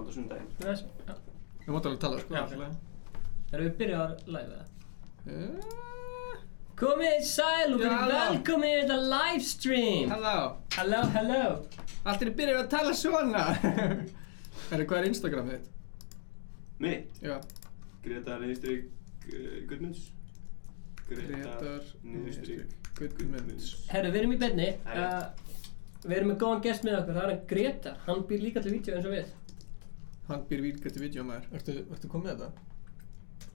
samt á sundaginn. Já. Við mátum alveg tala, sko. Já, ok. Erum við byrjað að live eða? Komið sæl og verið velkomin í þetta livestream! Halló. Halló. Allt byrjað að tala svona. Hvað Instagramið þitt? Mitt? Já. Gretar _ Guðmunds. Gretar _ Guðmunds. Herru, við erum í beinni. Við erum með góðan gest með okkur, það er hann Gretar. Hann býr líka til vídeo eins og við. Hann býr líka til vídeo maður. Ertu komið með þetta?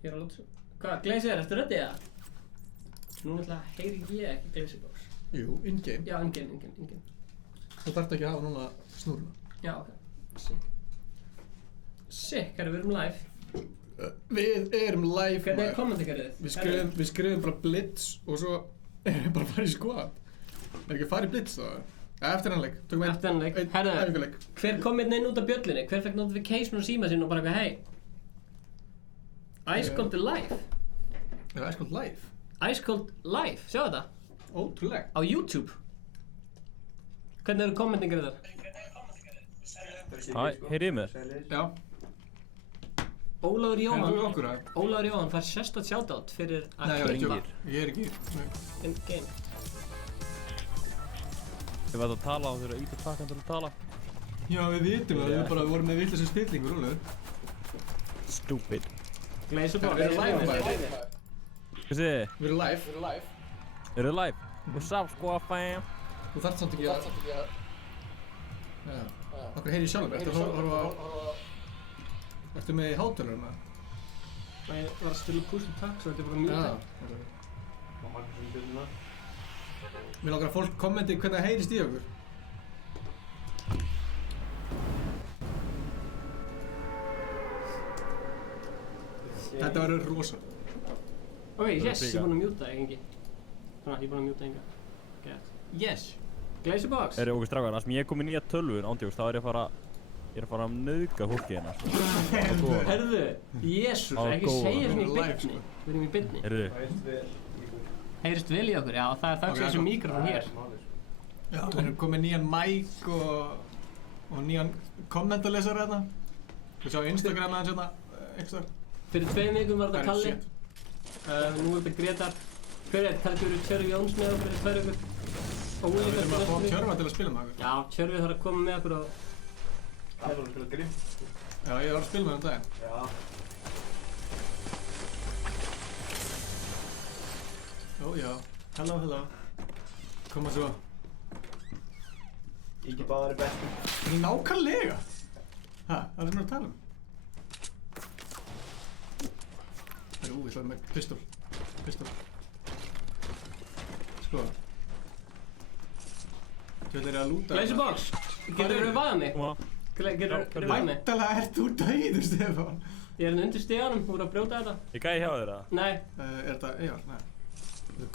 Ég er að láta svo. Hvað, Glazer, ertu ready eða? Nú náttúrulega heyri ég ekki Glazerbox. Jú, in-game. Já, in-game. Þú þarft ekki að hafa núna snúruna. Já, ok. Sick, herru, við erum live. Við erum live, Hvernig er kommentarkerfið? Við skrifum bara blitz og svo erum við bara að fara í squad. Ekki að fara í blitz þá? Eftir hann leik. Eftir hann leik. Herru, hver kom inn út af bjöllinni? Hver fekk notification á síma sín og bara eitthvað, hey. Ice Cold Live. Er Ice Cold Live? Ice Cold Live, sjá þetta? Ótrúlega. Á YouTube. Hvernig eru kommentingar þar? Hæ, heyrið mér? Já. Ólafur Jóhann. Okkur, Ólafur Jóhann fær sérstakt shoutout fyrir að Ég er ekki. in game. Ég veit að tala og þau eru að íta takkan til að tala. Já, við vitum það. Við bara vorum með vitlausum stillingur, Ólafur. Stupid. Glazerbox, Við erum live. Hvað segir þið? Við erum live. Eru þið live? What's up, squad fam? Þú þarft samt ekki að... Já. Okkur heyri sjálfur. Ertu að horfa á... Ertu með í hátalarna? Ég var að stila push to talk svo þetta er bara mjög Mér langar að fólk kommenti hvernig það heyrist í okkur. Þetta verður rosa. Ok, yes, ég er búinn að mjúta engi. Svona, ég er búinn að mjúta enga. Gett. Yes. Glazerbox. Eru okkur strákar, það sem ég er komið nýja tölvur ándjóks, þá er ég að fara að nauðga fólki hérna. Herðu, Jésús, ekki segja svona í beinni. Við erum í beinni. Herðu. Heyrist vel í okkur, já, það er þakks þessu mikrofón hér. Já, við erum komið nýjan mic og nýjan kommentalesar hérna. Við sjáum Instagram aðeins hérna, ekstra. Fyrir 2 vikum var þetta Kalli. Nú er þetta Gretar. Hver er, Kalli eru Tjörfi Jóns með okkur fyrir 2 vikur. Við erum að fá Tjörfa til að spila með okkur. Já, Tjörfi þarf að koma með okkur og... Það var að spila grimm. Já, ég var að spila með daginn. Já. Já. Hello. Koma svo. Ekki báðar bestum. Það er nákvæmlega. Það er sem við að tala um. Ég ætlaði með pistol. Sko. Þú ætlaði að lúta. Glazerbox, getur þú vaðað mig? Getur vaðað mig? Væntanlega ert þú dæður, Stefán. Ég er hérna undir stiganum, þú voru að brjóta þetta. Ég gæði hjá þér það? Nei. Er þetta, nei.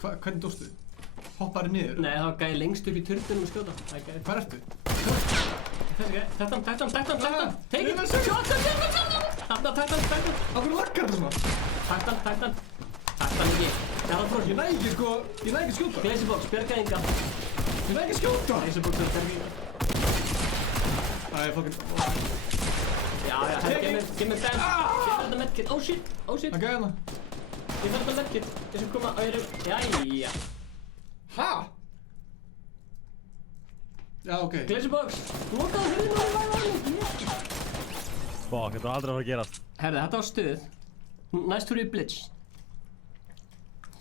Hvernig dóstu þið? Hoppaði niður? Nei, það var gæði lengst upp í turninum að skjóta. Hvar ertu? Taktan. Take it! Taktan. Áhverju laggar þetta svona? Taktan ekki. Það var fróðsum. Ég næ ekki skjóta. Glazerbox, bjarga enga. Ég næ ekki skjóta. Glazerbox, bjarga enga. Það er fokkin... Já, gef mér band. Ég þarf þetta medkit. Oh shit. Það gæði hana. Ég þarf þetta medkit. Ég sem koma á jæja. Ha? Já, ok. Glazerbox, notaðu hurðina. Fuck, þetta var aldrei að fara að gerast. Herðu, þetta var stuð. Næst fyrir blitz.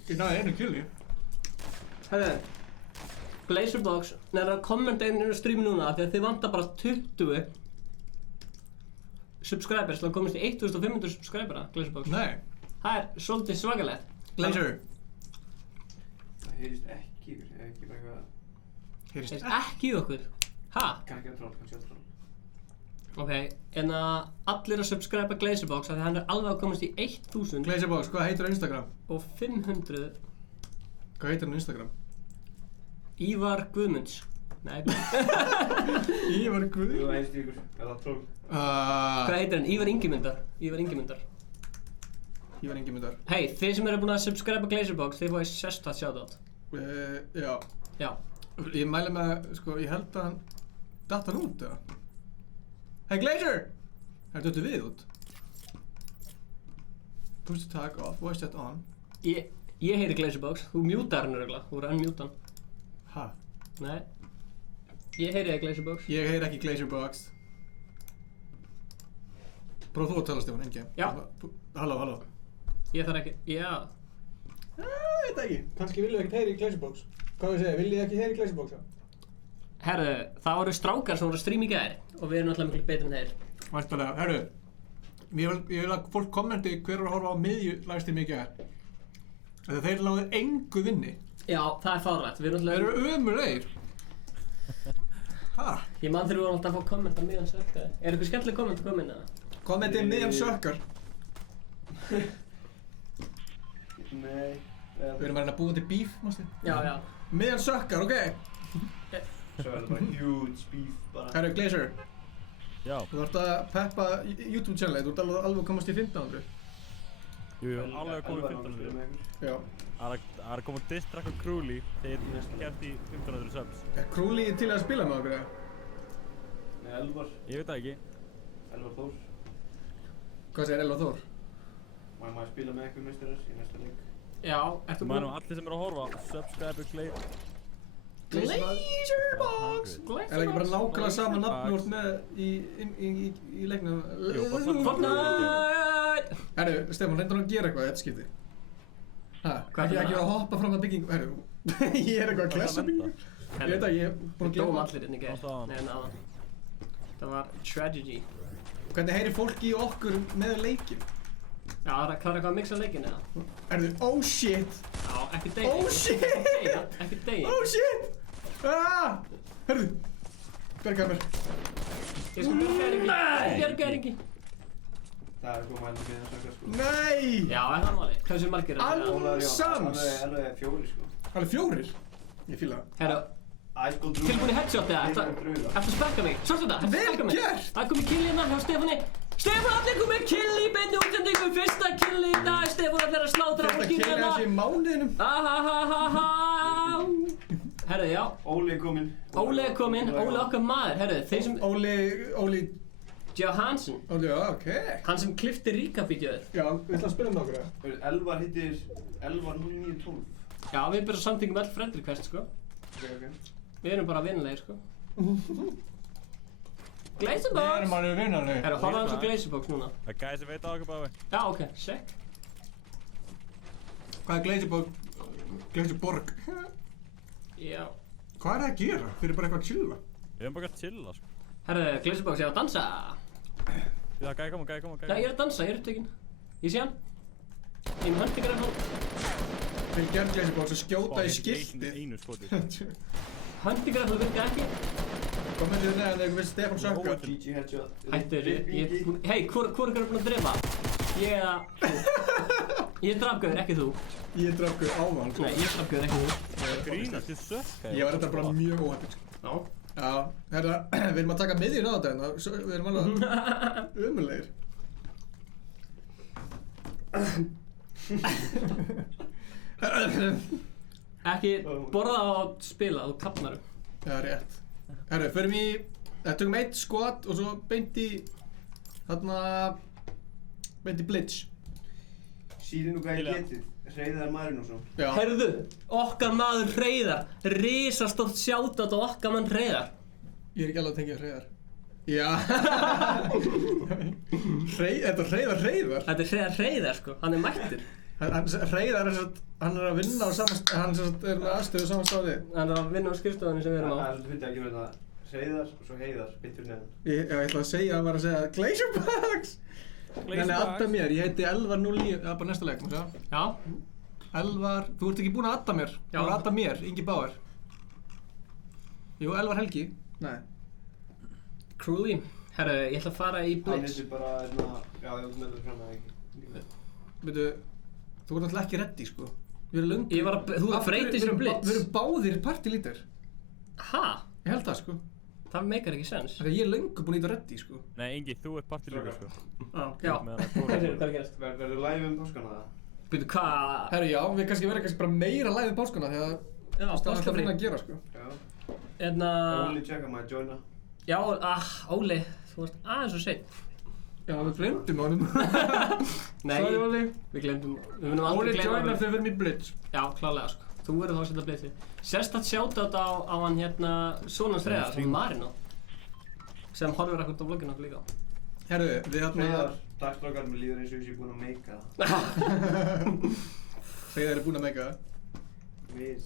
Ég náði einu killi. Herðu, Glazerbox, nefnir að kommenta einu stream núna því að þið vantar bara 20 subscribers til að komast í 1500 subscribera, Glazerbox. Nei. Það er svolítið svakalegt. Glazer. Það heyrist ekki ykkur, eða ekki bara eitthvað... Heyrist Ekki í okkur. Ha? Kannski að troll. Ok, en að allir að subscriba Glazerbox af því hann er alveg að komast í 1000 Glazerbox, hvað heitir á Instagram? og 500 Hvað heitir hann á Instagram? Ívar Guðmunds. Nei, Ívar Guð. Jú, heyrist ykkur, er það troll? hvað heitir hann? Ívar Ingimundar. Ívar Ingimundar. Hey, þið sem eru búin að subscriba Glazerbox, þið fáið sérstakt shoutout. Já. Já. Ég mæli með, sko, ég held að hann datt hann út, eða? Hey Glazer! Það döttu við út. Push to tag off, voice chat on. Ég heyri Glazerbox. Þú mjútar hann örugglega. Þú voru unmjúta hann. Ha? Nei. Ég heyri það Glazerbox. Ég heyri ekki Glazerbox. Prófa þú að tala, Stefán, engi. Já. Halló. Ég þarf ekki, já. Ég veit ekki. Kannski viljið ekki heyri Glazerbox. Hvað ég segja, viljið ekki heyri Glazerbox? Herðu, það voru strákar sem voru að streama í gær og við erum alltaf miklu betur en þeir. Væntanlega, herru. Ég vil að fólk kommenti hver var að horfa á miðju livestream í gær. Þeir láðu engu vinni. Já, það er fárvægt. Við erum Þeir alltaf... eru ömurlegir. Ha? Ég man þegar við vorum alltaf að fá kommenta miðan sökkaði. Er eitthvað skemmtileg komment að koma inn eða? Kommentið miðjan sökkar. Nei. Við erum að reyna að búa til beef, mástu. Já. Miðjan sökkar, ok. Svo er það bara huge beef bara. Herru, Glazer. Já. Þú ert að peppa YouTube channelið, þú ert alveg að komast í 1500. Jú, alveg að koma í 1500. Já. Það er að koma distrack og Krúli þegar kert í 1500 subs. Er Krúli til að spila með okkur eða? Nei, Elvar. Ég veit það ekki. Elvar Þór. Hvað segir Elvar Þór? Maður spila með eitthvað meistarar í næsta leik. Já, ertu Þú mænum allir sem eru að horfa, subscribe og Glazerbox! Er það ekki bara nákvæmlega sama nafn úr með í leiknum? Jú, bara sama. Fortnite! Herru, Stefán, reyndur hann að gera eitthvað í þetta skipti? Ha? Hvað Ekki er það? að hoppa fram að byggingu? Herru, ég er eitthvað að klessa byggingu. Ég veit að ég er búinn að Við dóum gleyma. allir hérna í gær. Hvað var það? Nei, en aðan. Það var tragedy. Hvernig heyrir fólk í okkur með leikinn? Já, það er eitthvað að mixa leikinn eða? Herru, oh shit! Já, ekki deyja. Oh shit! Ekki deyja. Oh shit! Ah! Herru, bergaði mér. Ég skal bjarga þér ekki. Ég bjarga þér ekki. Það er komið að miðjan sökkar sko. Nei! Já, er það máli? Hversu margir er það? Alveg sans! Alveg 4 sko. Alveg 4? Ég fíla það. Herru, Æskóð drúða. tilbúin í headshot eða? Ætla að spekka mig? Svo þetta? Vel Spekka mig? gert! Það er komið kill hérna hjá Stefáni. Stefán allir komið kill í beinni útsendingu. Fyrsta kill í dag. Stefán allir að slátra Þetta fólkinu kemur þessi í mánuðinum. Ahahahaha. Herru, já. Óli er kominn. Óli er kominn. Óli okkar maður. Herru, þeir sem... Óli, Johansson. já, ok. Hann sem klippti recap-vídeóið. Já, við ætlum að spila um okkur eða? Elvar hittir Elvar 0912. Já, við bara samþyngum öll friend request, sko. Ok. Við erum bara vinnulegir, sko. Við Glazerbox! erum alveg vinarlega. Herru, horfa hans á Glazerbox núna. Það er gæði sem veit á okkur bæði. Já, ok, sick. Hvað er Glazerborg? Já. Hvað er það að gera? Þeir eru bara eitthvað að chilla. Við erum bara að chilla, sko. Herru, Glazerbox, ég er að dansa. Já, gæði koma. Já, ég er að dansa, ég er upptekinn. Ég sé hann. Ég er með hundigrafl. Þeir gerð Glazerborg að skjóta í skiltið. Einu skotið. Hundigrafl virka ekki. Kommentið neðan þegar við Stefán sökkar. GG headshot. Hættu þessu. Hei, hvor er búinn að drepa? Ég eða þú? Ég er drafgauður, ekki þú. Ég draf guð ávan. Nei, ég er drafgauður, ekki þú. Grínast, þið sökka. Ég var þetta bara mjög óheppinn, sko. Já. Já, herra, við erum að taka miðjun á þetta en við erum alveg umulegir. Ekki borða á að spila, þú kapnarum. Það er rétt. Herru, förum í, tökum eitt squat og svo beint í, beint í blitz. Sýri nú hvað ég getið. Hreiðar maðurinn og svo. Já. Heyrðu, okkar maður Hreiðar. Risastórt shoutout á okkar mann Hreiðar. Ég er ekki alveg að tengja Hreiðar. Já. Þetta er Hreiðar. Þetta er Hreiðar, sko. Hann er mættur. Hreiðar hann er að vinna á hann er með aðstöðu saman staði. Hann er að vinna á skrifstofunni sem við erum á. Það er svolítið fyndið að ekki með þetta. Hreiðar og svo heiðar, byttur neðan. Ég ætla að segja, hann var að segja Glazerbox. Nei, adda mér, ég heiti Elvar 09, það er bara næsta leik, maður sjá. Já. Elvar, þú ert ekki búinn að adda mér. Já. Þú ert að adda mér, Ingi Bauer. Jú, Elvar Helgi. Nei. Krúli. Herru, ég ætla að fara í Hann blitz. heitir bara, já, ég vil með það fram að ekki. Veitu, þú ert náttúrulega ekki ready, sko. Við erum löngu. Ég var að, þú breytir sem blitz. Við erum báðir partylítar. Ha? Ég held það, sko. Það meikar ekki sens. Þegar ég er löngu búinn í þetta ready, sko. Nei, Ingi, þú ert partilíkur, sko. Já. Með hana Hvað er að gerast? Verður live páskana það? Byrju, hvað? Herru, já, við verðum bara meira live páskana þegar Já, það er alltaf páskafrí. að gera, sko. Já. Hérna... Óli tjekka maður, joina. Já, Óli, þú varst aðeins og seitt. Já, við glemdum honum. Nei, Sorry, Óli. við munum aldrei Óli gleyma joinar honum. þegar við erum í blitz. Já, klálega sko. Þú verður þá að setja blitzið. Sérstætt shoutout á hann hérna sonans Freyðar, sem Marino. Sem horfir ekkert á vlogginu okkur líka. Herðu, við Freyðar, takk strákar, mér líður eins og ég sé búinn að meika það. Freyðar er búinn að meika það. Við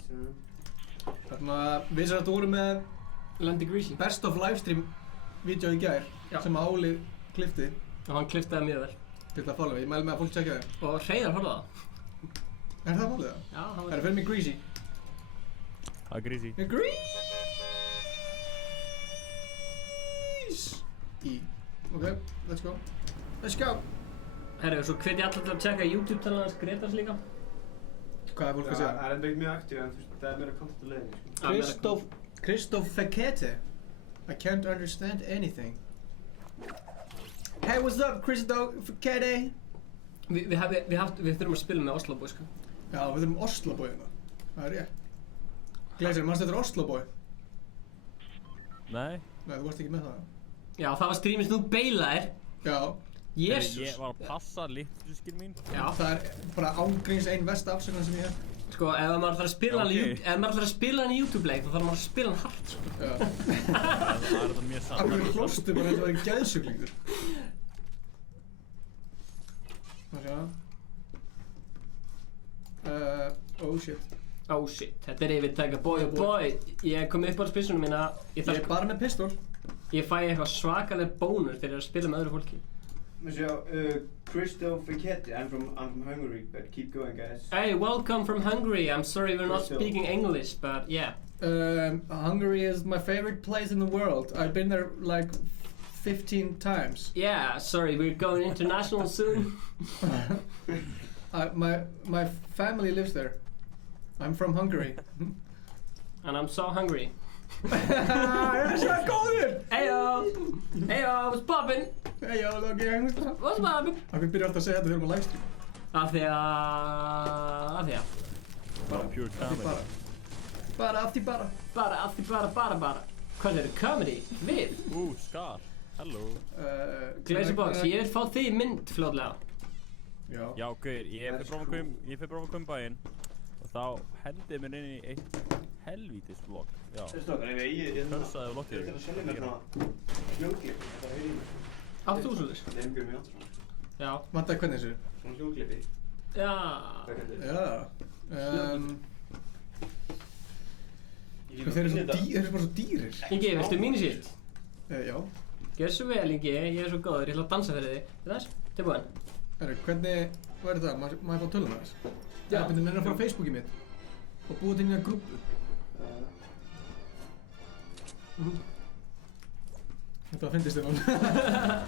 sem þetta vorum með Lendi Greasy. Best of Livestream vídeo í gær Já. sem að Óli klippti Og hann klipptaði mjög vel. til að followa. Ég mæli með að fólk tjekka það. Og Freyðar horfði á það. Er það málið það? Já, hann Það var... er fyrir mig Greasy. Það er greasy. Grease! Ok, let's go. Let's go! Herru, svo hvet ég alltaf til að checka YouTube-talan hans Gretars líka. Hvað er fólk að segja? Það er enda ekki mjög aktív, en þú veist, það er meira content að leiðinni, sko. Christoph Fekete. I can't understand anything. Hey, what's up, Christoph Fekete? Við þurfum að spila með Oslo Boy, sko. Já, við þurfum Oslo Boy hérna. Það er rétt. Gleisir, mannstu þetta Oslo Boy? Nei. Nei, þú varst ekki með það. Já, það var streamið sem þú beilaðir. Já. Jésús. Ég var að passa litlu skil mín. Já. Það er bara ángríns ein versta afsökun sem ég hef. Sko, ef maður ætlar að spila hann í Ok. ef maður ætlar að spila hann í YouTube-leik, þá þarf maður að spila hann hart, sko. Já. Það er þetta mjög Af hverju samt. hlóstu bara eins og það er geðsjúklingur? Má sjá. Oh shit. Oh shit, þetta er yfirtaka, boy oh boy. Ég kom upp á spissunum mína, Ég er bara með pistol. ég fæ eitthvað svakaleg bónus fyrir að spila með öðru fólki. Mér sjá, Christoph Fekete, I'm from Hungary, but keep going, guys. Hey, welcome from Hungary. I'm sorry we're not Crystal. speaking English, but yeah. Hungary is my favorite place in the world. I've been there like 15 times. Yeah, sorry, we're going international soon. My family lives there. I'm from Hungary. And I'm so hungry. Ég er svo góður! Heyo! Heyo, what's poppin'? Hey, já, ok, hengist það. What's poppin'? Akkur byrja alltaf að segja þetta þegar maður livestream. Af því að... Bara pure comedy. Bara af því bara. Bara. Hvað er það? Comedy? Við? Skar. Hello. Glazerbox, ég vil fá þig í mynd fljótlega. Já. Já, gauður, ég fyrir prófa að koma bæinn og þá hendi mér inn í eitt helvítis vlogg. Já. Strákar, ef ég Hörsaði á vloggið. Ég er til að selja mér svona hljóðklippi, þetta er í mér. Áttu þú svoleiðis? Það er mjög mjög svona. Já. Vantaði hvernig þessu? Svona hljóðklippi. Já. Hvað kallar þið? Já. Ég Þeir eru bara svo dýrir. Ingi, viltu mínisýtt? Já. Gjör svo vel, Ingi, ég er svo góður, ég ætla að dansa fyrir þig. Er það þess? Tilbúin? Hvernig, hvað er það? Má ég fá tölum þess? Já. Það er að fara á Facebookið mitt og búa til nýja grúppu. Þetta finnst þér hann.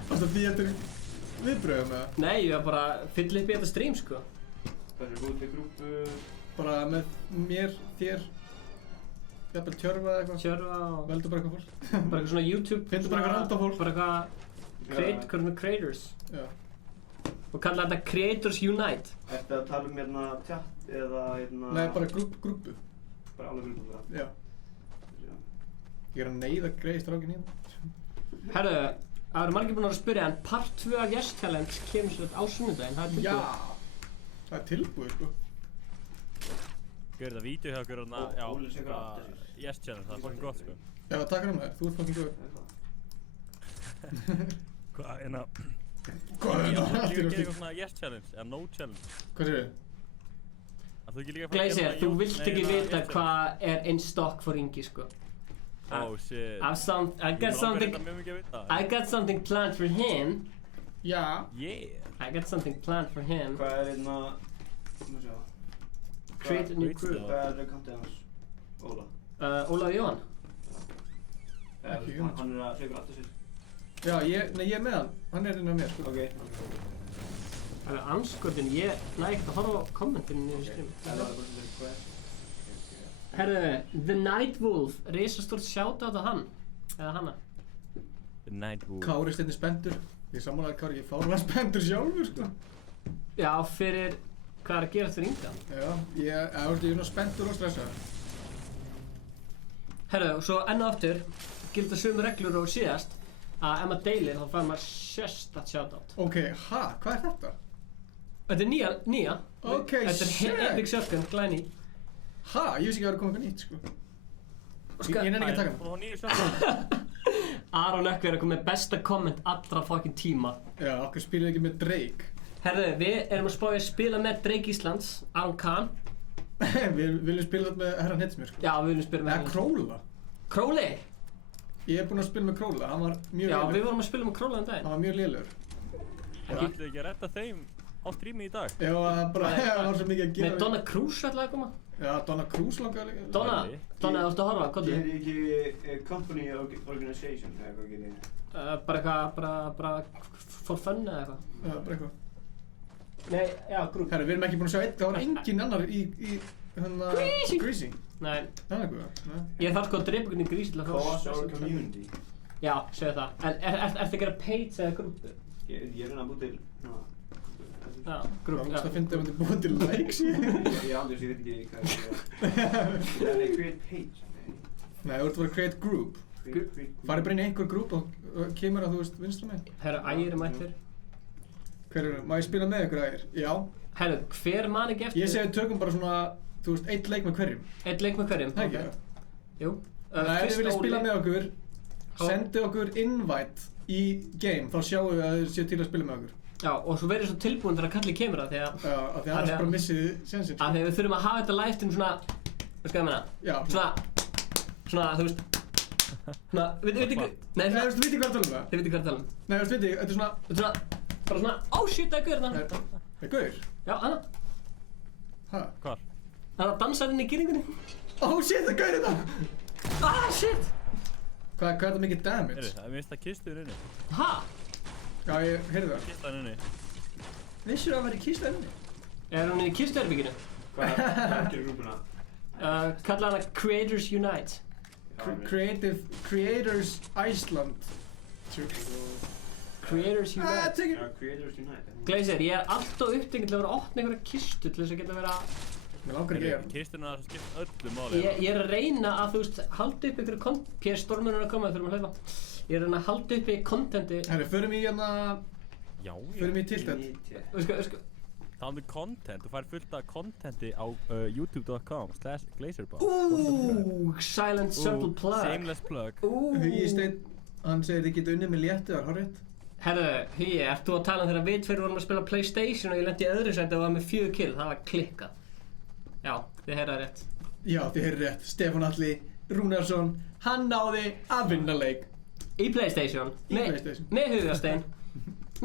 Varstu því eftir viðbröðum eða? Nei, ég var bara að fylla upp í þetta stream, sko. Hvað er búið til grúpu? Bara með mér, þér, jafnvel Tjörfa eða eitthvað. Tjörfa og... Veldu bara eitthvað fólk. Bara eitthvað svona YouTube... Finndu bara eitthvað random fólk. Bara eitthvað... Creators. Já. Og kalla þetta Creators Unite. Ertu að tala hérna chat eða hérna... Nei, bara grúppu. Bara alveg grúpu bara? Já. Ég er að neyða greið strákin í það. Herru, það eru margir búin að spyrja, en part 2 af Yes Challenge kemur svo á sunnudaginn, það er tilbúið. Já! Það er tilbúið, sko. Gauður, þetta vídeo hjá ykkur hérna, Óli sé hvað já, aftur sér. Yes Challenge, það er fucking gott, sko. Já, takk fyrir maður. Þú ert fucking góður. Hvað, hérna... Hvað er Ég það? ætla Allt ekki í að gera góð. eitthvað svona Yes Challenge, eða No Challenge. Hvað séu þið? Ætla þú ekki líka að fara að Glacier, gera þú svona vilt Nei, ekki hérna, vita Yes hvað er in stock for Ingi, sko. Oh shit. I got something planned for him. Já. Yeah. I got something planned for him. Hvað er hérna... Má sjá. Create a new Great group. stuff. Hvað er kantið hans? Óla? Ólafur Jóhann. Ekki hugmynd. Hann er að segja aftur sér. Já, ég er með hann. Hann er inn á mér, sko. Ok. Það er anskotin, ég næ ekkert að horfa á kommentinu niður í stream. Það var bara svona request. Herru, The Nightwolf, risastórt shoutout á hann. Eða hanna. The Night Wolf. Kári steinni spenntur. Ég sammálaði Kári, ég fárlega spenntur sjálfur, sko. Já, fyrir hvað er að gera fyrir Inga. Já, ég er nú spenntur og stressaður. Herru, svo enn og aftur gilda sömu reglur og síðast að ef maður deilir þá fær maður sérstakt shoutout. Ok, hvað er þetta? Þetta er nýja. Ok, Þetta shit. er Epic Shotgun, glæný. Ég vissi ekki að það var komið eitthvað nýtt, sko. Ég nenni ekki að taka hana. Búin að fá nýju sjálf. Aron Ökvi er að koma með besta komment allra fucking tíma. Já, okkur spilum ekki með Drake. Herðu, við erum að spája að spila með Drake Íslands, Aron Kahn. Við viljum spila þetta með Herran Hetsmjör, sko. Já, við viljum spila með Eða Króla. Króli? Ég er búinn að spila með Króla, hann var mjög Já, við lélegur. vorum að spila með Króla um daginn. Hann var mjög lélegur. Það ætlaði ekki að redda þeim á streami í dag. Já, það var svo mikið að gera. Með Donna Cruz ætlaði að koma. Já, Donna Cruz langaði líka. Donna, þú ert að horfa, hvað Gerir ekki company organization eða hvað gerir þið? bara for fun eða eitthvað. Já, bara eitthvað. Nei, já, grúp. Herru, við erum ekki búin að sjá það var engin annar í Greasy. Nei, Það er eitthvað. ég þarf sko að drepa einhvern í grísi til að fá Cause our community. Já, segðu það. En ertu að gera page eða grúpu? Ég er að búið til, Já, grúp, Það finnst að búið til likes í. ég aldrei sé, ég veit ekki hvað ég er. Það er create page. Nei, þú ert að vera create group. Farið bara inn í einhver group og kemur að þú veist vinstra með. Herru, Ægir er mættur. Hver er það? Má ég spila með ykkur Ægir? Já. Herru, hver man ekki eftir? Ég segi við tökum bara svona, þú veist, 1 leik með hverjum. Einn leik með hverjum? Það ekki það? Jú. Ef þið viljið spila með okkur, sendu okkur invite í game, þá sjáum við að þið séu til að spila með okkur. Já, og svo verið svo tilbúin þegar kallið kemur það, því að... Já, af því annars bara missið þið sénsinn. Af því að við þurfum að hafa þetta livestream svona... Hvað skal ég meina? Já. Svona, þú veist... Svona, við ekki... Nei, Nei, þú veit hvað að tala um það? Þið veit ekki hvað að tala um. Nei, þú veit, þetta er svona... Þetta er svona... Bara svona... Oh shit, það er gaur Nei, þarna. það er gaur. Já, hana. Hæ? Hvar? Það er að dansa inn í gýringunni. Oh shit, það er gaur þetta! Ah, shit! Hvað er þetta mikið damage? Heyrðu, það er minnst að kistuður inni. Ha? Já, ég heyrði það. Kistaðan inni. Vissir að vera í kýsleginni? Er hún í kistuherbygginu? Hvað gerir grúpuna? Kalla hana Creators Unite. Creators Iceland. Creators Unite. Take it! Creators Unite. Glazer, ég er alltaf upptekinn til að vera að opna einhverja kistu til þess að geta vera... Mér langar ekki að Kisturna það skipt öllu máli. Ég er að reyna að, þú veist, halda upp einhverju content... Pér Stormur er að koma, við þurfum að hlaupa. Ég er að reyna að halda upp í contenti... Herri, förum í hérna... Já, Förum í tiltætt. Veistu, Það er content, þú fær fullt af contenti á youtube.com/glazerbox. Silent Circle Plug. Shameless plug. Hugi Steinn, hann segir þið geta unnið með létti, það er horrið. Herðu, Hugi, ert þú að tala um þegar við tveir vorum að spila PlayStation og ég lendi í öðru sæti og var með 4 kill, það var klikkað. Já, þið heyrðað rétt. Já, þið heyrðu rétt. Stefán Atli Rúnarsson, hann náði að vinna leik. Í PlayStation. Í PlayStation. Með Hugastein.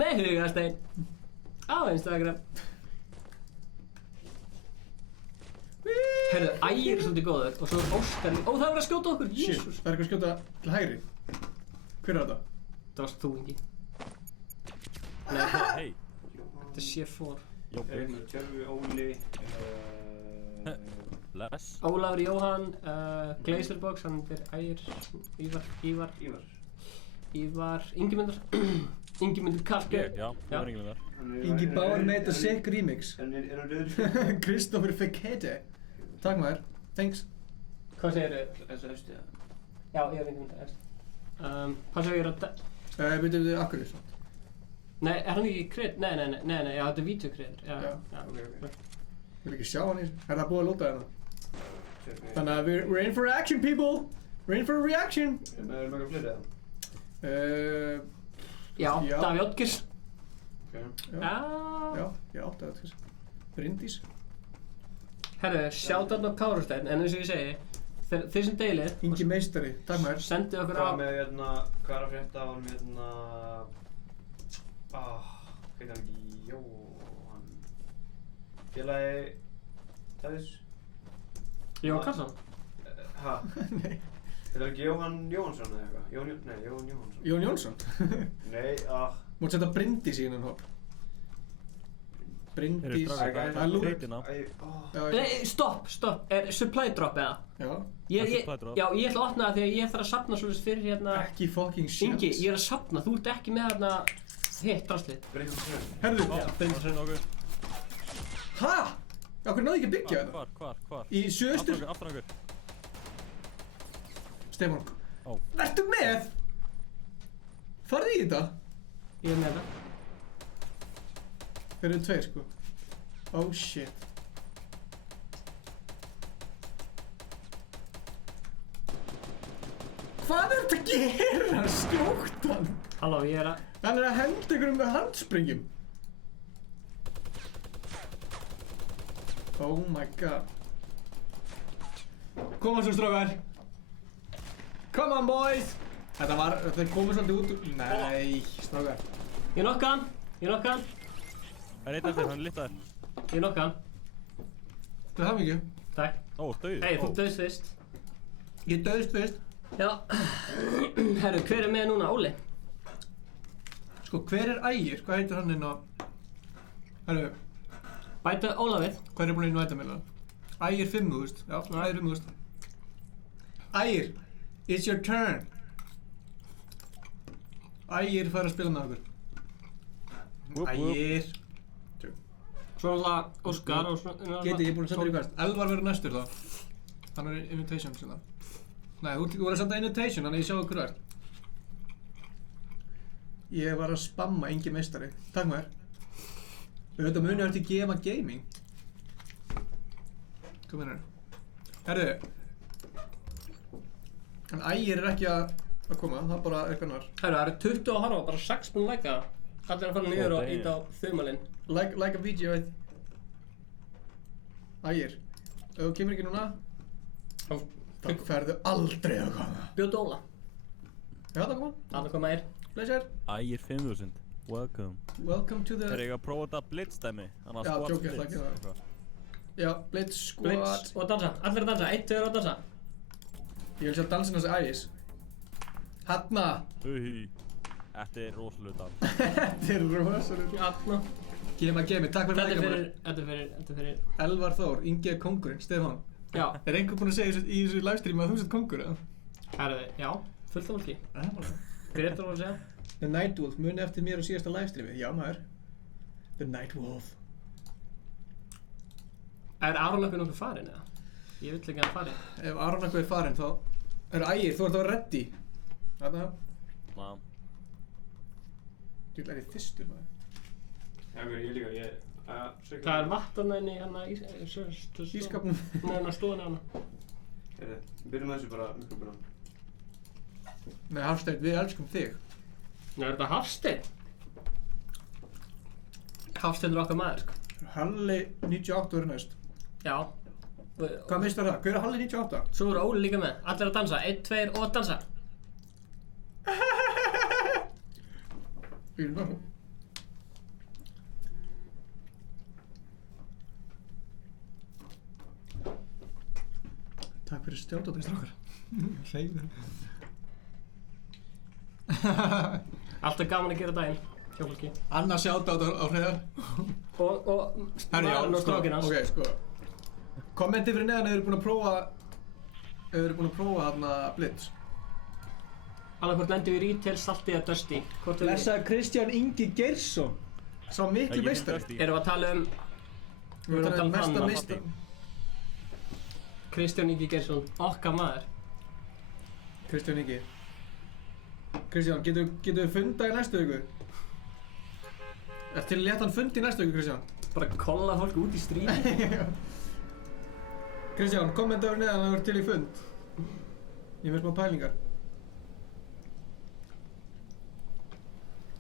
Með Hugastein. Á Instagram. Herðu, Ægir er svolítið góður og svo er Óskar í... Ó, það er verið að skjóta okkur, Shit, jésús. það er eitthvað að skjóta til hægri. Hver er þetta? Það varst þú, Ingi. Hei, Þetta er C4. Jópi. Tjörfi, Óli, Les. Ólafur Jóhann, Glazerbox, hann er Ægir, Ívar, Ingimundur, Ingimundur Karlsgeir. Já, það var ynglum þar. Ingi Bauer made a sick remix. Er hann rauður? Kristoffer Fekete. Takk maður. Thanks. Hvað segir þau? Þessu höstu, já. Já, ég er Ingimundur efst. Hvað segir þau? Veitum við akkur þessu? Nei, er hann ekki creator? Nei, já, þetta er video creator. Já. Ég vil ekki sjá hann í þessu. Er það búið að lóta hérna? Þannig að we're in for action, people! We're in for a reaction! Er það mjög fleiri eða? Já, Daví Oddgers. Já, ég átti það til þess. Bryndís. Herru, shoutout á Kárasteinn, en eins og ég segi, þið sem deilið... Ingi meistari, takk maður. Sendið okkur á... Hvað með hérna, hvað er að frétta á hann með hérna... Heitir hann ekki Jóhann? Félagi... Davíðs? Jóhann Karlsson? Ha? Nei. Heitir hann ekki Jóhann Jóhannsson eða eitthvað? Jón Jóhannsson. Jón Jónsson. Nei, Mátt setja Bryndís í hennan hopp. Bryndís. strákar, Það er lúk. Heitina. Nei, stopp, er supply drop eða? Já. Supply drop. Já, ég ætla að opna það því að ég þarf að safna svolítið fyrir hérna... Ekki fucking shit. Ingi, ég er að safna, þú ert ekki með hérna... Hitt draslið. Bryndís Hrönn. Herðu. Það sé nokkuð. Hæ? Já, hvernig náðu ekki að byggja þetta? Hvar? Í söðustur. Aftan okkur. Stefán. Ó. Vertu með? Farðu í þetta? Ég er með þetta. Þeir eru tveir, sko. Oh shit. Hvað er þetta að gera? Skjótt hann. Halló, ég er að... Hann er að henda ykkur með handsprengjum. Oh my god. Koma svo strákar. Come on boys. Þetta komið svolítið út úr... Nei, strákar. Ég nokka hann. Ég nokka hann. Það er eitt eftir, hann er littaður. Ég nokka hann. Það er það mikið. Takk. Ó, dauður. Hey, þú döðst fyrst. Ég döðst fyrst. Já. Herru, hver er með núna? Óli? Sko, hver er Ægir? Hvað heitir hann inn á... Herru, Bæta Óla við. hvað er búin inn á ættamillan? Ægir 5.000. Já, Ægir 5.000. Ægir, it's your turn. Ægir fær að spila með okkur. Whoop, whoop. Ægir. Svo náttúrulega Óskar og svona... Geti, ég er búin að senda þér í hvert. Elvar verður næstur þá. Hann er invitation sinna. Nei, þú voru að senda invitation, þannig að ég sjá okkur hvert. Ég var að spamma Ingi meistari. Takk maður. Við veitum munið eftir GMA Gaming. Hvað meinar þau? Herðu. En Ægir er ekki að koma, það er bara eitthvað annar. Herru, það eru 20 að horfa, bara 6 búin að læka það. Allir að fara niður og íta á þumalinn. Like a video, veit. Ægir. Ef þú kemur ekki núna, þá ferðu aldrei að koma. Bjóti Óla. Já, það koma. Það koma Ægir. Pleasure. Ægir 5000. Welcome. Welcome to the... Er ég að prófa þetta blitz-dæmi? Já, jók, ég ætla að gera það. Já, Blitz Squad. Blitz og dansa. Allir að dansa. 1, 2 og dansa. Ég vil sjá dansin hans Ægis. Hanna. Þetta er rosalega dans. Þetta er rosalega. Hanna. Gema, takk fyrir Þetta læka er fyrir... Elvar Þór, Ingi er kóngurinn, Stefán. Já. Er einhver búinn að segja í þessu livestreami að þú sett kóngur, eða? Herru, já. Fullt af fólki. Gretar var að segja. The Nightwolf, muni eftir mér á síðasta livestreami. Já, maður. The Nightwolf. Er Aron nokkuð farinn, eða? Ég vill ekki að hann fari. Ef Aron eitthvað er farinn, þá... Ægir, þú ert að vera ready. Þarna. Ná. Þú er fyrstur, maður. Já, ég líka, Það er vatn inn í hana Ískapnum. Nei, hana stóðan hana. Við byrjum þessu bara mikrofónum. Nei, Hafsteinn, við elskum þig. Nei, er þetta Hafsteinn? Hafsteinn er okkar maður, sko. Halli 98 verður næst. Já. Hvað mistar það? Hver er Halli 98? Svo eru Óli líka með. Allir að dansa. 1, 2 og dansa. Fyrir náttúrulega. Takk fyrir stjórnátið, strákar. Hreyfir. Alltaf gaman að gera daginn. Hjá fólki. Annars shoutout á Hreiðar. Og Herri, já, maðurinn og strákinn hans. Ok, sko. Kommenti fyrir neðan ef þið eru búin að prófa þarna Blitz. Annarkvort lendum við í retail, salti eða dusty. Blessaður Kristján Ingi Geirsson. Sá miklu meistari. Erum við að tala um... Við erum að tala um mesta meistari. Kristján Ingi Geirsson, okkar maður. Kristján Ingi. Kristján, getum við fundað í næstu viku? Til að leta hann fund í næstu viku, Kristján. Bara kolla fólk út í stríði. Kristján, kommentaður neðan að það verður til í fund. Ég með smá pælingar.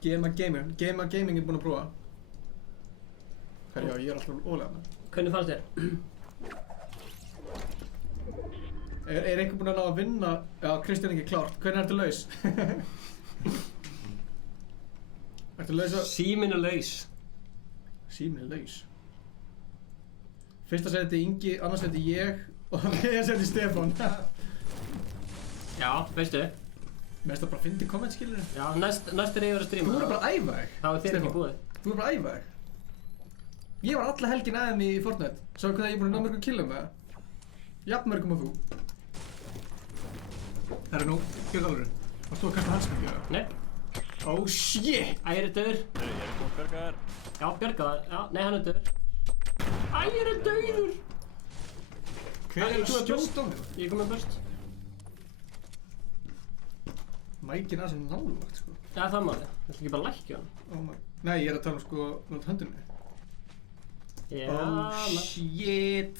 GMA Gaming er búinn að prófa. Herri, já, ég er alltaf ólega með. Hvernig fannst þér? Er einhver búinn að ná að vinna? Já, Kristján Ingi, klárt. Hvernig ertu laus? Ertu laus að... Síminn er laus. Síminn er laus. Fyrsta seti Ingi, annars seti ég og þriðja seti Stefán. Já, veistu. Mér finnst það bara að fyndi komment, skilur. Já, næst er ég verið að stríma. Þú verður bara að æfa þig. Það var þér ekki búið. Þú verður bara að æfa þig. Ég var alla helgin aðeins í Fortnite. Sáðu hvað ég er búinn að ná mörgum killum með það. Jafnmörgum og þú. Herra nú, gjörðu alveg. Varst þú að kasta hanskar, gjörðu? Nei. Oh shit! Ægir er döður. Ég er búinn að bjarga þér. Já, bjarga það. Já, nei, hann er döður. Ægir er döður! Hver er að skjóta á mig? Ég kom með börst. Mækin aðeins nálægt, sko. Já, það máli. Viltu ekki bara lækja hann? Oh my... Nei, ég er að tala um sko, nátt höndinni. Já, Oh shit.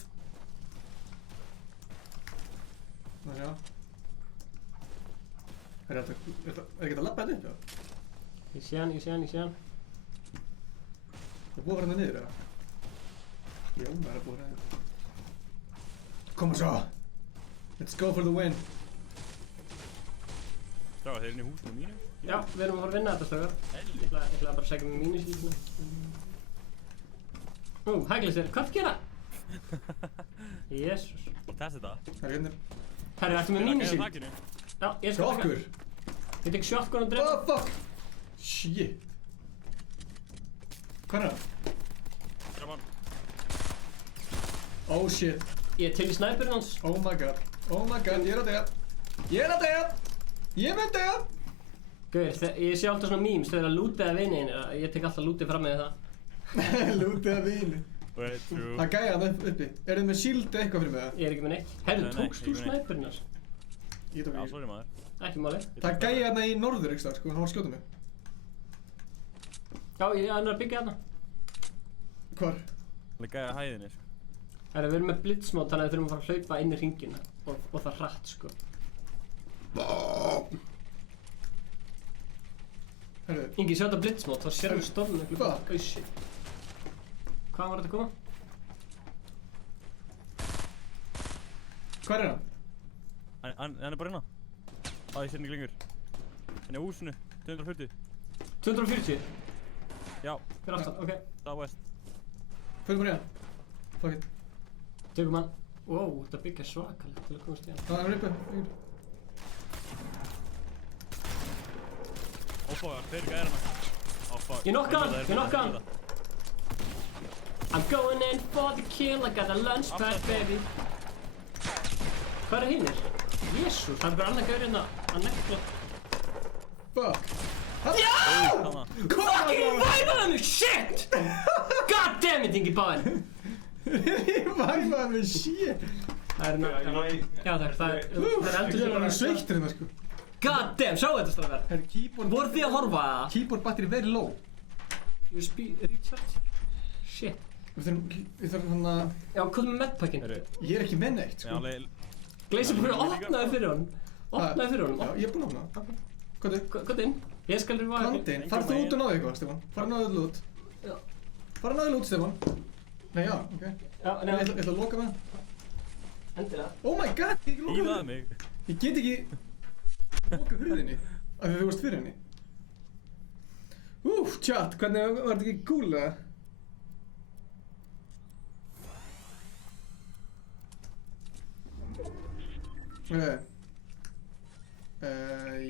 Það sjá. Er ekki að labba þetta upp, já? Ég sé hann. Það búið að vera hérna niður, eða? Já, það er búið að vera hérna. Koma svo! Let's go for the win! Strá, þeir eru inn í húsinu mínu? Já, við erum að fara að vinna þetta strákar. Ég ætla bara að segja mig mínus í svona. Nú, hæglisir, hvað gera? Jésús. Og testa þetta. Það er hérna. Herri, ertu með mínus í? Takinu. Já, ég skal taka. Okkur! Ég tek shotgun og drepa. Oh fuck! Shit! Hvað er það? Draf hann. Oh shit! Ég er til í snæpurinn hans. Oh my god! Oh my god, ég er að deyja! Ég er að deyja! Ég mun deyja! Gauður, ég sé alltaf svona memes þegar að lútiða viniðinir. Ég tek alltaf lútið fram með það. Lútið að vini. Wait, true. Það gæja hann uppi. Er þið með shield eitthvað fyrir mig það? Ég er ekki með neitt. Herru, Nei, tókst þú ekki með neitt. snæpurinn hans? Ég tók Já, ekki. sorry maður. Ekki máli. Það gæja hérna í norður ekki sko, hann var að skjóta mig. Já, hann er að byggja hérna. Hvar? Það er gæja hæðinni, sko. Herru, við erum með blitzmót þannig að við þurfum að fara að hlaupa inn í hringina. Og það hratt, sko. Herru, Ingi, sjá þetta blitzmót, þá sér við storminu. Hvað? Oh shit. Hvaðan var þetta að koma? hvar er hann? Hann er bara hérna. Á, ég sé hann ekki lengur. Hann er í húsinu. 240. 240? Já, Fyrir aftan, ok. það er west. Förum bara hérna. Fuck it. Tökum hann. Wow, þetta byggja svakalegt til að komast í hann. Það er uppi. Ófáðar, þeir gæðir hann. Ó, fuck. Ég knocka hann, Þeir ég knocka mynda. hann. I'm going in for the kill, I got a lunch pad, baby. Hvað er hinnir? Jésús, það er bara annar gaur hérna að nekla. Fuck. Þannig. Fucking væfaði mig, shit! God damn it, Ingi Báðin. Ég væfaði mig, shit. Það er hérna, já takk, það er eldur Ég var alveg sveittur hérna sko. God damn, sjá þetta strákar. Herru, keyboard... Voruð þið að horfa að það? Keyboard battery very low. USB recharge? Shit. Við þarfum hann að... Já, hvað með medpackin? Ég er ekki með neitt Já, sko. alveg... Gleisir bara opnaði fyrir honum. Opnaði fyrir honum. Já, ég er búinn að opna. Hvað er? Hvað inn? Ég skal rifa Kandinn. Farð þú út og náðu eitthvað, Stefán. Farð að náðu út. Já. Farð að náðu út, Stefán. Nei, já, ok. Já, Ég ætla að loka með hann. endilega. Oh my god, ég get loka Ílaði hurðinni. mig. Ég get ekki loka hurðinni. Af því þú varst fyrir henni. Chat, hvernig var þetta ekki cool eða?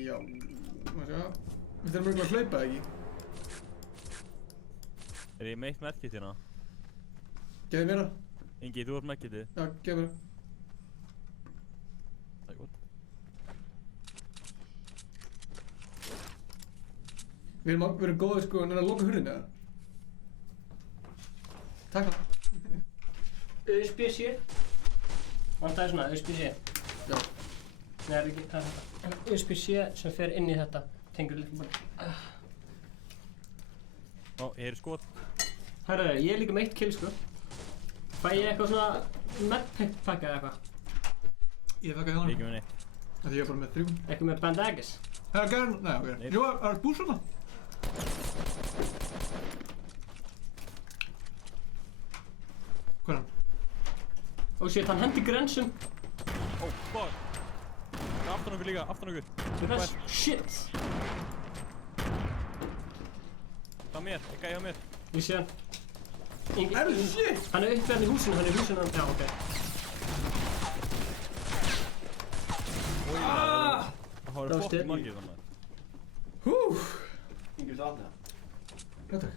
Já, maður sjá. Við þurfum mjög að hlaupa, ekki? Er ég meitt medkit hérna? Gefðu mér það. Ingi, þú ert medkitið. Já, gefðu mér það. Það er gott. Við erum góðir sko, en að loka hurðinni, eða? Takk það. USB-C. Vantaði svona, USB-C. Já. Nei, það er ekki, það er þetta. USB-C sem fer inn í þetta. Tengur líka bara. Ó, ég heyri skot. Herru, ég er líka með 1 kill sko. Fæ ég eitthvað svona medpack eða eitthvað? Ég þakka hjá hann. Ekki með neitt. Því ég er bara með 3. Eitthvað með bandages? Það er gæðan, nei, ok. Nei. Jú, er það búr svona? Hvað er hann? Oh shit, hann hendi grensum. Ó, fuck. Aftan okkur líka, aftan okkur. Við þess, shit. Það er mér, ég gæði á mér. Ég sé hann. Ingi, Shit! hann er uppverðin í húsinu, hann er í húsinu, já, ok. Það Það var var fokk styrning. margir þannig. Ingi, viltu opna það? Já, takk.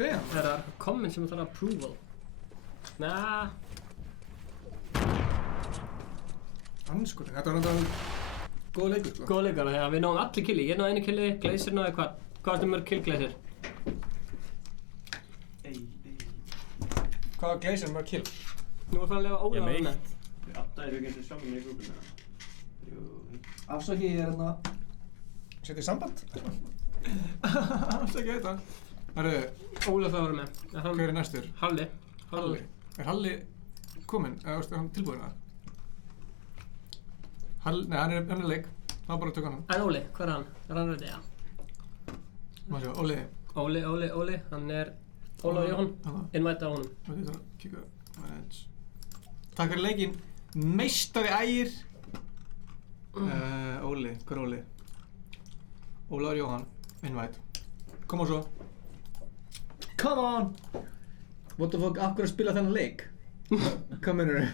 Damn! Það er comment sem þarf approval. Nah. Anskotin, þetta var náttúrulega góð leikur, sko. Góð leikar, þegar við náum allir killi. Ég náði einu killi, Gleisir náði hvað? Hvað ertu mörg kill, Gleisir? Hvað var Gleisir mörg kill? Nú er það að lifa Ég ólega meitt. með. Við áttaðir ekki eins og sjálfum mér í grúpuna. Jú. Afsaki, ég er hérna... setja í samband. Afsækja þetta. Herru, Óli það að vera með. hver er næstur? Halli. Halli. Er Halli kominn? Eða er hann tilbúinn það? Nei, hann er önnur leik. Það var bara að tökja hann. En Óli, hvað er hann? Er hann ready? Já. Má sjá, Óli. Óli, hann er Ólafur Jóhann. Invite á honum. Þetta er að kíka aðeins. Takk fyrir leikinn. Meistari Ægir. Óli, hver er Óli? Ólafur Jóhann. Invite. Kom á svo. Come on! What the fuck, af hverju að spila þennan leik? Hvað meinarðu?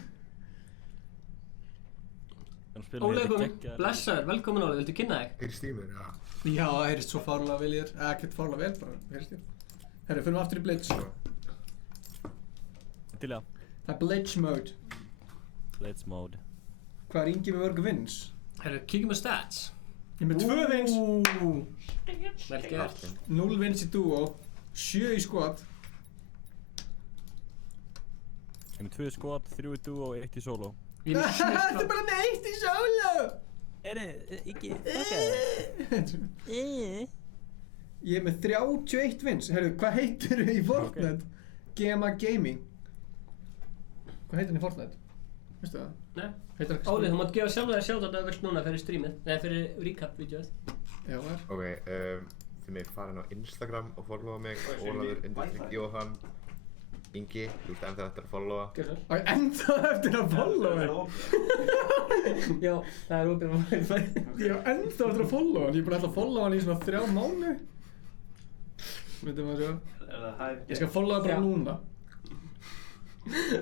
Óli er komin. Blessaður, velkomin Óli, viltu kynna þig? Heyrist í mér, já. Já, það heyrist svo fárlega vel í þér. Ekkert fárlega vel, bara heyrist þér. Herru, fyrir við aftur í Blitz. Til það. Það er Blitz mode. Blitz mode. Hvað er Ingi með mörg vins? Herru, kíkjum á stats. Ég er með 2 vins. Vel gert. 0 vins í duo. 7 í squad. Ég er með 2 skot, 3 í duo og 1 í solo. Ég er með 7 Þetta er bara með 1 í solo! Ekki, Ég er með 31 vins. Herru, hvað heitir þau í Fortnite? GMA Gaming. Hvað heitir hann í Fortnite? Veistu það? Nei. Heitir hann Óli, þú mátt gefa sjálf þér sjálf þetta vilt núna fyrir streamið. Nei, fyrir recap-vídeóið. Já, það er. Ok, þið með farin á Instagram og followa mig, Ólafur_Jóhann, Ingi, þú ert ennþá eftir að followa. Gjör svo. Á, ennþá eftir að followa mig? Já, það er opið á Wi-Fi. Ég á ennþá eftir að followa hann. Ég er búinn að followa hann í svona 3 mánuði. Veitum að sjá. Ég skal followa bara núna.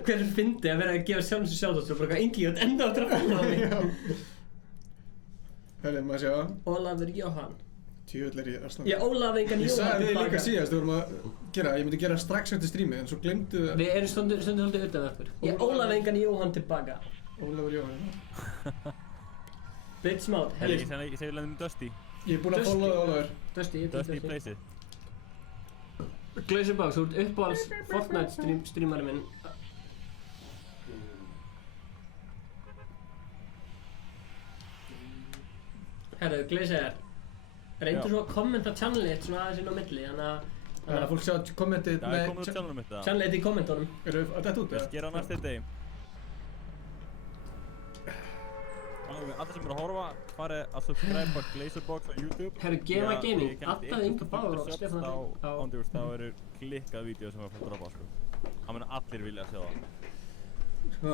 Hvernig fyndi að vera að gefa sjálf þessu sjálf þessu og bara Ingi, þú ert enda eftir að followa mig. Herri, maður sjá. Ólafur Jóhann. Tjöfull er ég að Ég Ólaf engan Ég Jóhann sagði þið líka tilbaka. síðast, við vorum að gera, ég myndi gera strax eftir strímið, en svo glemdu það. Við erum stundum svolítið utan við okkur. Ég Ólaf engan Jóhann tilbaka. Ólafur Jóhann. Blitz mode, Herri, herri. ég segi lendum Dusty. Ég er búinn að followa þig, Ólafur. Dusty, ég Dusty í Dusty. placeið. Glazerbox, þú ert uppáhalds Fortnite streamari minn. Herru, Glazer. Reyndu svo að kommenta channelið þitt svona aðeins inn á milli, þannig að Þannig að fólk sjá kommentið, Já, ég kom úr channelum mitt það. channelið þitt í kommentunum. Eru þetta út, Ég eða? sker á næstu degi. Allir sem eru að horfa, farið að subscribe á Glazerbox á YouTube. Herru, GMA Gaming, Addaði Inga Báður og Stefán á Andri. Ándjúrs, þá eru klikkað vídeo sem er að fara að droppa, sko. Það munu allir vilja að sjá það. Sko,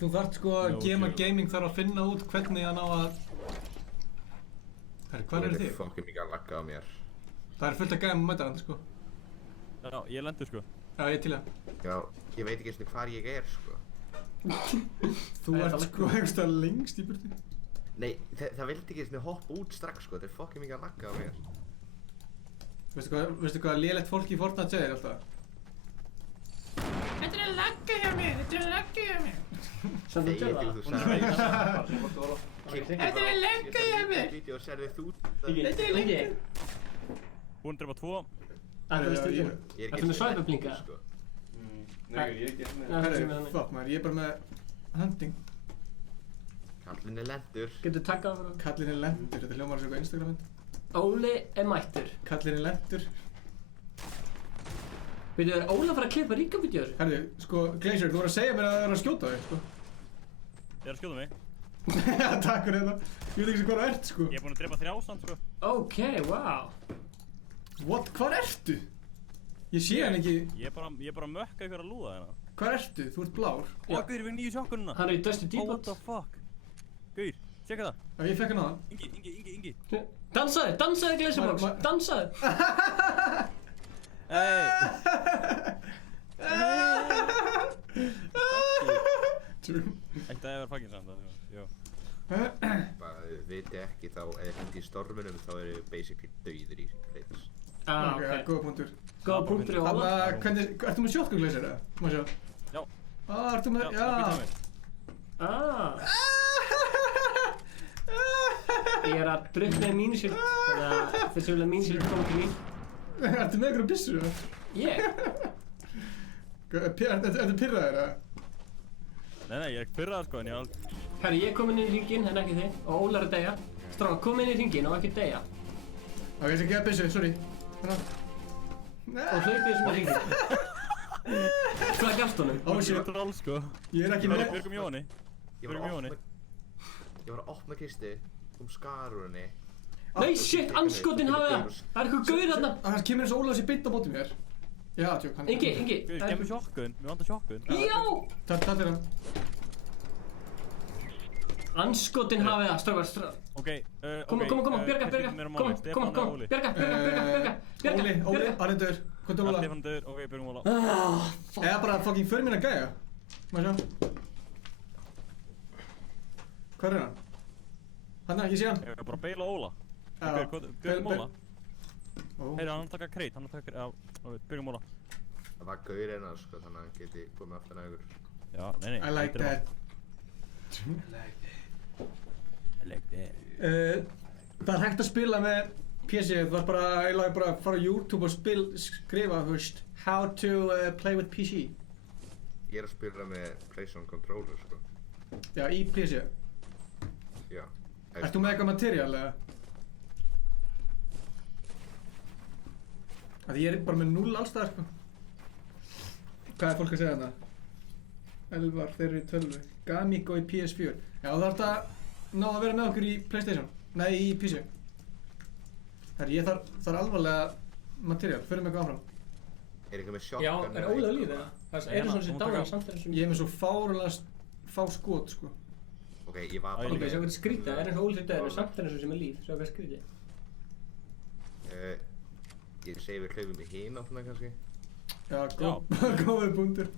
þú þarft sko að No GMA joke. Gaming þarf að finna út hvernig hann á að... Herri, hvað eru þið? Þú ert fucking mikið að lagga á mér. Það er fullt að gæma mæta hann, sko. Já, ég lendur, sko. Já, ég er til það. Já, ég veit ekki eins og hvar ég er, sko. Þú Það er ert það sko einhverstað lengst í burti. Nei, það vildi ekki eins og hoppa út strax, sko. Þetta er fucking mikið að lagga á mér. Veistu hvað lélegt fólk í Fortnite segir alltaf? Þetta er að lagga hjá mér, þetta er að lagga hjá mér. Samt að Þegar tjóða. þú sagði Þetta er að lagga hjá mér. Vídeó og serði þú Þetta er að Ingi, Búinn að drepa 2. það er stundum. Ég er Ertu með svæpablinka? sko. Nei, ég er ekki með Já, það er Herri, með þannig. fuck maður, ég er bara með hunting. Kallinn er lendur. Getur takkað fyrir. Kallinn er lendur, þetta hljómar eins og eitthvað Instagram-mynd. Óli er mættur. Kallinn er lendur. Veitu, er Óla að fara að klippa ríkavídeóur? Herri, sko, Glazer, þú voru að segja mér að það er að skjóta þig, sko. Ég er að skjóta mig. Já, takk fyrir þetta. Ég veit ekki sem hvað þú ert, sko. Ég er búinn að drepa 3 samt, sko. Ok, wow. What? Hvar ertu? Ég sé hann ekki. Ég er bara að mökka ykkur að lúða hérna. Hvar ertu? Þú ert blár. Ó, Gaur, við erum nýju sjokkununa. Hann er í Dusty Oh, what Depot. the fuck? Gaur, tjekka það. Já, ég fekk hann á hann. Ingi. Dansaði Glazerbox, dansaði. Hey! True. Ætti að vera fucking samt, já. Bara, þið viti ekki þá, ef þið hindi í storminum, þá eru þið basically dauðir í Blitz. Ah, Ok, ok. góða punktur. Góða punktur í Óla. Þannig, hvernig, ertu með shotgun Glazer, eða? Má sjá. Já. Ertu með, Já, það býta mig. Ah, ég er að drukna í mínusild, þannig að þessi vilja mínusild koma til mín. Ertu með einhverja byssu, eða? Ég? Ertu pirraðir, eða? Nei, ég er ekki pyrraðar, sko, en ég Herri, ég er komin inn í ringinn, en ekki þið, og Óla er að deyja. Stráka, kom inn í hringin og ekki deyja. Ok, ég skal gefa byssu, sorry. Og hlaupið þessum í hringin. Hvað gafst honum? Oh shit, Troll sko. ég er ekki með. Björgum Jóni. Ég var Björgum að Jóni. opna kistu, skar úr henni. Nei, shit, anskotin hafi það! Það er eitthvað gaur þarna! Hann kemur eins og Ólafs í bytt á móti mér. Já, tjók, hann... Ingi, Við kemur sjokkun, við vantar sjokkun. Já! Það er hann. Anskotin hafi það, strákar. Ok, Koma, bjarga, bjarga. Óli, hann er döður. Hvað er Óla? Stefán döður, ok, björgum Óla. Eða bara fucking för mín að gæja. Má sjá. Hvað er hann? Hanna, ég sé hann. Ég er bara að beila Óla. Já. Björgum Óla. Ó. Heyri, hann taka kreit, hann taka, já, björgum Óla. Það var gaur einar sko, þannig að hann geti komið aftan að ykkur. Já, nei. I like that. I like that. Það er hægt að spila með PC, þú var bara að fara á YouTube og skrifa, þú veist, how to play with PC. Ég er að spila með PlayStation Controller sko. Já, í PC. Já. Ert þú með eitthvað material eða? Því ég er bara með 0 allstaðar sko. Hvað er fólk að segja þarna? Elvar, þeir eru í 12. Gamigo í PS4. Já, þú þarft að ná að vera með okkur í PlayStation. Nei, í PC. Herri, ég þarf alvarlega material. Förum eitthvað áfram. Er eitthvað með shotgun? Já, er Óli á lífi það? Það er svona sem dánar samt er þessum... Ég er með svo fárulega fá skot sko. Ok, ég var bara... Ok, sjá hvað skrítið, það er eins og Óli döður en samt er þessum sem er líf. Sjá hvað skrítið. Ég segi við hlaupum í hinn áttina kannski. Já, góður punktur.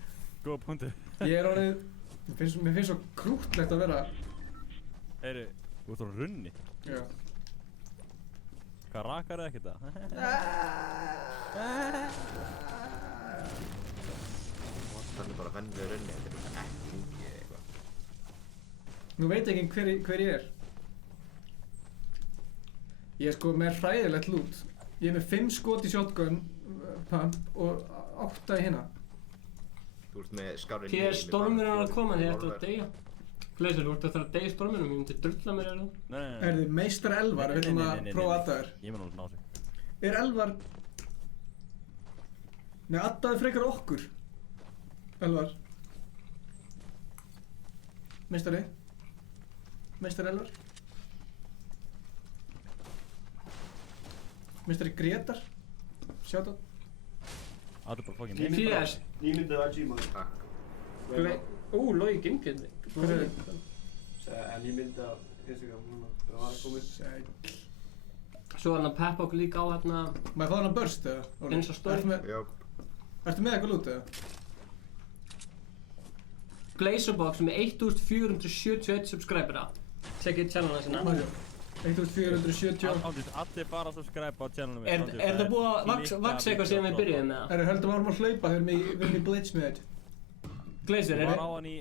Góða punktur. Ég er orðið... Mér finnst svo krúttlegt að vera... Heyri, þú ert á runni. Já. Hvað rakar eða ekkert það? Það er bara vennilega runni, þetta er ekki ungi eða eitthvað. Nú veit ekki hver ég er. Ég er sko með hræðilegt loot. Ég er með 5 skot í shotgun pump og 8 í hinna. Þú ert með skárið PS stormur er að koma því þetta er að deyja. Gleisur, þú ert að þarf að deyja storminum, ég myndi drulla mér eða þú. Nei. Er þið meistar Elvar, við viljum að prófa Addaður. Ég mun alveg ná sig. Er Elvar... Nei, Addaður frekar okkur. Elvar. Meistari. Meistari Elvar. Meistari Gretar. Shoutout. Það er bara fucking PS. Nýmyndað að G-Man. Takk. Logi Gimkjöndi. Hvað er þið? Nýmyndað Instagram núna. Það var að koma. Sæl. Svo er hann að peppa okkur líka á hérna Maður fá hann að burst eða? Óli? Insta story. Jöp. Ertu með eitthvað loot eða? Blazerbox með 1471 subscribera. Tjekkið channelna sinna. 1470. Allir bara að subscribe á channelum Er það búið að vaksa eitthvað síðan við byrjuðum með það? Herru, höldum áfram að hlaupa þegar við erum í blitz með þetta. Gleisur, Ég var á hann í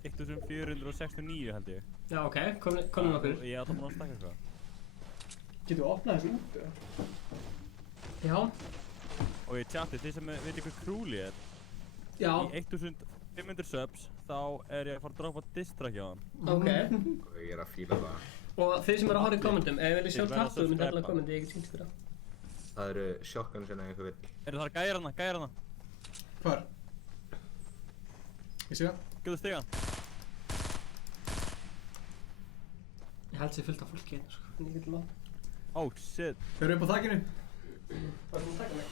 1469 held ég. Já, ok, komum okkur. Ég ætla búin að stakka eitthvað. Getur við opnað þessu út eða? Já. Og í chati, þið sem veit hvað krúli er, Já. í 1500 subs, þá er ég að fara að droppa distrack hjá hann. Ok. Ég er að fíla það. Og þið sem eru að horfa í kommentum, ef þið viljið sjá Þið verða að tattu, myndi allar subscribe. kommenti, ég get sýnt ykkur það. Það eru shotgun sem einhver vill. Það er gæjar hana. Hvar? Ég sé það. Gjöðu stigan. Ég held sér fullt af fólki hérna, sko, en ég get lóð. Oh shit. Þau eru upp á þakkinu. Hvað er það að taka mig?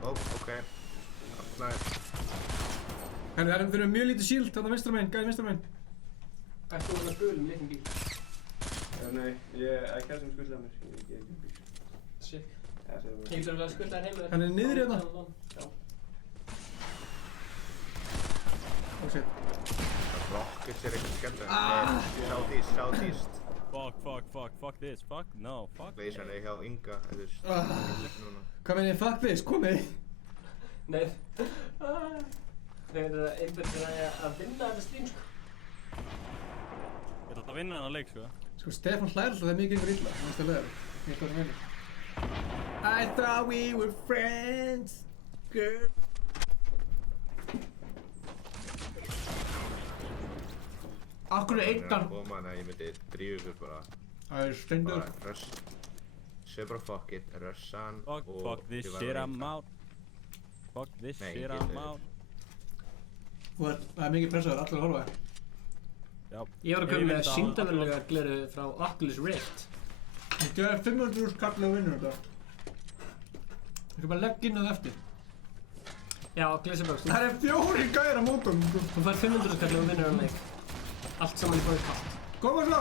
Ó, ok. Nei. Herru, þeir eru mjög lítið shield þarna vinstra meginn, gæði vinstra meginn. Ætti þú að spölu um litlum bíl? Nei, ég ekki það sem skuldaði mér. Ég ekki bíl. Shit. Já, segðu Ég getur alveg að skulda þér heim með þér. Hann er niðri hérna. Já. Oh shit. Rockets er eitthvað skemmtilega. Southeast. Fuck this, no. Blazer er hjá Inga, eða þú núna. Hvað meina ég, fuck this, komið. Nei. Þeir eru að einbært að vinna þetta stream, sko. Ég ætla að vinna þennan leik, sko. Sko, Stefán hlær alltaf þegar mikið yngur illa. Það er leður. Ég er hvað það meina. I thought we were friends, girl. Akkur er einn að koma en að ég myndi drífa ykkur bara. Það er steindur. Bara rush. Segðu bara fuck it, rusha hann og... Fuck this shit, I'm out. Fuck this shit, I'm out. Það er mikið pressaður, allir að horfa þér. Já. Ég var að koma með sýndaverulega gleru frá Oculus Rift. Það er 500.000 kall að vinna þetta. Þú skal bara leggja inn á það eftir. Já, Glazerbox, Það er 4 gæðir á mótum. þú fær 500 skall og vinnur hann leik. Allt saman í bóði kallt. Koma svo!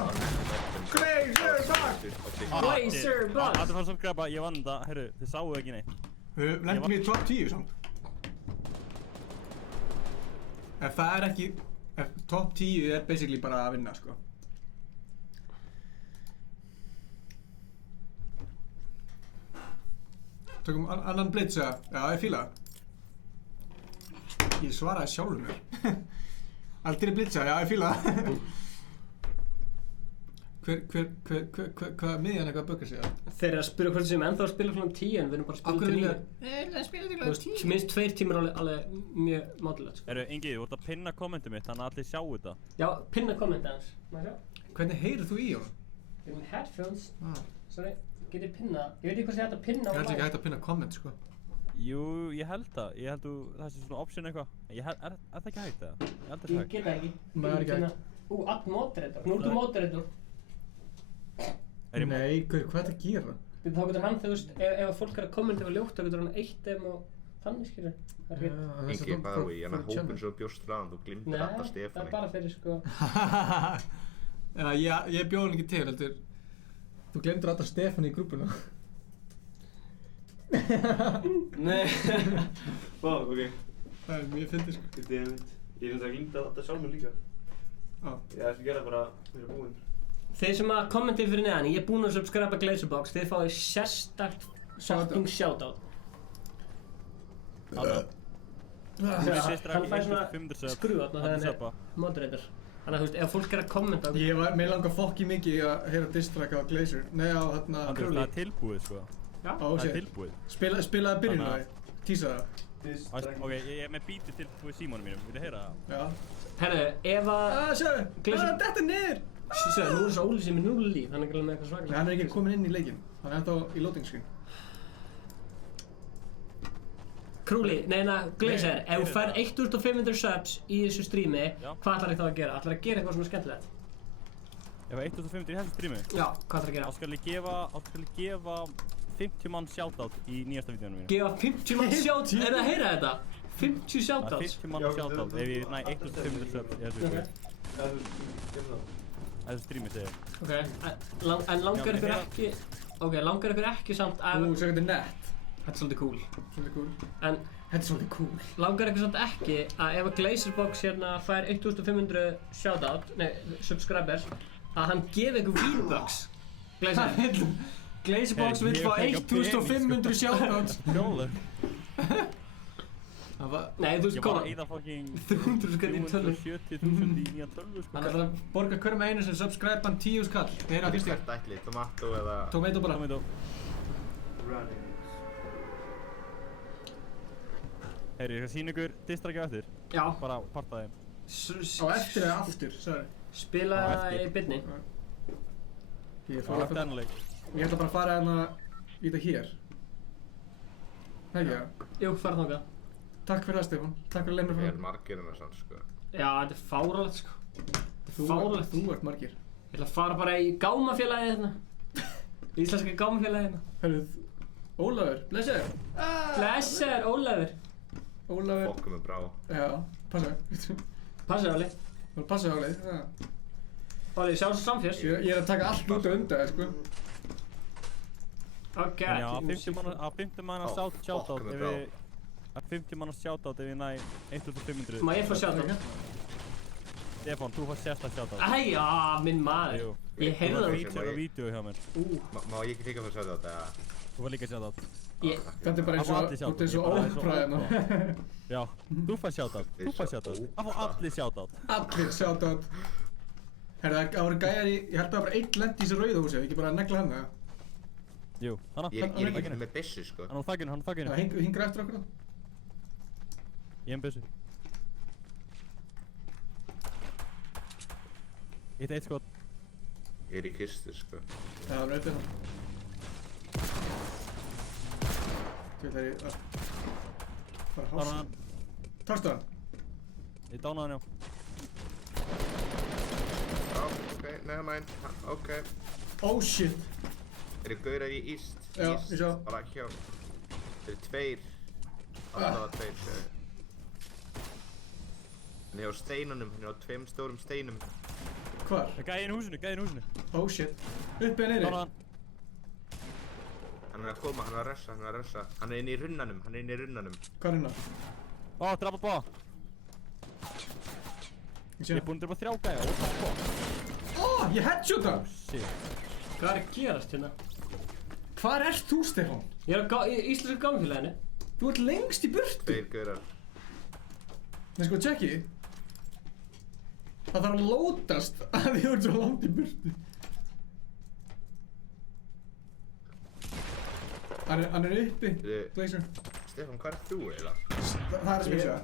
Glazerbox! Glazerbox! Allir fara subscribe, ég vann þetta. Herru, þið sáu ekki neitt. Við lendum í top 10 samt. Ef það er ekki... Ef top 10 er basically bara að vinna, sko. Tökum annan blitz eða? Já, ég fíla það. Ég svaraði sjálfur mér. Aldrei blitza, já, ég fíla það. Hvað miðjan eitthvað að bögga sig það? Þeir eru að spyrja hvort sem ennþá að spila klokkan 10 en við erum bara að spila til 9. Það spila til Þú veist, minnst 2 tímar alveg mjög mátulegt, sko. Herru, Ingi, þú ert að pinna kommentið mitt, þannig að allir sjá þetta. Já, pinna kommenta hans. Má sjá. Hvernig heyrir þú í honum? Ég er með headphones. Ah. Sorry, get ég pinna? Ég veit ekki hvað sé hægt að pinna á Ég held ekki hægt að pinna komment, sko. Jú, ég held það. Ég held það sé svona option eitthvað. Er það ekki hægt eða? Ég held það sé Ég hægt. get það ekki. Nei, það er ekki hægt. Add moderator. Nú ertu moderator. Nei, hvað er þetta að gera? Þá getur hann, þú veist, ef fólk er að kommenta yfir ljótt, þá getur hann eitt þeim og þannig, skilur. Það er fyrir. Ingi, bæða við, ég hópin svo bjóst frá hann, þú glimtir Nei, alltaf það Stefáni. er bara fyrir, sko. Já, ég bjóð hann ekki til, heldur. Þú glemdur alltaf Stefáni í grúpuna. Nei. Vá, ok. Það er mjög fyndið, sko. Þetta er mitt. Ég finnst að glýmta alltaf sjálfur líka. Já. Ég ætla að gera bara fyrir búinn. Þeir sem að kommenta fyrir neðan, ég er búinn að subscriba Glazerbox, þið fáið sérstakt fucking shoutout. Hann fær svona skrúðarn og það er moderator. Þannig að þú veist, ef fólk er að kommenta... Mér langar fokki mikið að heyra diss-track á Glazer. Nei, á þarna... Það er tilbúið, sko. Já. Á, Það shit. er tilbúið. Spilaði byrjun á því. Tísa það. Ok, ég er með beatið tilbúið símónum mínum. Viltu heyra það? Já. Herru, ef að... Sjáðu! Glazer- Þetta er niður! Sjáðu, nú er þessu Óli sem er 0 líf, hann er ekki alveg með eitthvað svaklega. Hann er ekki komin inn í leikinn. Hann er ennþá í loading screen. Krúli, Glazer, ef þú fær 1500 subs í þessu streami, Já. hvað ætlar þið þá að gera? Ætlar að gera eitthvað svona skemmtilegt? Ef 1500 í þessu streami, Já, hvað ætlar að gera? þá skal ég gefa 50 mann shoutout í nýjasta vídeónu mínu. Gefa 50 mann shout, er það að heyra þetta? 50 Það er shoutouts? 50 mann shoutout ef ég næ 1500 subs í þessu vídeónu. Þessu streami segir ég. Ok, en langar ykkur ekki... Ok, langar ykkur ekki samt að... Svo þetta er nett. Þetta er svolítið cool. Svolítið cool. En Þetta er svolítið cool. langar ykkur samt ekki að ef að Glazerbox hérna fær 1500 shoutout, subscribers, að hann gefi ykkur V-Bucks. Glazerbox Hey, vill ég fá fekk að 1500 shoutouts. Jólar. Nei, þú veist, Ég var koma. að eyða fucking 300 skall í tölvur. 370.000 í nýja tölvu, sko. Hann ætlar að borga hverjum einu sem subscribe hann 10 skall. Það er að fyrst ég. Hvert ætli, tomato eða... Tomato bara. Tomato. Running. Heyri, ég skal sýna ykkur diss-trackið á eftir. Já. Bara parta þeim. Á eftir eða aftur, sagði. Spila Á eftir. í byrni. Ég Það var eftir enn leik. ætla bara að fara hérna í þetta hér. Ekki það? Jú, fara þangað. Takk fyrir það, Stefán. Takk fyrir að leið mér Ég frá. er margir hennar sann, sko. Já, þetta er fáralegt, sko. Þetta er fáralegt. Þú ert margir. Ég ætla að fara bara í gámafélagið hérna. Íslenska gámafélagið hérna. Hörru, Ólafur, blessaður. Blessaður, Ólafur. Ólafur. Fokkum með brá. Já, passa. Passaðu, Óli. Þú er að passa á leið. Óli, sjá svo samfjörs. Ég er að taka allt út á undan, sko. Ok. En já, 50 manna shoutout Fokkum ef með brá. ég... 50 manna shoutout ef ég næ 1500. Má ég fá shoutout? Stefán, þú fannst sérsta shoutout. Æja, minn maður. Jú. Ég heyrði það. Feature á vídeo hjá mér. Má ég ekki líka fyrir að sjá þetta? Þú var líka shoutout. Þetta er bara eins og, Það fá allir þú ert eins og shoutout, ég bara- ópræðina. Já, þú fannst shoutout. Þú fannst shoutout. Það fá allir shoutout. Allir shoutout. Herra, það voru gæjar í, ég held að það bara einn lent í þessu rauða húsi, ekki bara að negla hann, eða? Jú, þannig. Ég er ekki með byssu, sko. Hann á þakkinu, hann á þakkinu. Það hingur eftir okkur þá. Ég hef byssu. Hitt eitt skot. Ég er í kistu, sko. Já, það er auðvitað það. Þú veit að ég að fara að Dánar hása. hann. Takstu hann? Ég dánaði hann, já. Já, ok, never mind. Ok. Oh shit. Eru gaurar í East? Já, East, ég sjá. bara hjá. Þeir eru tveir. Allavega tveir, sjáðu. Hann er á steinunum, hann er á tveim stórum steinum. Hvar? Gæinn í húsinu. Oh shit. Uppi eða niðri? Dánaði hann. Hann er að koma, hann er að ressa. Hann er inn í runnanum, Hvað er hérna? Ó, drapa bá. Ég Ég sé er búinn að drepa 3 gæja og drapa bá. Oh, ég headshota hann! Shit. Hvað er að gerast hérna? Hvar ert þú, Stefán? Ég er í íslensku gámfélaginu. Þú ert lengst í burtu. tveir gaurar. Nei, sko, tjekki. Það þarf að lótast að ég ert svo langt í burtu. Hann er uppi, Glazer. Stefán, hvað er þú eiginlega? Það er sem ég segja.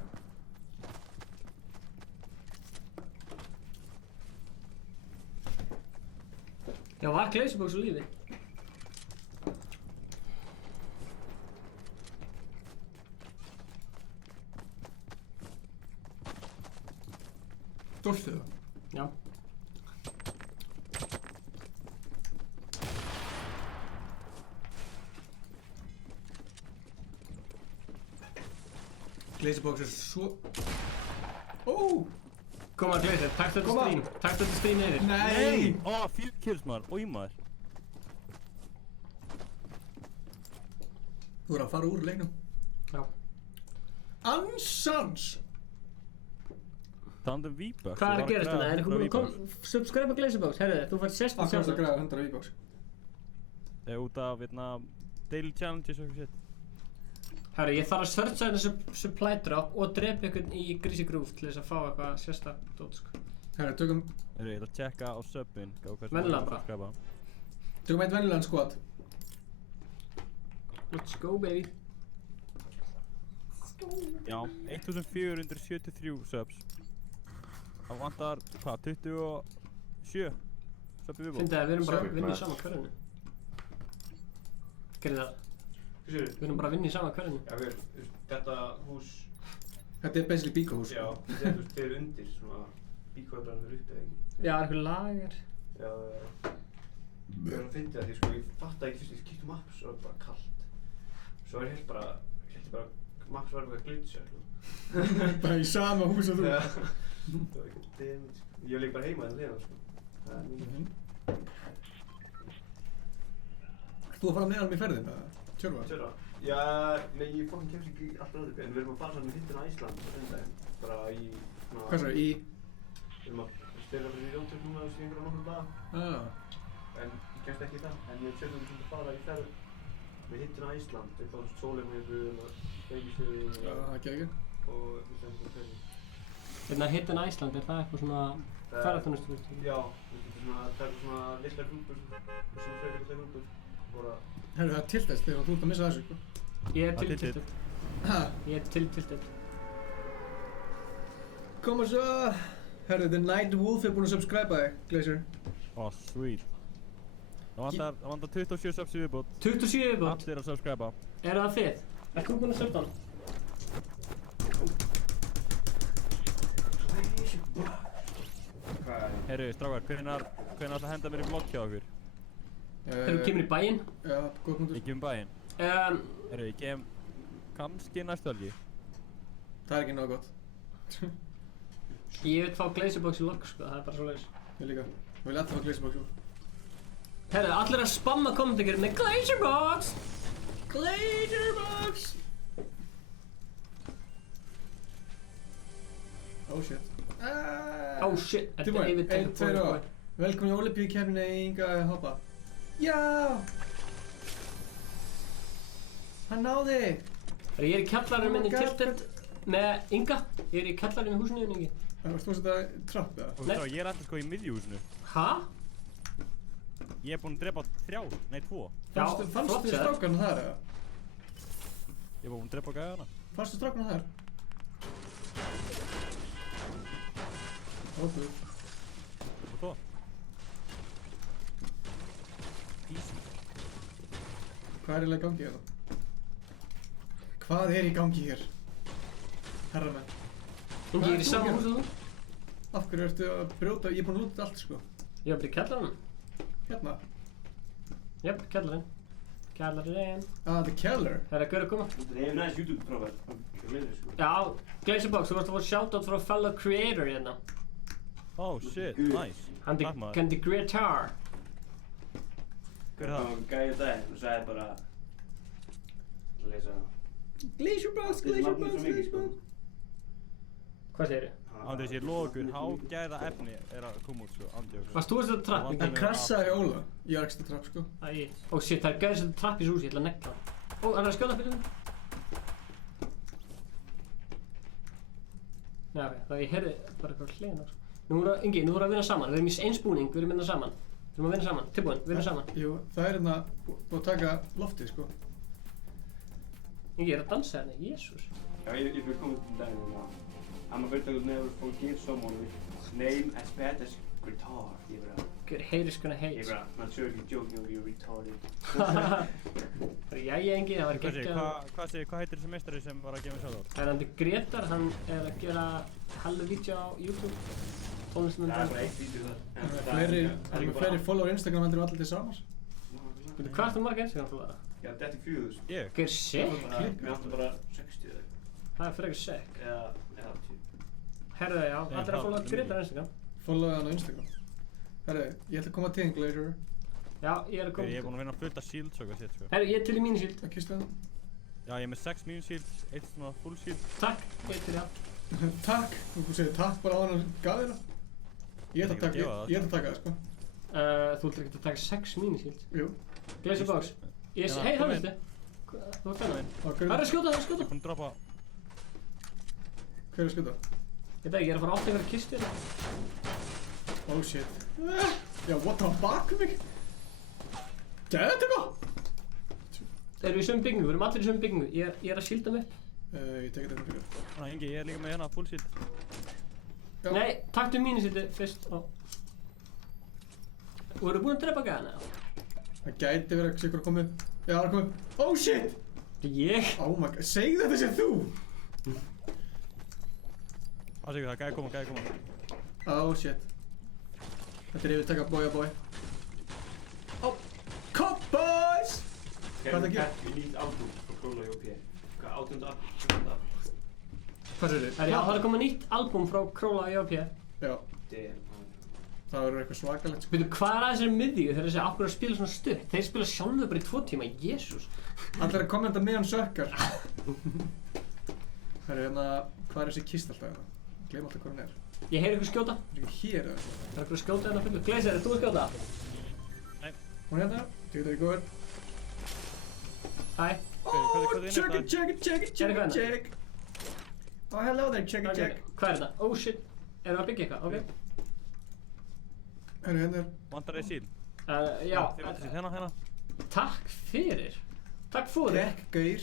Já, var Glazerbox á lífi? Dorfið það. Já. Glazerbox er svo... Ó! Koma Glazer, takk þetta Koma. stream. Takk þetta stream yfir. Nei! Ó, 4 kills maður. Ói maður. Þú er að fara úr leiknum. Já. Ansans! Tandem V-Bucks. Hvað er að gerast hérna? Er einhver búinn að koma... Subscribe á Glazerbox, herðu þið, þú fært 16 Af hverju ertu að sjálf. græða 100 V-Bucks? Það er út af, daily challenges og eitthvað shit. Herru, ég þarf að searcha þetta supply drop og drepa ykkur í Greasy Groove til þess að fá eitthvað sérstakt dót, sko. Herra, tökum Ég ætla að checka á subin. Venjulega bara. eitt venjulegan squad. Let's go, baby. Já, 1473 subs. Það vantar, hvað, 27 subbi viðbót. Fyndi að við erum bara að Sjöfn, vinna í maður. sama hverjunu. Gerði það. Hvað séu? Við erum bara að vinna í sama hverjunu. Já, þetta hús, Þetta er basically Bíkó hús. já, þetta er þeir undir, svona, bíkvæðbrann fyrir uppi eða ekki. Já, er eitthvað lager. Já, ég var að finna það því, sko, ég fattaði ekki fyrst, ég kíkti maps og það var bara kallt. Svo er ég bara, maps var eitthvað að glitcha, sko. Bara í sama hús og þú. Já, það var ekki demit, sko. Ég var líka bara heima en liðan, sko. Það er mín. Þú að fara með hann í ferðin, eða? Tjörfa? Tjörra? Já, nei, ég fokkin kemst ekki alltaf öðru, en við erum að fara saman í hittin á Ísland á þennum bara í, svona... Hvað svo, í? Við erum að styrra fyrir Jóntök núna síðan einhverja nokkur daga, en ég kemst ekki í það, en ég tjörnum við að fara í ferð með hittin á Ísland, við fáum sólum við og Beigistöðu Já, það er ekki. og við sendum það ferði. Hérna hittin Æsland, er það eitthvað svona ferðarþjónustu? Já, það er svona litla grúpur, svona frekar litla grúpur, bara... Herru, það er tiltest þegar þú ert að missa þessu, sko. Ég er Það er tiltiltið. Ha, Ég er tiltiltið. koma svo. Herru, The Night Wolf er búinn að subscriba þig, Glazer. Ó, sweet. Það vantar 27 subs í viðbót. 27 viðbót. Allir að subscriba. Er það þið? Er þú búinn að subta hann? Hvað er það? Herru, strákar, hvenær ætla að henda mér í vlogg hjá okkur? Þegar þú kemur í bæinn? Já, góð punktur. Ég kem bæinn. Herru, ég kem kannski næstu helgi. Það er ekki nóg gott. Ég vil fá Glazerbox í logg, sko, það er bara svo leiðis. Ég líka. Ég vil alltaf fá Glazerbox, sko. Herru, allir að spamma kommentargerð með Glazerbox! Glazerbox! Oh shit. Oh shit, þetta er Tilbúin, yfir 1, 2 og velkomin í Ólympíukeppnina í Inga hoppa. Já! Hann náði! Herru, ég er í kjallarinn minni Oh my God. tiltilt með Inga. Ég er í kjallarinn í húsinu þínu, Ingi. Það varst þú að setja trapp eða? Og strákar, ég er alltaf sko í miðjuhúsinu. Ha? Ég er búinn að drepa 2. Já, Fannstu flott þið hjá þér. strákarna þar eða? Ég er búinn að drepa gæjana. Fannstu strákarna þar? Ótrúð. Og svo. Hvað er eiginlega í gangi hérna? Hvað er í gangi hér? Herramenn. Ingi, ég er í sama hús og þú? Af hverju ertu að brjóta? Ég er búinn að lúta allt, sko. Ég var bara í kjallaranum. Hérna. Jöp, kjallarinn. Kjallarinn. The Keller. Það er að gera að koma. Það er næst YouTube-prófar. Já, Glazerbox, þú varst að fá shoutout frá fellow creator hérna. Oh shit, nice. Hann Takk maður. kendi Gretar. Hver er það? Gæði það og sagði bara að lesa Glazerbox. Hvað segirðu? Andri, þessi logur, hágæða efni er að koma út sko, Andri. Varst þú að setja trapp? Vandi Hann mig krassaði í Óla. Ég var ekki að trapp, sko. Æ, oh shit, það er gæðið að setja trapp í þessu húsi, ég ætla að negla hann. Ó, hann er að skjóta fyrir hann. Nei, ok, það ég heyrði bara eitthvað hliðin á, sko. Ingi, nú erum við að vinna saman, við erum í eins búning, við erum að vinna saman. Við erum að vinna saman, tilbúin, við erum saman. Jú, það er hérna búið að taka loftið, sko. Ingi, ég er að dansa hérna, jésús. Já, ég fyrir komið til daginn og I'm afraid I would never forgive someone with name as bad as Gretar. Ég bara, Good haters gonna hate. not sure if you're joking or you're retarded. Jæja, Ingi, það var Hvað segir, geggjað. hvað heitir þessi meistari sem var að gefa shoutout? Það er hann Gretar, hann er að gera halvu vídeo á YouTube. Tónlistamönd. Það er bara eitt vídeo þar. Það er með fleiri follower á Instagram heldur en allir til samans. Veitu, hvað ertu marga Instagram follower? Já, þetta er 4.000. Ég? Gauð, sick. Mér áttu bara 60 eða Það er frekar sick. eða 80. Herðu, já, allir að followa Gretar á Instagram. Followaði hann á Instagram. Herri, ég ætla að koma til þín, Glazer. Já, ég er að koma. Ég er búinn að vinna fullt af shields og eitthvað shit sko. Herru, ég er til í mínisíld. Það kistu hann. Já, ég er með 6 mínus shields, 1 svona full shield. Takk, ég er til í allt. Takk. Þú segir takk bara á hann og gaf þér það. Ég ætla að taka það, sko. Þú ætlar ekki að taka 6 mínisíld. Jú. Glazerbox. Hei, það veistu. Þú ert þennan. Það er að skjóta, það er að skjóta. Ég er búinn að droppa. Hver er að skjóta? Ég veit ekki, ég er að fara átt einhverja kistu hérna. Oh shit. Já, what the fuck mig? Gæði þetta eitthvað? Erum við í sömu byggingu? Við erum allir í sömu byggingu. Ég er að shielda mig upp. Ég tek þetta fyrir. Þannig Ingi, ég er líka með hérna full shield. Já. Nei, taktu mínisíldi fyrst og... Og eru búin að drepa gæðana? Það gæti verið að sikur að koma upp. Já, það er að koma upp. Oh shit! Ég? Oh my god, segðu þetta sem þú! Það sé ekki það, gæði koma. Oh shit. Þetta er yfirtaka boy. Oh, cowboys! Hvað er það að gera? Við lít albúm frá Króla og P. Hvað, 8. app? Hvað sér þið? Já, það er að koma nýtt albúm frá Króla og P. Já, Damn. það verður eitthvað svakalegt, sko. Veitu, hvað er að þessari miðvíu þegar þessi ákveður að spila svona stutt? Þeir spila sjálfur bara í 2 tíma, jésús. Allir að kommenta meðan sökkar. Það er hérna, hvað er þessi kist alltaf hérna? Gleym alltaf hvað hún er. Ég heyri ykkur skjóta. Það er ekki hér eða eitthvað. Það er ykkur að skjóta hérna fullu. Glazer, ert þú að skjóta? Hún er hérna, tjóta í góður. Hæ. Oh, check it. hérna? Oh, hello there, check it. Hvað er þetta? Oh shit. Erum við að byggja eitthvað? Ok. Herru, hérna er. Vantar þið shield? Já. Þið vantar shield, hérna. Takk fyrir. Takk fyrir. Gekk, gaur.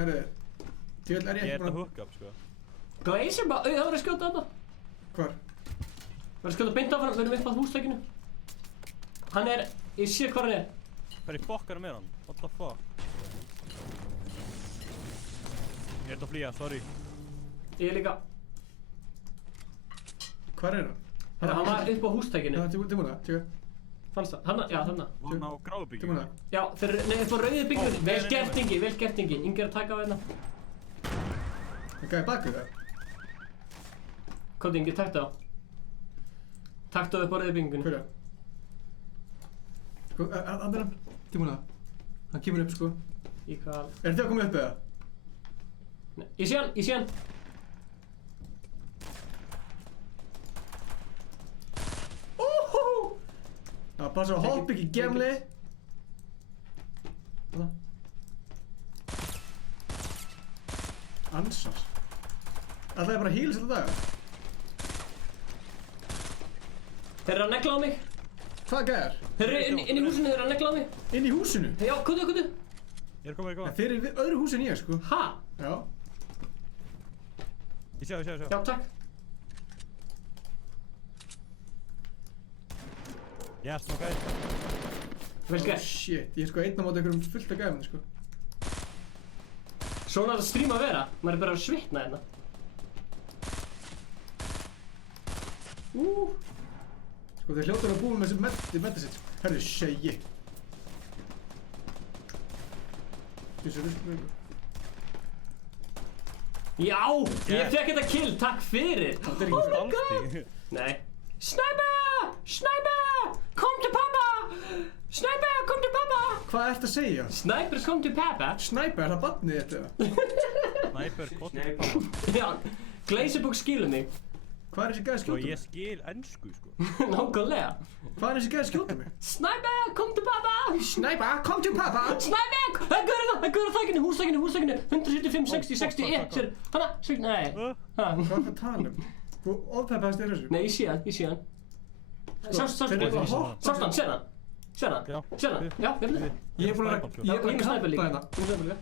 Herru, tjóðl er Ég ég er ekki þetta búinn hook up sko. Glazer bara, það var að skjóta þetta. Hvar? Það var að skjóta beint áfram, við erum upp að hústakinu. Hann er, ég sé hvað hann er. Hvað er í fokkanum með hann? What the fuck? Ég er þetta að flýja, sorry. Ég er líka. Hvar er hann? Hann var upp á hústakinu. Já, tilbúin það, tjóka. Fannst það? Hanna? Já, þarna. Var hann á gráðu Tilbúin byggjum? það. Já, þeir eru, nei, upp á rauðu byggjum. Nei, Vel nei, gert, nei. Ingi, vel gert, Ingi. Ingi er að taka á hérna. Það gæði baku það. Komdu, Ingi, taktu á. Taktu upp á rauðu byggingunni. Hver er? Sko, hann er hann. Tilbúin það. Hann kemur upp, sko. Í hvað? Er þið að koma upp eða? Nei, ég sé hann. Já, passa á hopp ekki gemli. Hvað? Ansars. Það er bara að hýla sér þetta daga. Þeir eru að negla á mig. Hvað gæðar? Þeir eru inn í húsinu, þeir eru að negla á mig. Inn í húsinu? Já, komdu. Ég er komið. Þeir eru við öðru húsi en ég, sko. Ha? Já. Ég sjá. Já, takk. Yes, ok. Vel Oh gert. shit, ég er sko einn á móti einhverjum fullt af gæfum sko. Svona er þetta stream að vera. Maður er bara að svitna hérna. Sko þeir hljóta að búa með þessi medicine sko. Herru, shit. Já! Ég fekk þetta kill, takk fyrir! Þetta er ekki Oh my god! Nei. Sniper! Sniper! Kom til pappa! Sniper, kom til pappa! Hvað ert að segja? Sniper, kom til pappa! Sniper, er það barnið þetta? Sniper, kottu. Já, Glazebuk skilur mig. Hvað er þessi gæði Sko skjóta ég mig? skil ennsku sko. Nákvæmlega. Hvað er þessi gæði skjóta mig? Sniper, kom til pappa! Sniper, kom til pappa! Sniper! Það er gaur á þækinu, húsþækinu. 175, 60, 61, sér. Hanna, 60, nei. Ha. Hvað er það að tala um? Hvað ofpeppast er þessu? Nei, ég sé hann. Sást þeir eru að hann, hoppa. sér hann. Sér hann, já, ég finn það. Ég er búin að kappa hérna.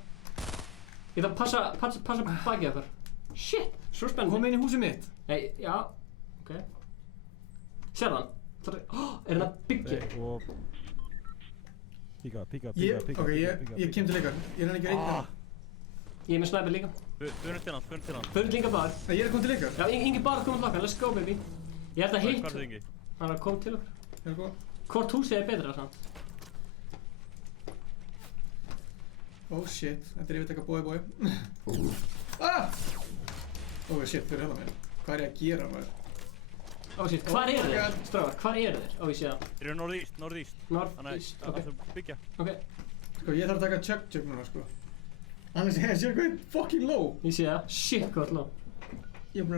Ég þarf að passa bakið okkar. Shit, svo spennandi. Kom inn í húsið mitt. Nei, já, ok. Sér hann. Er hann að byggja? Píka. Ok, ég kem til ykkar. Ég er ekki einn. Ég er með snæper líka. Förum til hann. Förum líka bar. Ég er að koma til ykkar. Já, Ingi bar að koma til okkar, let's go baby. Ég held að hitt. Hvað er það Ingi? Hann er að koma til okkar. Er það góð? Hvort húsið er betra samt? Oh shit, þetta er yfirtekka bói. Ah! Oh shit, þeir eru hérna mér. Hvað er ég að gera maður? Oh shit, hvar eru þeir? Strákar, hvar eru þeir? Ó, ég sé það. Þeir eru norðíst. Northeast, Þannig ok. að það byggja. Ok, Sko, ég þarf að taka check núna, sko. Annars ég sé hvað fucking low. ég sé það. Shit, hvað er lóð.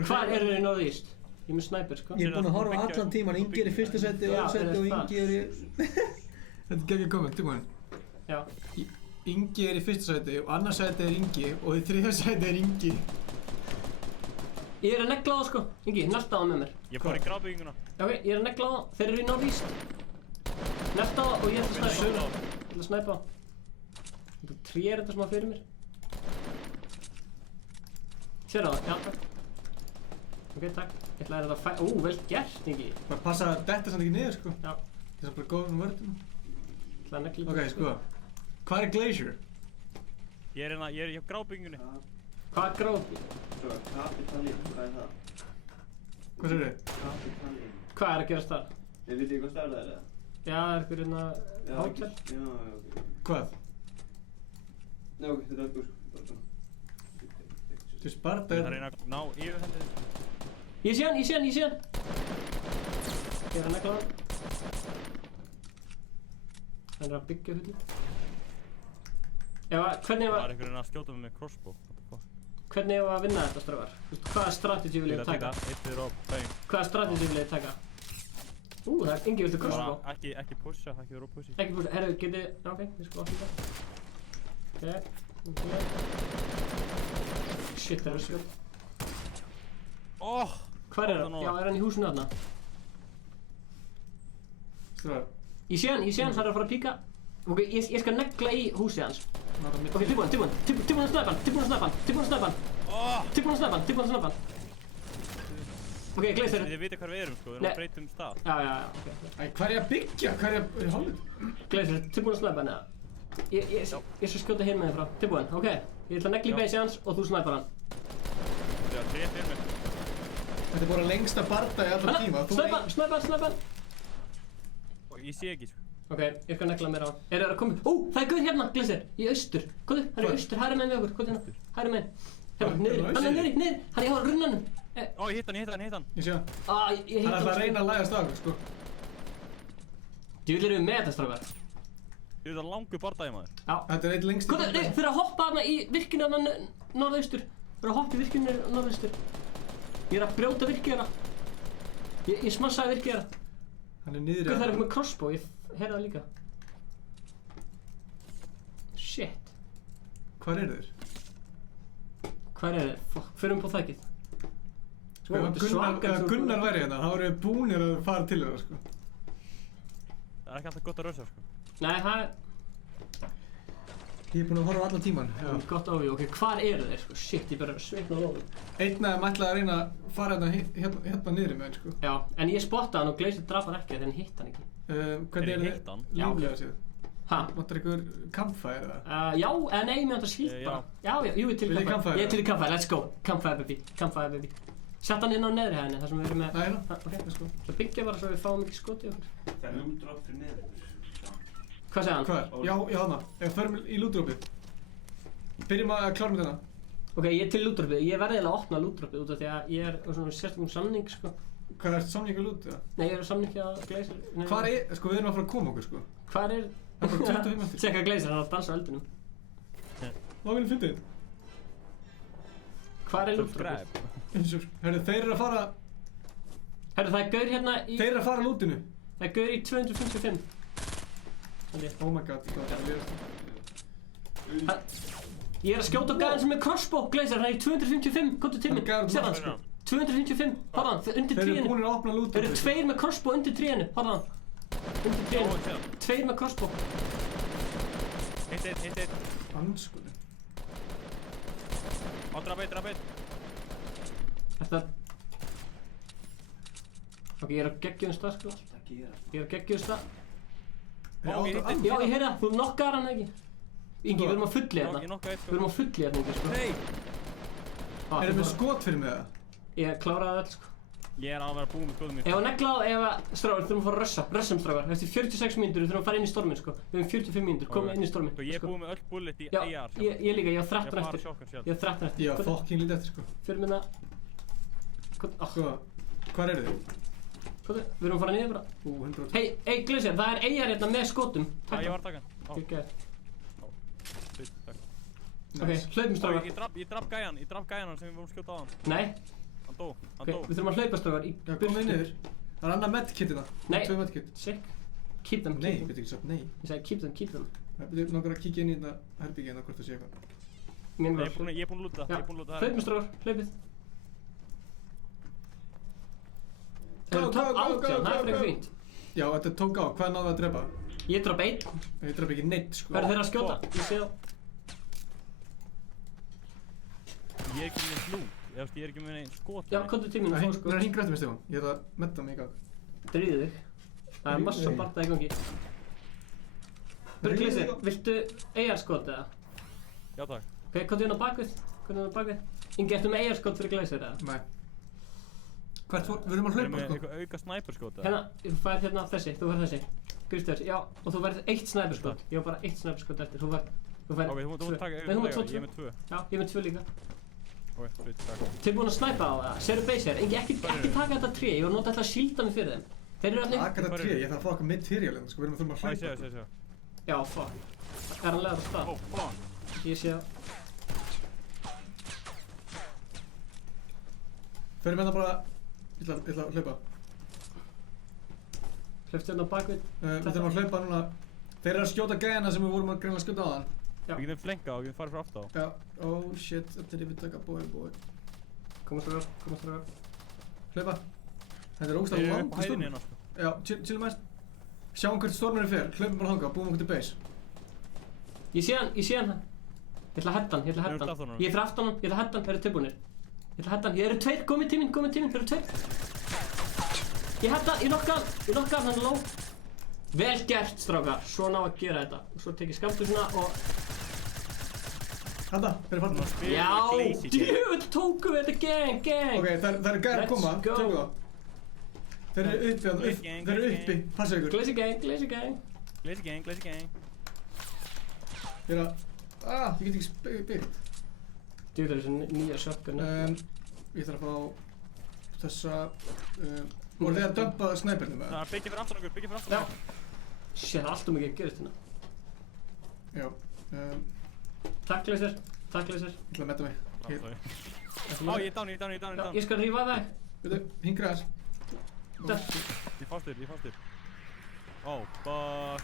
Hvar eru þeir í Northeast? Ég er með snæper, sko. Ég er búinn að horfa allan tíman. Ingi er í fyrsta seti og Já, öðru seti og það. Ingi er í... Þetta er geggjað komment, tilbúin. Já. Ingi er í fyrsta seti og annars seti er Ingi og í þriðja seti er Ingi. Ég er að negla á það, sko. Ingi, nerta á það með mér. Ég fór í grábygginguna. Já, ok, ég er að negla á það. Þeir eru í Northeast. Nerta á það og ég ætla að snæpa á það. Ég ætla að snæpa á það. Þetta tré er þetta smá fyrir mér. Sér á það, já, takk. Ok, takk. Ég ætla að þetta vel gert, Ingi. Bara passa að detta samt ekki niður, sko. Já, Það er bara góð um vörðum. ég ætla að negla Ok, sko. Hvað er Glacier? Ég er hjá grábyggingunni. Hvað er grópi? Svo, Kapitalín, hvað er það? Hvað segir þið? Kapitalín. Hvað er að gerast þar? Þið vitið hvað stærð það er, eða? Já, það er einhver hérna hótel. Já, ok. Hvað? Nei, ok, þetta er sko, bara svona. Þú sparta Ég þarf að reyna að ná yfirhendið. Ég sé hann. Ég er að negla hann. Hann er að byggja hluti. Hvernig Það var einhverjum að skjóta mig með crossbow. Hvernig hefur að vinna þetta, strákar? Hvaða strategy vil ég taka? Eitt er á bæinn. Hvaða strategy vil ég taka? Það er Ingi, viltu crossbow? Ekki pusha, ekki vera á pussi. Ekki pusha, herru, ok, við skulum opna þetta. Ok. Shit, það er að skjóta. Hvar er hann? Já, er hann í húsinu þarna? Stráðar. Ég sé hann, hann er að fara að píka. Ok, ég skal negla í húsið hans. Ok, tilbúin að snæpa hann. Ok, Glacier. Þið vitið hvar við erum sko, við erum að breyta um stað. Já, ok. Æ, hvað er ég að byggja? Hvað er ég að... Hálfum? Glacier, tilbúin að snæpa hann, eða? Ég skal skjóta hér með þér frá. Tilbúin, ok. Ég ætla að negla í base hans og þú snæpar hann. Það er 3 fyrir mig. Þetta er bara lengsta barda í allan tíma. Snæpa hann. Ég sé ekki sko. Ok, ég skal negla mér á hann. Er það að koma? Það er guð hérna, Glacier, í austur. Hvað er? Hann er í austur, hægri meginn við okkur. Hvað er hérna? Hægri meginn. Hérna, niður. Hann er niður. Hann er hjá runnanum. Ég hitt hann. Ég sé hann. Ég Hann ætla að reyna að lægast á okkur, sko. Djúvill erum við með þetta, strákar. Þú veit að langur bardagi maður. Já. Þetta er eitt lengsti Hvað, þeir eru að hoppa þarna í virkinu þarna norðaustur. Þeir eru að hoppa í virkinu norðaustur. Ég er að brjóta virkið hérna. Ég smassaði virkið hérna. Hann er niður í Hvað, það er ekki með crossbow, ég heyrði það líka. Shit. Hvar eru þeir? Hvar er þeir? Fuck, förum på þækið. Sko, ef Gunnar væri hérna, þá eru við búnir að fara til þeirra, sko. Það er ekki alltaf gott að rausa sko. Nei, það er... Ég er búinn að horfa allan tíman. Gott á því, ok, hvar eru þeir, sko? Shit, ég bara sveitna á lóðum. Einn af þeim ætlaði að reyna að fara hérna niðri með hann, sko. Já, en ég spottaði hann og Glacier draf hann ekki þegar hann hitt hann ekki. Hvernig Er ég eru hitt hann? líflega séð? Ha? Vantar ykkur campfire eða? Já, eða nei, mér vantar síld bara. Já, jú, ég er til í campfire. Ég er til í campfire, let's go. Campfire baby. Sett hann inn á neðri hæðinni, þar sem við erum með... Nei, ok, let's go. Það byggja bara svo við fáum ekki skot í okkur. Það er loot-drop fyrir neður. Hvað segði hann? Hvað? Já, hana. Ef við förum í loot-dropið. Byrjum að klára með þennan. Ok, ég er til loot-dropið. Ég verði eiginlega að opna loot-dropið út af því að ég er svona sérstökum samning, sko. Hvað er samning að loot, eða? Nei, ég er samning að Glazer. Hvar er, sko við erum að fara að koma okkur, sko. Hvar er... Það er bara 25 eftir. Tjekka Glazer, hann er að dansa á eldinum. Hvað viljum fyndið? Hvar er loot-dropið? Herru, þeir eru að fara... Herru, það er gaur hérna í... Þeir eru að fara að lootinu. Það er gaur í 255. Oh my god, það er Ég er að skjóta á gæðan sem er crossbow, Glazer, hann er í 255, komdu til minn, sér hann sko. 255, horfa hann, undir tríinu. Þeir eru búinir að opna lootinu. Þeir eru tveir með crossbow undir tríinu, horfa hann. Undir tríinu, tveir með crossbow. Hitt. Anskunni. Á, drap eitt. Þetta... Ok, ég er að geggjum stað sko. Ég er að geggjum stað. Já, ég heyri það, þú nokkar hann ekki. Ingi, við erum á fulli hérna. Við erum á fulli hérna, Ingi, sko. Nei! Erum við skot fyrir mig það? Ég kláraði það, sko. Ég er að vera búinn með skotum mín. Ef að negla á, strákar, við þurfum að fara að rössum strákar. Eftir 46 mínútur, við þurfum að fara inn í storminn, sko. Við höfum 45 mínútur, komum inn í storminn. Ég er búinn með öll bullet í AR. Já, ég líka, ég á 13 eftir. Ég á 13 eftir. Ég á fokkin lítið eftir, sko. Fyrir minna... Hvar eru þið? Við erum að fara niður bara. 100. Hey, Glazer, það er AR hérna með skotum. Ég var að taka hann. Ok, hlaupum strákar. Ég draf gæjan sem við vorum skjóta á hann. Nei. Hann dó. Við þurfum að hlaupa strákar í Já, komum við niður. Það er annað medkit hérna. Nei. 2 medkit. Sick. Keep them. Nei, betur ekki sagt nei. Ég sagði keep them. Það betur nokkur að kíkja inn í þetta herbyggja hérna hvort það sé eitthvað. Ég er búinn að lúta. Hlaupum strákar, hlaupið. Það er top 18, það er frekar fínt. Já, þetta tók á. Hvað náðu að drepa? Ég draf 1. Ég draf ekki neitt, sko. Hvað eru þeir að skjóta? Ég sé það. Ég er ekki með lút. Ég er ekki með neinn skot. Já, komdu til mín og fá skot. Það er hingra eftir mig, Stefán. Ég ætla að metta mig í gang. Dríðu þig. Það er massa barða í gangi. Glazer, viltu AR skot eða? Já, takk. Ok, komdu inn á bakvið. Ingi, ertu með AR skot fyrir Glazer eða? Nei. Hvert fór? Við erum að hlaupa, sko. Eitthvað auka sniperskot eða? Hérna, þú færð hérna þessi, þú færð þessi. Gristur, já, og þú færð 1 sniperskot. Ég var bara 1 sniperskot eftir, þú færð... Ok, þú mútt taka Nei, þú mútt 2. Ég er með 2. Já, ég er með 2 líka. Ok, sweet, takk. Tilbúin að snæpa á það, sérðu base hér. Ingi, ekki taka þetta tré, ég var notað alltaf að shielda mig fyrir þeim. Þeir eru allir... Taka þetta tré, ég þarf að fá okkur material, sko, við erum að hlaupa. Já, fuck. Er hann legar á stað? Oh, fuck. Ég sé það. Förum hérna bara... Ég ætla að hlaupa. Hlauptu hérna á bakvið. Við þurfum að hlaupa núna. Þeir eru að skjóta gæjana sem við vorum að greinlega skjóta á þann. Já. Við getum flenka og við getum farið fyrir aftur á. Já, oh shit, þetta er yfirtaka, bói. Koma strákar. Hlaupa. Þetta er ógstæðan langt í stormur. Hérna, sko. Já, chillum aðeins. Sjáum hvert stormurinn fer, hlaupum bara þangað, búum okkur til base. Ég sé hann. Ég ætla að hetta hann. Ég er fyrir aftan hann, ég ætla að hetta hann, þeir eru tilbúinir. Ég ætla að hetta hann, eru 2, komið tíminn, þeir eru 2. Ég hetta, ég nokka hann, hann er low. Vel gert, strákar, svona á að gera þetta. Og svo tek ég skamtur svona og... Handa, þeir eru farin. Já, djöfull tókum við þetta gang. Ok, það eru gæjar að koma, tökum það. Þeir eru uppi, passa ykkur. Glazer gang. Ég er að... ég get ekki byggt. Djöfull er þessi nýja shotgun. Ég þarf að fá þessa... voru þið að dumpa snæpernum með það? Það byggja fyrir aftan okkur, Já. Shit, það er alltaf mikið að gerast hérna. Já. Takk, Glazer. Ég ætla að metta mig. Ó, ég er down. Ég skal rífa þig. Veitu, hingra þess. Ég fastur. Ó, fuck.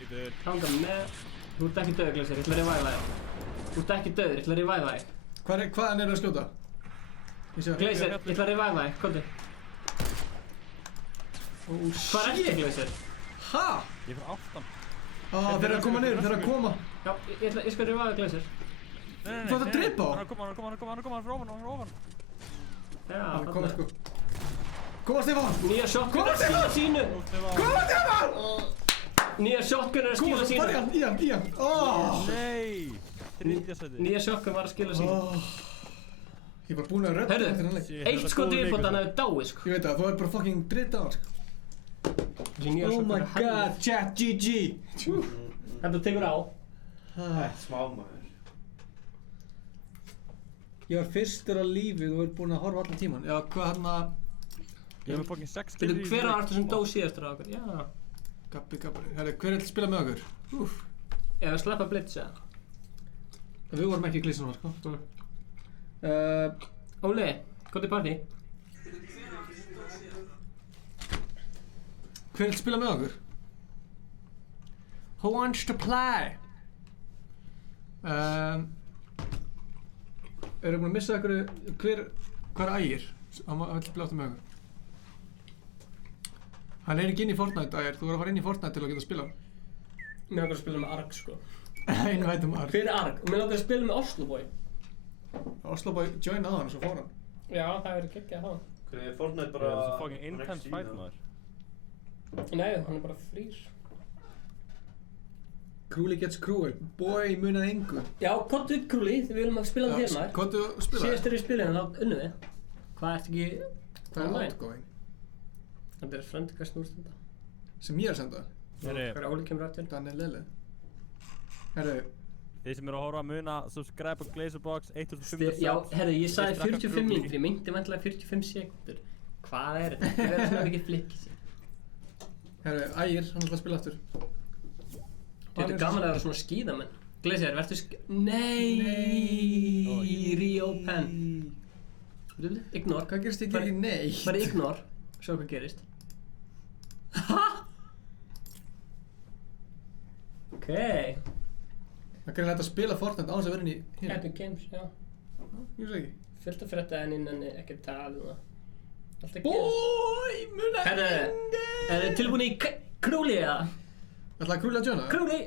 Rítur. Hanga með. Þú ert ekki döður, Glazer, ég ætla að reviva þig. Þú ert ekki döður, ég ætla að reviva þig. Hvaðan eru að skjóta? Glazer, ég ætla að reviva þig, komdu. Hvað er þetta, Glazer? Ha? Ég er fyrir aftan. Þeir eru að koma niður, þeir eru að koma. Já, ég skal reviva þig, Glazer. Þú ætti að drepa á? Hann er að koma, hann er ofan. Já, hann er komið, sko. Koma, Stefán! Nýja shotgun að sínu. Koma, Stefán! Nýja shotgun að skila sínu. Kom, í hann. Nei! Þriðjasæti. Nýja shotgun var að skila sínu. Ég var búinn að redda Heyrðu, eftir hann leik. eitt skot viðbót hann hefði dáið, sko. Ég veit það, þú er bara fucking dritt á hann, sko. Oh my god, chat GG. Þetta tekur á. Smá maður. Ég var fyrstur á lífið og er búinn að horfa allan tíman. Já, hvað hann að... Ég hef með fucking 6 Veitu, hver var þetta sem dó síðastur á okkur? Já. Gabbi. Herri, hver er að spila með okkur? Ef við sleppa blitz, eða? Við vorum ekki í glísunum, sko. Óli, gott í partí. Hver er að spila með okkur? Who wants to play? Erum við búin að missa hver er Ægir? Hann vill spila áttu með okkur. Hann er ekki inn í Fortnite, Ægir. Þú verður að fara inn í Fortnite til að geta að spila. Mér langar að spila með Ark, sko. Einu veit Ark. Hver er Ark? Mér langar að spila með Osloboy. Osloboy join aðan og svo fór hann. Já, það verður geggjað það. Hvernig er Fortnite bara... Það er fucking intense fight, maður. Nei, hann er bara frýr. Krúli gets krúi. Boy munað engu. Já, kottu upp Krúli, við viljum að spila með þér, maður. Kottu og spila. Síðast er í spilinu, þá unnum við. Hvað ertu ekki... Hvað er outgoing? Þetta er frendikast núrstunda. Sem ég er að senda? Hver Óli kemur aftur? Daniel Lele. Herru. Þið sem eru að horfa að muna, subscribe á Glazerbox, 1500 subs. Já, herru, ég sagði 45 mínútur, ég meinti vantilega 45 sekúndur. Hvað er þetta? Það verður svona mikið flikki sér. Herru, Ægir, hann ætla að spila aftur. Þetta er gaman að vera svona skíðamenn. Glazer, verður Nei! Reopen. Ignore. Hvað gerist ekki ekki nei? Bara ignore. Sjá hvað gerist. Ha? Ok. Það er hægt að spila Fortnite á þess að vera inn í hérna. Epic Games, já. Ég veist ekki. Fullt að frétta en innan ekki tala um það. Allt að Boy, munað engu! Er þið tilbúin í Krúli eða? Ætlaði Krúli að joina? Krúli!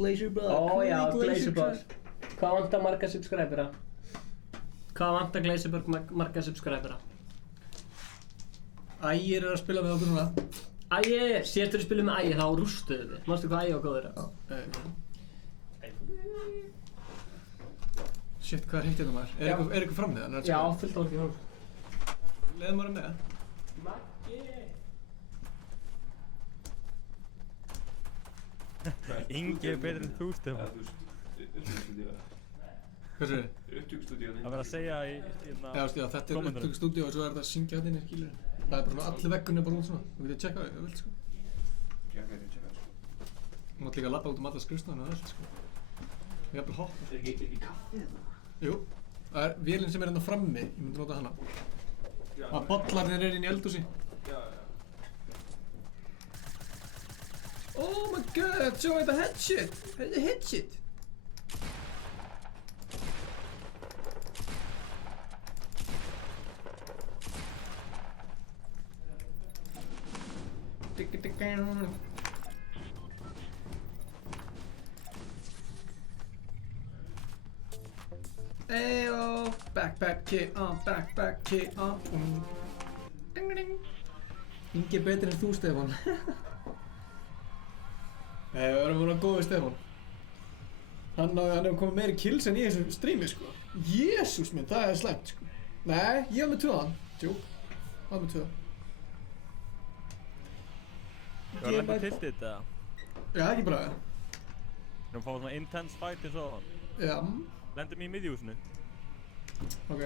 Glazerbug. Ó já, Glazerbug. Hvað vantar marga subscribera? Hvað vantar Glazerbug marga subscribera? Ægir er að spila með okkur núna. Ægir! Síðast við spilum með Ægir þá rústuðu við. Mástu hvað Ægir var góður að? Shit, hvað er heitt hérna maður? Er ykkur fram með það? Já, fullt álki fram. Leðum maður með það? Ingi er betur en þú, Stefán. Hvað sér þið? Upptökustúdíónu. Það verður að segja í Já, þetta er upptökustúdíó og svo er þetta að syngja hérna inni, skilur. Það er bara svona, allir veggunni er bara út svona. Þú getur tjekkað það, ef þú vilt, sko. Tjekka það. Þú mátt líka labba út alla skrifstofuna og allt, sko. Ég hafði hoppa. Er ekki kaffi þetta? Jú. Það er vélinn sem er hérna frammi, ég myndi nota hana. Að bollarnir er inn í eldhúsi. Já. Oh my god, sjá þetta headshot! Þetta er headshot! Eyo, backpack kit on, backpack kit on. Ding ding. Ingi er betur en þú, Stefán. Nei, við erum búin að góða við Stefán. Hann hefur komið meiri kills en ég í þessu streami, sko. Jésús minn, það er slæmt, sko. Nei, ég var með 2 hann. Tjók, hann var með 2. Þú var lendið tiltið þetta? Já, ekki bara það. Við erum að fá svona intense fight eins og það. Já. Lendum í miðjúsinu. Ok.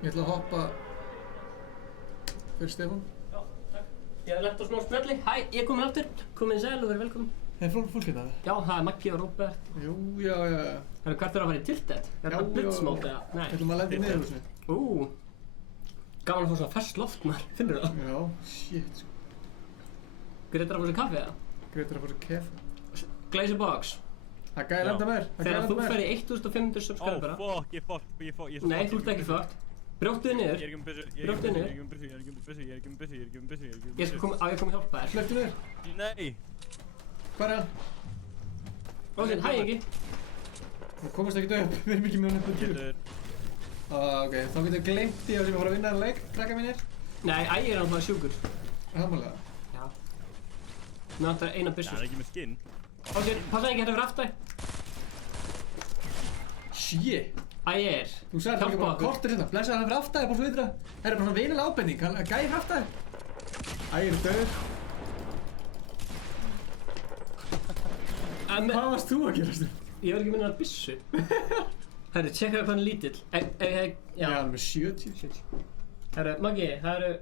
Ég ætla að hoppa fyrir Stefán. Já, takk. Ég hef lent á smá spjalli. Hæ, ég er komin aftur. Komin sæl og verið velkomin. Er fólk hérna? Já, það er Maggi og Róbert. Jú, já. Það er hvert að fara í tiltet? Er það blitzmót eða? Nei. Ætlum að lenda í niðurhúsinu. Gaman að fá svona ferskt loft, maður. Finnur það? Já, shit, sko. Greitar að fá sér kaffi eða? Greitar að fá sér keffi. Glazerbox. Það gæði lenda mér. Þegar þú fer í 1500 subscribera. Fuck, ég fuck. Nei, þú ert ekki fucked. Brjóttu þig niður. Ég er ekki með byssu. Brjóttu þig niður. Ég skal koma að hjálpa þér. Slepptu niður. Nei. Hvað er hann? Rósin, hæ Ingi. Þú komast ekkert upp. Við erum ekki með hann upp. Ok, þá getum við gleymt því að sem við fórum að vinna þennan leik, krakka mínir. Nei, Ægir er náttúrulega sjúkur. Hammarlega. Já. Mér vantar eina byssu. Það er ekki með skinn. Passa ekki hérna fyrir aftæði. Shit. Ægir. Þú sagði ekki bara kortir hérna, blessaði hann fyrir aftæði, bara svo vitra. Það er bara svona vinilega ábending, hann gæði fyrir aftæði. Ægir er döður. Hvað varst þú að gera, Stefán? Ég var ekki minna að byssu. Herru, tjekka hvað hann er lítill. Já, hann er með 70. Herru, Maggi, það eru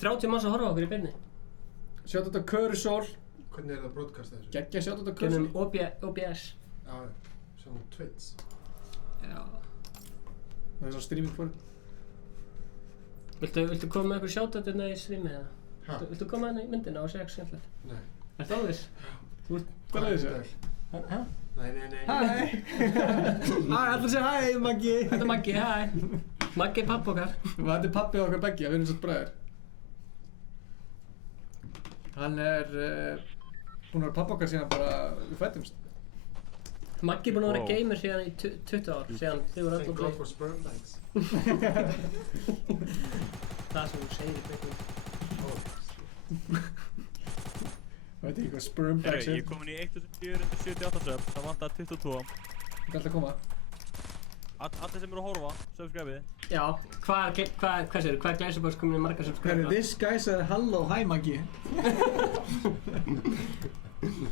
30 manns að horfa á okkur í beinni. Sjátt á Körusól. Hvernig er það að broadcasta þessu? Geggja sjátt á Körusól. Gennum OBS. Já, sem Twitch. Já. Það er svo streaming for. Viltu koma með eitthvað shoutout hérna í streamið eða? Viltu koma hérna í myndina og segja eitthvað skemmtilegt? Nei. Ertu alveg viss? Þú ert hvað er þessu? Hæ? Nei. Hæ! Hæ, allir segja hæ, Maggi! Þetta er Maggi, hæ! Maggi er pappi okkar. Þetta er pappi okkar beggja, við erum svona bræður. Hann er búinn að vera pappi okkar síðan bara við fættumst. Maggi er búinn að vera gamer síðan í 20 ár, síðan þið voru öll Thank og God for sperm banks. Það sem þú segir í beinni. Veit ekki hvað sperm banks Ég er komin í 1478 sub, það vantar 22. Þetta er alltaf að koma. Allir sem eru að horfa, subscribe-ið. Já, hvað segir þú? Hvað er Glæsibóks komin í margar subscriber? This guy said hello, hi Maggi.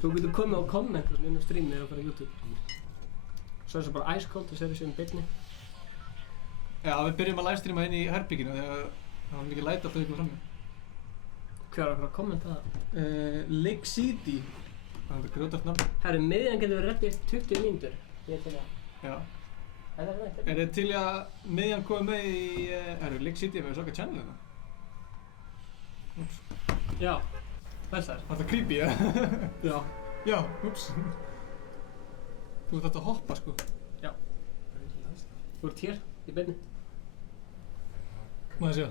Þú getur komið á kommentur inn á streamið og bara á YouTube. Svo er það bara ice cold og sér þessu beinni. Já, við byrjum að livestreama inn í herbygginu þegar það var mikið læt alltaf ykkur frammi. Hver var að kommenta það? Lake City. Það er grjótart nafn. Herru, miðjan getur verið rétt í 20 mínútur. Ég til það. Já. Er það rætt? Er þið til að miðjan komið með í Lake City með svaka channel hérna? Úps. Já, þessar. Var það creepy, eða? Já. Já, úps. Þú ert alltaf að hoppa, sko. Já. Þú ert hér, í beinni. Má það sjá.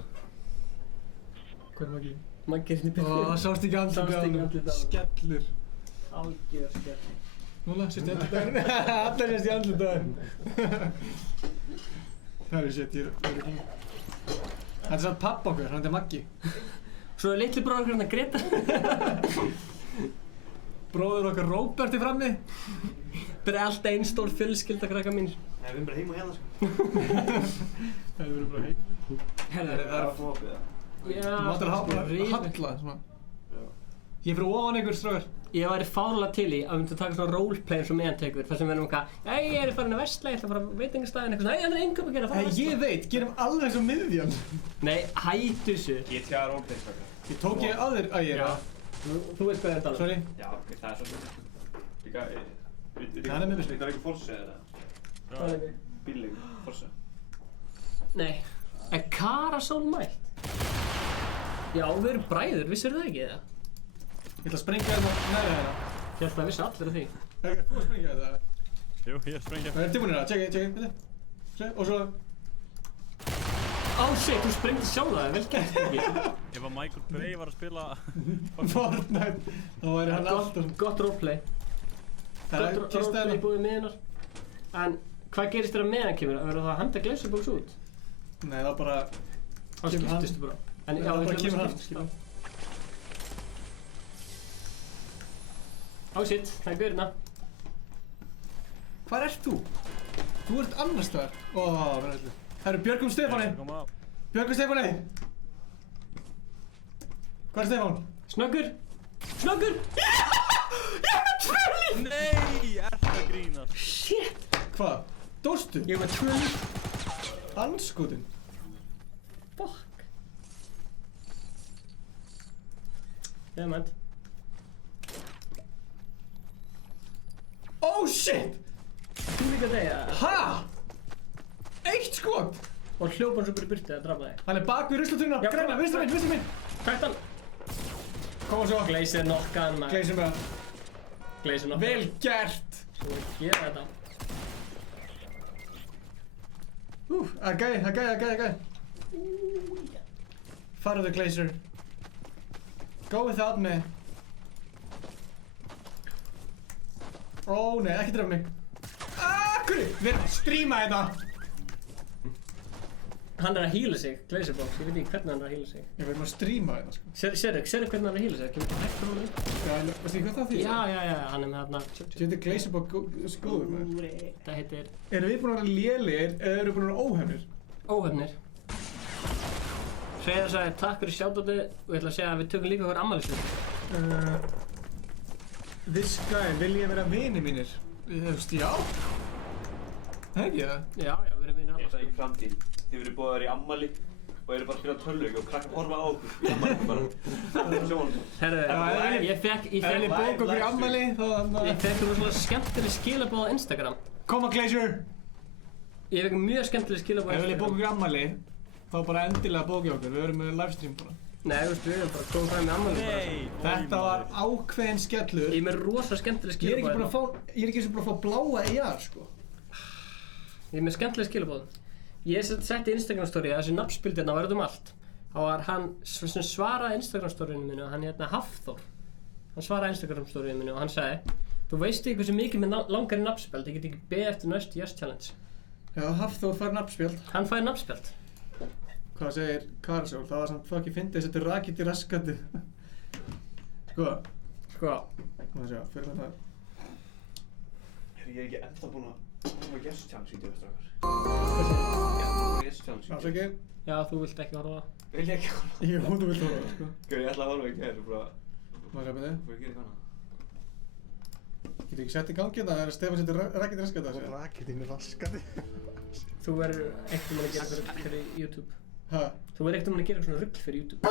Hvað er Maggi? Maggi er hérna í beinni. Ó, það sást ekki andlitið á honum. Skellur. Algjör skell. Núna, sést í andlitið á honum. Allir sést í andlitið á honum. Það er shit, ég er ekki. Þetta er samt pappa okkar, hann er Maggi. Svo er litli bróður okkur hérna Greta. Bróður okkar Róbert í frammi. Þetta er alltaf einn stór fjölskylda krakka mín. Nei, við erum bara heima hérna, sko. Það er bara heim. Herðu, Það er að fá opið það. já, Þú máttir að halla, svona. Ég er fyrir ofan ykkur, strákar. Ég væri fárlega til í að við myndum taka svona roleplay eins og meðan tekur. Þar sem við erum eitthvað, ég er farin að versla, ég ætla að fara á veitingastæðin, eitthvað svona, hann er enga að gera, fara að versla. Ég veit, gerum alveg eins og miðjan. Nei, hættu þessu. GTA roleplay, sko. Ég tók ég að þér, að ég er Já. það. Þú veist hvað ég er að tala. Sorry. Já, ok, það er svolítið. Líka, Það er með mér. Það er ekki Forza eða? Bílleik, Forza. Nei, er Karasól mætt? Já, við erum bræður, vissir það ekki eða? Ég ætla að sprengja þér með hérna. Ég held að vissi allir af því. Þú að sprengja þetta? Jú, ég sprengja. Það er tilbúinir það, tjekki, þetta. Og svo... Á shit, þú sprengdi sjálf það, vel gert ekki. Ef að Michael Bay var að spila Fortnite, þá væri hann alltaf... Gott roleplay. Það er Gott kista roleplay hérna. búið miðjunar. En hvað gerist þér að meðan kemur? Að verða það að henda Glæsibóks út? Nei, það bara... Það skiptistu bara. En já, það við bara kemur hann. skiptistu. Á shit, það er gaurina. Hvar ert þú? Þú ert annars staðar. Ó, verður eitthvað. Það eru Björgum Stefáni. Björgum Stefáni. Hvað er Stefán? Snöggur! Snöggur! Ég er með 2 líf! Nei, ertu að grínast? Shit! Hvað? Dóstu? Ég er með 2 líf. Anskotin. Fuck. Ég er með. Oh shit! Þú líka þegja. Ha? Eitt skot! Og hljópa hann svo bara í burtu að drafa þig. Hann er bak við ruslatununa. Já, Græna, vinstri minn. Hvert hann? Koma svo. Gleisir nokkan maður. Gleisir með það. Gleisir nokkan. Vel gert! Svo ég gera þetta. Það er gæi. Farðu Glacier. Go without me. Ó nei, ekki drefa mig. Hverju? Við erum að stríma þetta. Hann er að heala sig, Glazerbox, ég veit ekki hvernig hann er að heala sig. Ég verður að stríma þetta sko. Sérðu hvernig hann er að heala sig? Kemur ekki hægt frá hann? Já, veistu ekki hvað það þýðir? Já, hann er með þarna... Þetta er Glazerbox góður með. Það heitir... Erum við búin að vera lélegir eða erum við búin að vera óhefnir? Óhefnir. Hreiðar sagði takk fyrir shoutoutið og ég ætla að segja að við tökum líka okkur afmælisveislu. This guy, vil ég vera vinir mínir? Þú veist, já. Það ekki það? Já, við erum vinir Ég sagði ekki framtíð. Þið verið búið í ammali og eru bara að spila tölvuleiki og krakkar horfa á okkur í ammali bara. Það er sjónum. Herru, ég fekk Ef ég bók okkur í ammali, þá Ég fekk svona skemmtileg skilaboð á Instagram. Koma Glazer! Ég fekk mjög skemmtileg skilaboð á Ef ég bók Instagram. okkur í ammali, þá bara endilega bókið okkur. Við erum með livestream bara. Nei, við erum bara komið fram með ammali bara. Þetta var ákveðin skellur. Ég er með rosa skemmtileg Ég er skilaboð. ekki eins og búin að fá bláa ER sko. Ég er með skemmtileg skilaboð. Ég setti Instagram story að þessi nafnspildirna var allt. Þá var hann sem svaraði Instagram storyinu mínu, hann Hafþór. Hann svaraði Instagram storyinu mínu og hann sagði þú veist ekki hversu mikið með langari nafnspjald, ég get ekki beðið eftir næstu Yes Challenge. Já, Hafþór fær nafnspjald. Hann fær nafnspjald. Hvað segir Karasól? Það var samt fucking fyndið, þetta er rakið til raskandi. Sko. Má sjá, fyrir með það. Ég er ekki ennþá búinn að koma Yes Challenge-vídeó eftir okkar. Hvað segir? Yes Challenge-vídeó. Afsakið. Já, þú vilt ekki horfa á það. Vil ég ekki horfa? Jú, þú vilt horfa á það, sko. Ég ætla að horfa ekki hér og bara... Má sjá með þið. Hvað gerir hana? Getur ekki sett í gangi þetta? Það er að Stefán setur rakið til raskandi að segja. Raketinn er raskandi. Þú verður ekkert að gera eitthvað rugl fyrir YouTube. Hæ? Þú verður ekkert að gera svona rugl fyrir YouTube.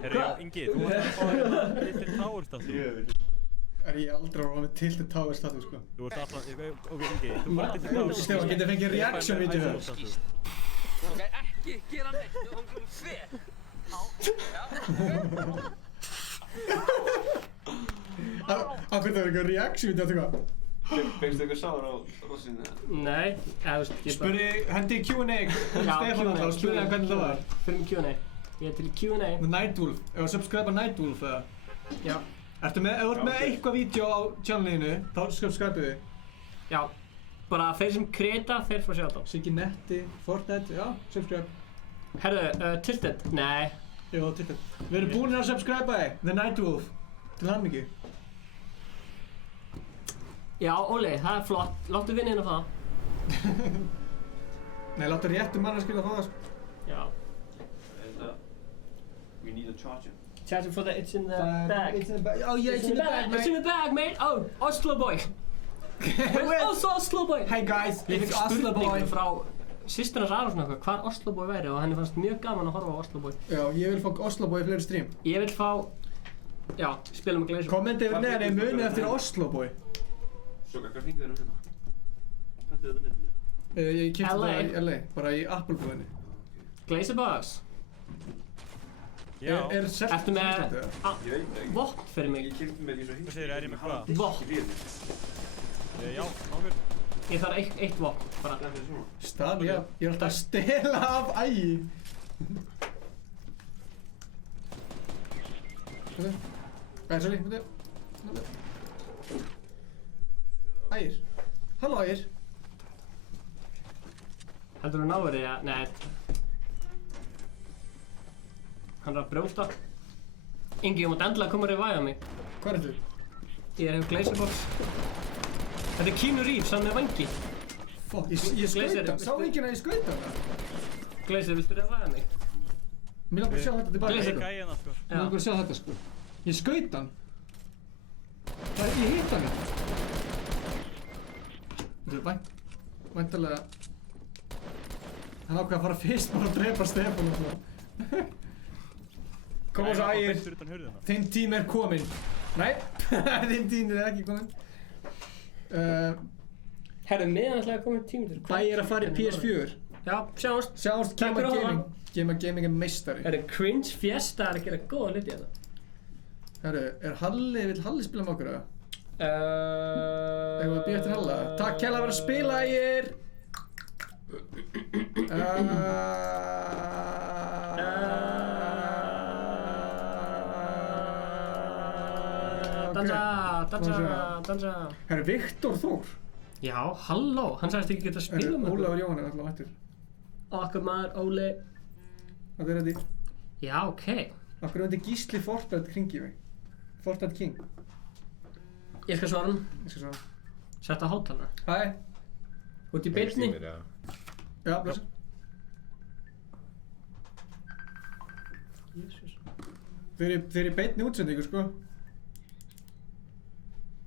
Herri, Ingi, þú varst að Tilted Towers státtu. Er ég aldrei að vera með Tilted Towers státtu, sko. Þú varst alltaf, ok Ingi, þú varst Tilted Towers. Stefán, getur fengið reaction-vídeó það? Ok, ekki gera neitt, þú komum hver. Af hvernig það er eitthvað reaction-vídeó til hvað? Fengstu eitthvað sár á rossinu? Nei, eða veist, ég bara... Spurði, hendi Q&A Stefán alltaf og spurði hann hvernig það var. Fyrir mig Q&A. Ég er til Q&A. Með Nightwolf, ef þú subscribe að Nightwolf eða? Já. Ef þú ert með eitthvað vídeo á channelinu, þá subscribe þið. Já. Bara þeir sem kreita, þeir fá sjá þetta. Siggi Netti, Fortnite, já, subscribe. Herðu, Tilted? Nei. Jó, Tilted. Við erum búinir að subscribe þig, The Nightwolf. Til hamingju. Já, Óli, það er flott. Láttu vinna inn á það. Nei, láttu réttu manneskil að fá það, sko. Já. We need a charger. Charger for the, it's in the bag. It's in the bag. Oh yeah, it's in the bag, It's in the bag, mate. Oh, Oslo boy. Where's also Oslo boy? Hey guys, Ég it's fikk Oslo boy. spurningu frá systurnas Arason eitthvað, hvar Oslo boy væri og henni fannst mjög gaman að horfa á Oslo boy. Já, ég vil fá Oslo boy í fleiri stream. Ég vil fá, já, spila með Glazer. Kommenti yfir neðan ef munið eftir Oslo boy. Sjoka, hvað fengið þér hérna? Fættið þetta netinu? Ég kipti LA. það í LA, bara í Apple búinni. Glazer box. Já. Er selt Ertu með Ég veit það ekki. vopn fyrir mig? Ég kipti með því svo Hvað segirðu, er ég með hvað? Vopn. Já, ákveð. Ég þarf eitt vopn, bara. Það er svona. Staði, já. Ég er alltaf að stela af ægi. Sorry, veitu. Ægir. Halló Ægir. Heldur þú náður því að, nei. Hann er að brjósta. Ingi, ég mátt endilega koma að revæja mig. Hvað er þetta? Ég er hefur Glazerbox. Þetta er Keanu Reeves, hann með vangi. Fuck, ég skaut hann. Sá enginn að ég skaut hann? Glazer, viltu revæja mig? Mér langar að sjá þetta tilbaka. Ég sko. gæði hérna sko. Mér langar að sjá þetta sko. Ég skaut hann. Ég hitt hann ekki. Þetta er væntalega... Hann ákveði að fara fyrst bara að drepa Stefán og svona. Kom á svo Ægir. Þinn tím er kominn. Nei, þinn tím er ekki kominn. Herru, meðan ætlaði að koma tími til. Ægir að fara í PS4. Já, sjáumst. Sjáumst, Takk fyrir að horfa. Gamma Gaming er meistari. Herru, Cringe Fiesta er að gera góða hluti hérna. Herru, vill Halli spila með okkur eða? Eigum við að býja eftir Halla? Takk kærlega fyrir að spila, Ægir! Dansa. Herru, Viktor Þór. Já, halló, hann sagðist ekki geta að spila með okkur. Ólafur Jóhann er alltaf mættur. Okkar maður, Óli. Það er þetta. Já, ok. Akkur myndi Gísli Fortnite kringi mig. Fortnite King. Ég skal svara hann. Ég skal svara. Sett á hátalara. Hæ. Út í beinni. Já, blessa. Jésús. Þeir eru í beinni útsendingu, sko.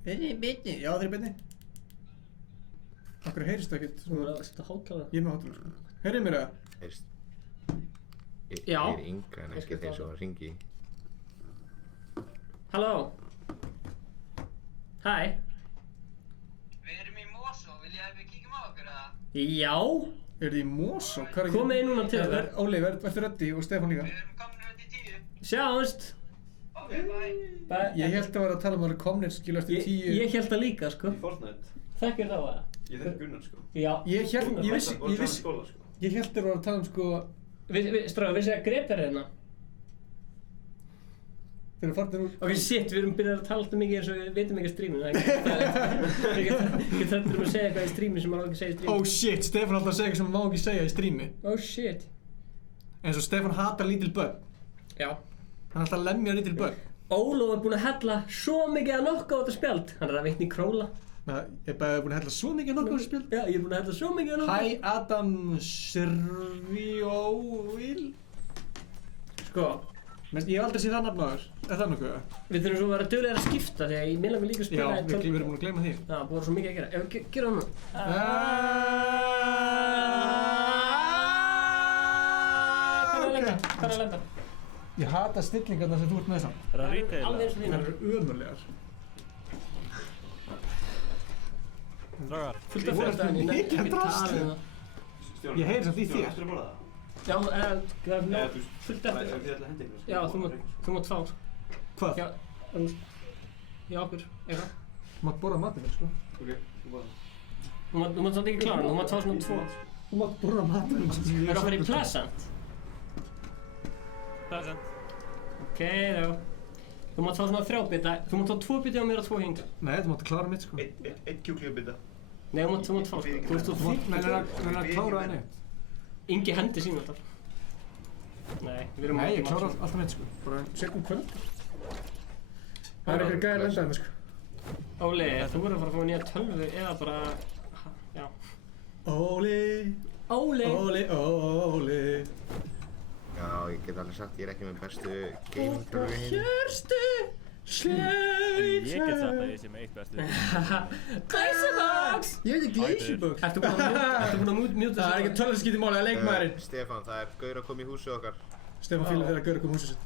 Þeir eru í beinni? Já, þeir eru í beinni. Akkur heyrist það ekkert. Þú verður að setja á hátalara. Ég er með hátalara, sko. Heyrið mér það? Heyrist. Já. Ég er yngra en ekki þeir svo að ringi. Halló. Hæ. Við erum í Mosó, viljið að við kíkjum á okkur eða? Já. Eru þið í Mosó? Komið inn núna til þér. Óli, verður Röddi og Stefán líka. Við erum komin út í 10. Sjáumst. Ok, bye. Ég held að vera að tala um að vera komnir, skilu, eftir 10. Ég held það líka, sko. Í Fortnite. Þekkir það á það? Ég þekki Gunnar, sko. Já. Ég held að Vissi að Greta er hérna. Þeir eru farnir úr. Ok, shit, við erum byrjað að tala alltaf mikið eins og við veitum ekki að streaminu. Ég get þrættur að segja eitthvað í streami sem maður á ekki að segja í streami. Oh shit, Stefán alltaf að segja eitthvað sem maður má ekki segja í streami. Oh shit. Eins og Stefán hatar lítil börn. Já. Hann er alltaf að lemja lítil börn. Ólóf er búinn að hella svo mikið að nokka á þetta spjald. Hann er að vitna í króla. Ég er bara búinn að hella svo mikið að nokka á þetta spjald. Já, ég er búinn að hella svo mikið að nokka. Hæ, Adam Sirvíóil. Sko. Ég hef aldrei séð það nafn á þér. Er það nokkuð? Við þurfum svo að vera duglegir að skipta því að ég meðlega mig líka að spila Já, við erum búin að gleyma því. Já, búið svo mikið að gera. Ef við gera það nú. Hvað er að lenda? Ég hata stillingarna sem þú ert með samt. Er það retail? Alveg eins og Það þínar. eru ömurlegar. Strákar. Fullt Þið af voru frétta en ég mikið nefndi ekki drasli. tala um það. Ég heyri samt í þér. Eftir að borða það? Já, það er nóg fullt Nei, eftir. ef þið ætla að henda ykkur. Já, þú mátt fá. Hvað? Já, já okkur, eitthvað. Þú mátt borða matinn minn, sko. Ok, þú borða það. Þú mátt samt ekki klára hann, þú mátt fá svona 2. Þú mátt borða matinn minn sem ég Er það að fara í Pleasant? Pleasant. Ok, þá. Þú mátt fá svona 3 bita, þú mátt fá 2 bita og mér og 2 hinga. Nei, þú mátt klára mitt, sko. Eitt kjúklingabita. Nei, þú mátt fá, sko. Þú ert svo fínt. Nei, reyna að klára það neitt. Ingi hendi sín alltaf. Nei, við erum Nei, ég klára alltaf mitt, sko. Bara segjum kvöld. Það er eitthvað gæðir lendaði mig, sko. Óli, þú verður að fara að fá nýja tölvu eða bara... Já. Óli. Óli. Óli, Óli. Já, ég get alveg sagt, ég er ekki með bestu gaming-tölvu í heimi. Hjörstu. Sleit. Ég get sagt að ég sé með eitt bestu. Glæsibox! Ég veit ekki Glæsibox. Ertu búinn að mjúta Það er ekki tölvskýt í máli, það er leikmaðurinn. Stefán, það er gaur að koma í húsið okkar. Stefán fílar þegar gaur að koma í húsið sitt.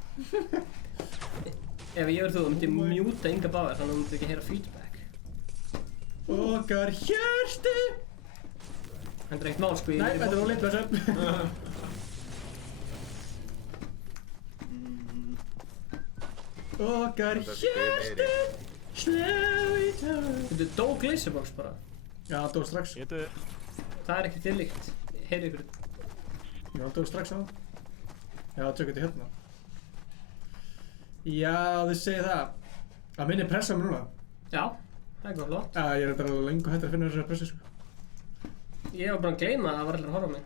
Ef ég verð þú, þá myndi ég mjúta Inga Bauer, þannig að þú myndi ekki heyra feedback. Okkar hjörstu. Það er eitt mál, sko. Nei, þetta var litla söfn. Okkar hjörstu. Slá í tón. Þetta er dó Glæsibox bara. Já, það dói strax. Getu... Það er ekki þillíkt. Heyri ykkur. Já, það dói strax á það. Já, tökum þetta hérna. Já, þið segið það. Það minni pressa mig núna. Já, það er góð flott. Já, ég er þetta alveg lengur hættur að finna þessari pressu, sko. Ég var bara að gleyma að það var allir að horfa á mig.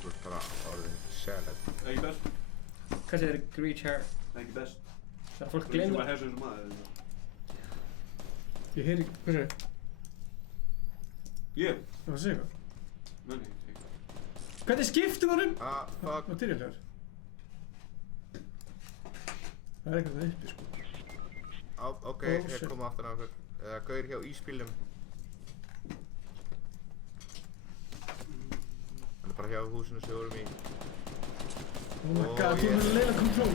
Þú ert bara orðin seled. Ekki best. Hvað segir þér, Greach Hair? Ekki best. Það er fólk Þú gleymir. bara hefði svo maður. Ég heyri, hvað segir þið? Ég? Það segir hvað? Nei, ekki. Hvernig skiptum honum? Ah, fuck. Materiallegar. Það er eitthvað það uppi, sko. Ok, ég kom aftur á okkur. Gaur hjá ísbílnum. Hann er bara hjá húsinu sem við vorum í. Oh my god, þú erum leila control.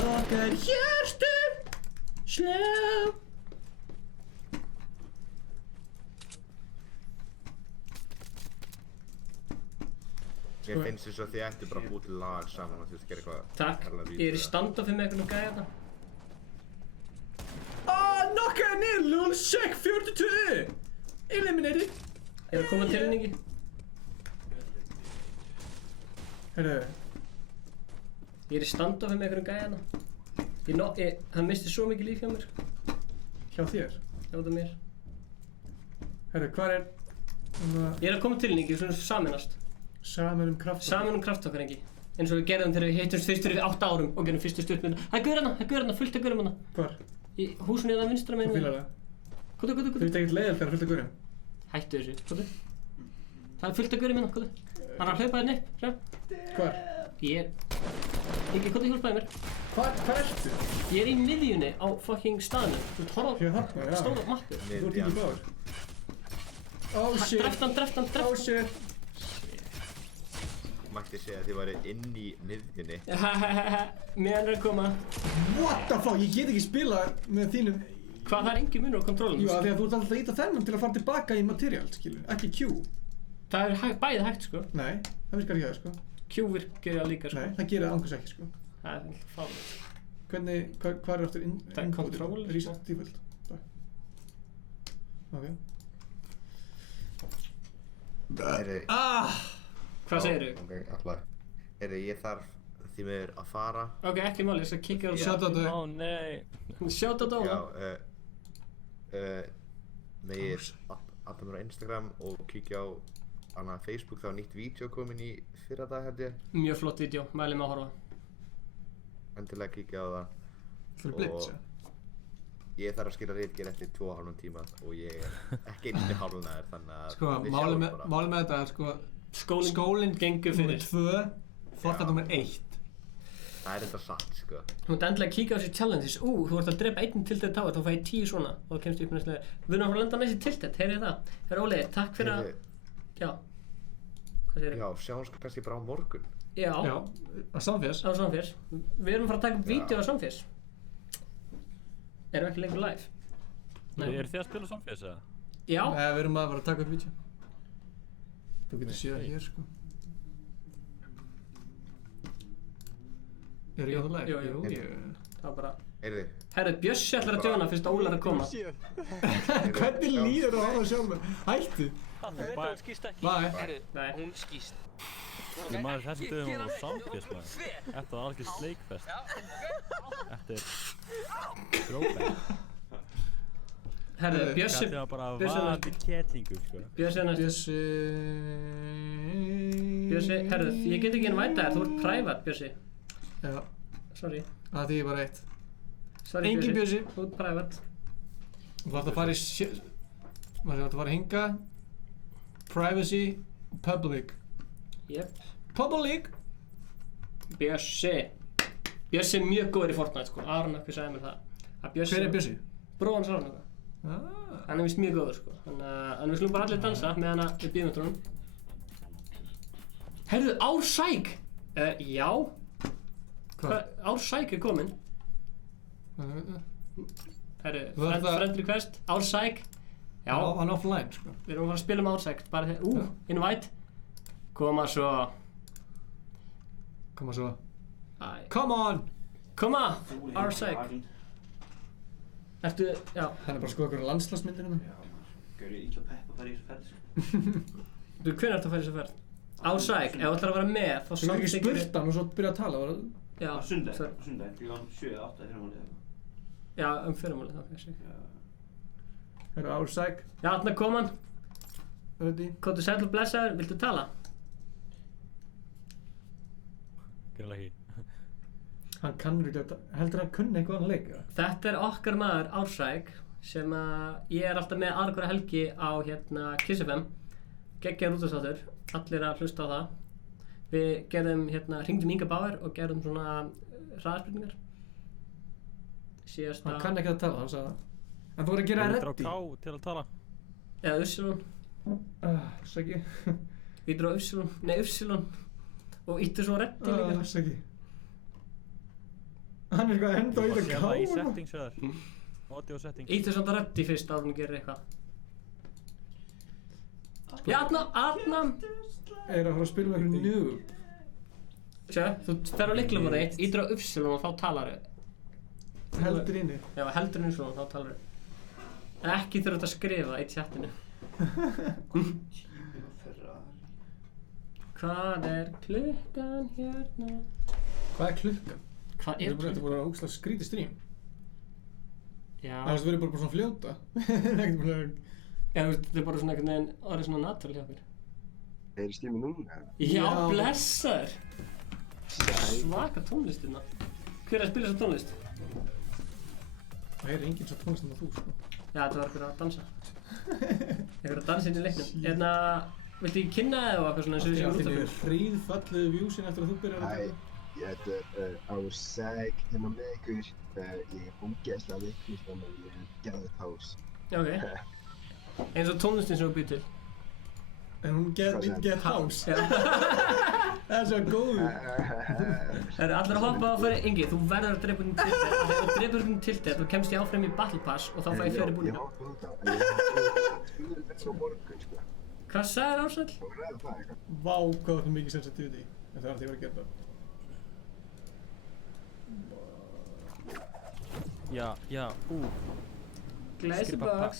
Okkar hjörstu. Slá. Mér finnst þess að þið ættu bara að búið til lag saman og þú veist, gera eitthvað Takk, ég er í standoffi með einhvern gæja þetta. Nokkaði niður, lol, check 42. Eliminated. Ég er að koma til henni. Herru. Ég er í standoffi með einhvern gæja þetta. Hann misti svo mikið líf hjá mér. Hjá þér? Hjá þetta mér. Herru, hvað er... Ég er að koma til Ingi, svona saminast. Saman kraftokkar. Saman kraftokkar, Ingi. Eins og við gerðum þegar við hittumst fyrst fyrir 8 árum og gerðum fyrstu stuttmynda. Það er guður hérna, fullt af guðurum hérna. Hvar? Í húsinu hérna vinstra megin. Þú fílar það? Kóttu. Þú ert ekkert leiðilt þegar fullt af guðurum. Hættu þessu, kóttu. Það er fullt af guðurum hérna, kóttu. Hann er að hlaupa hérna upp, sjá. Hvar? Ingi, kóttu hjálpaði mér. Hvar ertu? Ég er í miðjunni á fucking staðinu. Þú ert horfa á stóra mappu. Þú ert ekki báður. Oh shit. Dreft hann. Oh shit. Mætti segja að þið væri inn í miðjunni. Meðan er að koma. What the fuck? Ég get ekki spila með þínum... Hvað, það er engin munur á kontrólum? Jú, af því að þú ert alltaf að íta þennan til að fara tilbaka í material, skilur. Ekki Q. Það er bæði hægt, sko. Nei, það virkar ekki það, sko. Q virkar það líka, sko. Nei, það gerir það angurs ekki, sko. Það er alltaf fárlega. Hvernig, hvað er aftur Það er control, Reset default. Ok. Hvað segirðu? Ok, alltaf. Ég þarf því miður að fara. Ok, ekki máli, ég skal kikka á það. Shoutout Ó nei. Shoutout á það. Megir adda mér á Instagram og kíkja á Facebook, það var nýtt vídeo komin í fyrra dag held ég. Mjög flott vídeo, mælum að horfa. Endilega kíkja á það. Fyrir blitz, Ég þarf að skila ritgerð eftir 2,5 tíma og ég er ekki einu hálfnaður, þannig að sko, við sjáum málið með þetta er sko Skólinn gengur fyrir. Númer 2, Fortnite númer 1. Það er þetta satt, sko. Þú ert endilega að kíkja á þessi challenges. Þú ert að drepa einn tilted tower, þá fæ ég 10 svona og þá kemst ég upp næstlega. Við erum að fara að landa næst í tilted, heyrðu það? Herra Óli, takk fyrir að... Já. Hvað segirðu? Já, sjáum kannski bara á morgun. Já. Já, á Samfés. Á Samfés. Við erum að fara að taka upp vídeo á Samfés. Erum við ekki lengur live? Er þið að spila Samfés eða? Já. Nei, við erum að fara að taka upp vídeo. Þú getur séð það hér, sko. Er ég á það live? Jú. Það var bara... Heyrðu, Bjössi ætlar að djóna fyrst að Óli er að koma. Hvernig líður þú á það sjálf með? Hættu! Þú veit að hún skýst ekki. Nei. Hún skýst. Ég maður þessi dögum á Samfés maður. Þetta var algjör sleikfest. Þetta er grófleg. Bjössi... Þetta var bara vandir kettlingur, sko. Bjössi, ég get ekki invita þér, þú ert private, Bjössi. Já. Sorry. Það þýðir bara eitt. Sorry, Engin Bjössi. Þú ert private. Þú þarft að fara í... Þú þarft að fara hinga. Privacy. Public. Jep. Public! Bjössi er mjög góður í Fortnite, sko. Aron ekki sagði mér það. Hver er Bjössi? Bróðan Aron eitthvað. Hann er vist mjög góður, sko. Þannig við slum bara allir dansa meðan við býðum eftir honum. Heyrðu, Ársæk! Já. Hvað? Ársæk er kominn. Heyrðu, friend request, Ársæk. Já. Hann er offline, sko. Við erum að fara að spila með Ársæk, bara þegar, invite. Koma svo. Come on! Koma, Ársæk. Ertu, já. Hann er bara að skoða okkur landslagsmyndir hérna. Já, gaur ég illa pepp að fara í þessu ferð, sko. Þú, hvenær ertu að fara í þessu ferð? Ársæk, ef þú ætlar að vera með, þá Þú getur ekki spurt hann og svo byrja að tala. Já, á sundag, klukkan 7 eða 8 fyrramálið eða eitthvað. Já, fyrramálið, ok, sér. Það er Ársæk. Já, þarna kom hann. Ready. Kóttu sæll og blessaður, viltu tala? Greinlega ekki. Hann kannur ekki að... Heldur hann kunni eitthvað annað leik, eða? Þetta er okkar maður Ársæk sem að ég er alltaf með aðra hverja helgi á hérna Kiss FM. Geggjaður útvarpsþáttur, allir að hlusta á það. Við gerðum hérna, hringdum Inga Bauer og gerðum svona hraðspurningar. Síðasta... Hann kann ekki að tala, hann sagði það. En þú voru að gera Þú ready. íttir á K til að tala. Eða Upsilon. Sæki. Íttir á Upsilon, nei Upsilon. Og íttir svo ready líka. Sæki. Hann er eitthvað enda að íta K. Það í settings eða. Audio settings. Íttir samt að ready fyrst áður en gerir eitthvað. Já, Adna. Er að fara að spila með einhverju noob. Sjá, þú fer á lyklaborðið þitt, íttir á Upsilon og þá talar þau. Heldur inni. Já, heldur Upsilon og þá talar þau. Ekki þurfa að skrifa í chatinu. Hvað er klukkan hérna? Hvað er klukkan? Hvað er Þetta klukkan? voru ógeðslega skrítið stream. Já. Það verður bara svona fljóta. Ekkert búin að Já, þú veist, þetta er bara svona einhvern veginn orðið svona natural hjá okkur. Er skimmi núna? Já, blessaður! Svaka tónlistina. Hver er að spila þessa tónlist? Það er enginn svo tónlist en þú, sko. Já, þetta var einhver að dansa. Einhver að dansa inn í leiknum. Viltu ekki kynna þig eða eitthvað svona eins og við séum út af fyrir? Hríðfalluðu vjúsin eftir að þú byrjar að taka? Ég heiti Ásæk hérna með ykkur. Ég er ógeðslega vitlaus þannig að ég er geðveikt hás. Ok. Eins og tónlistin sem þú býr til. En hún get hás. Það er svo góður. Það eru allir að hoppa á fyrir Ingi, þú verður að drepa einhvern tiltið. Þegar þú drepur einhvern tiltið, þú kemst ég áfram í Battle Pass og þá fæ ég fleiri búninga. Ég hoppa út á, en ég spilur þetta svo morgun, sko. Hvað sagðir Ársæll? Og ræða það eitthvað. Vá, hvað það er mikið sensitivity. En það er alltaf ég var að gera það. Já, Glazerbox.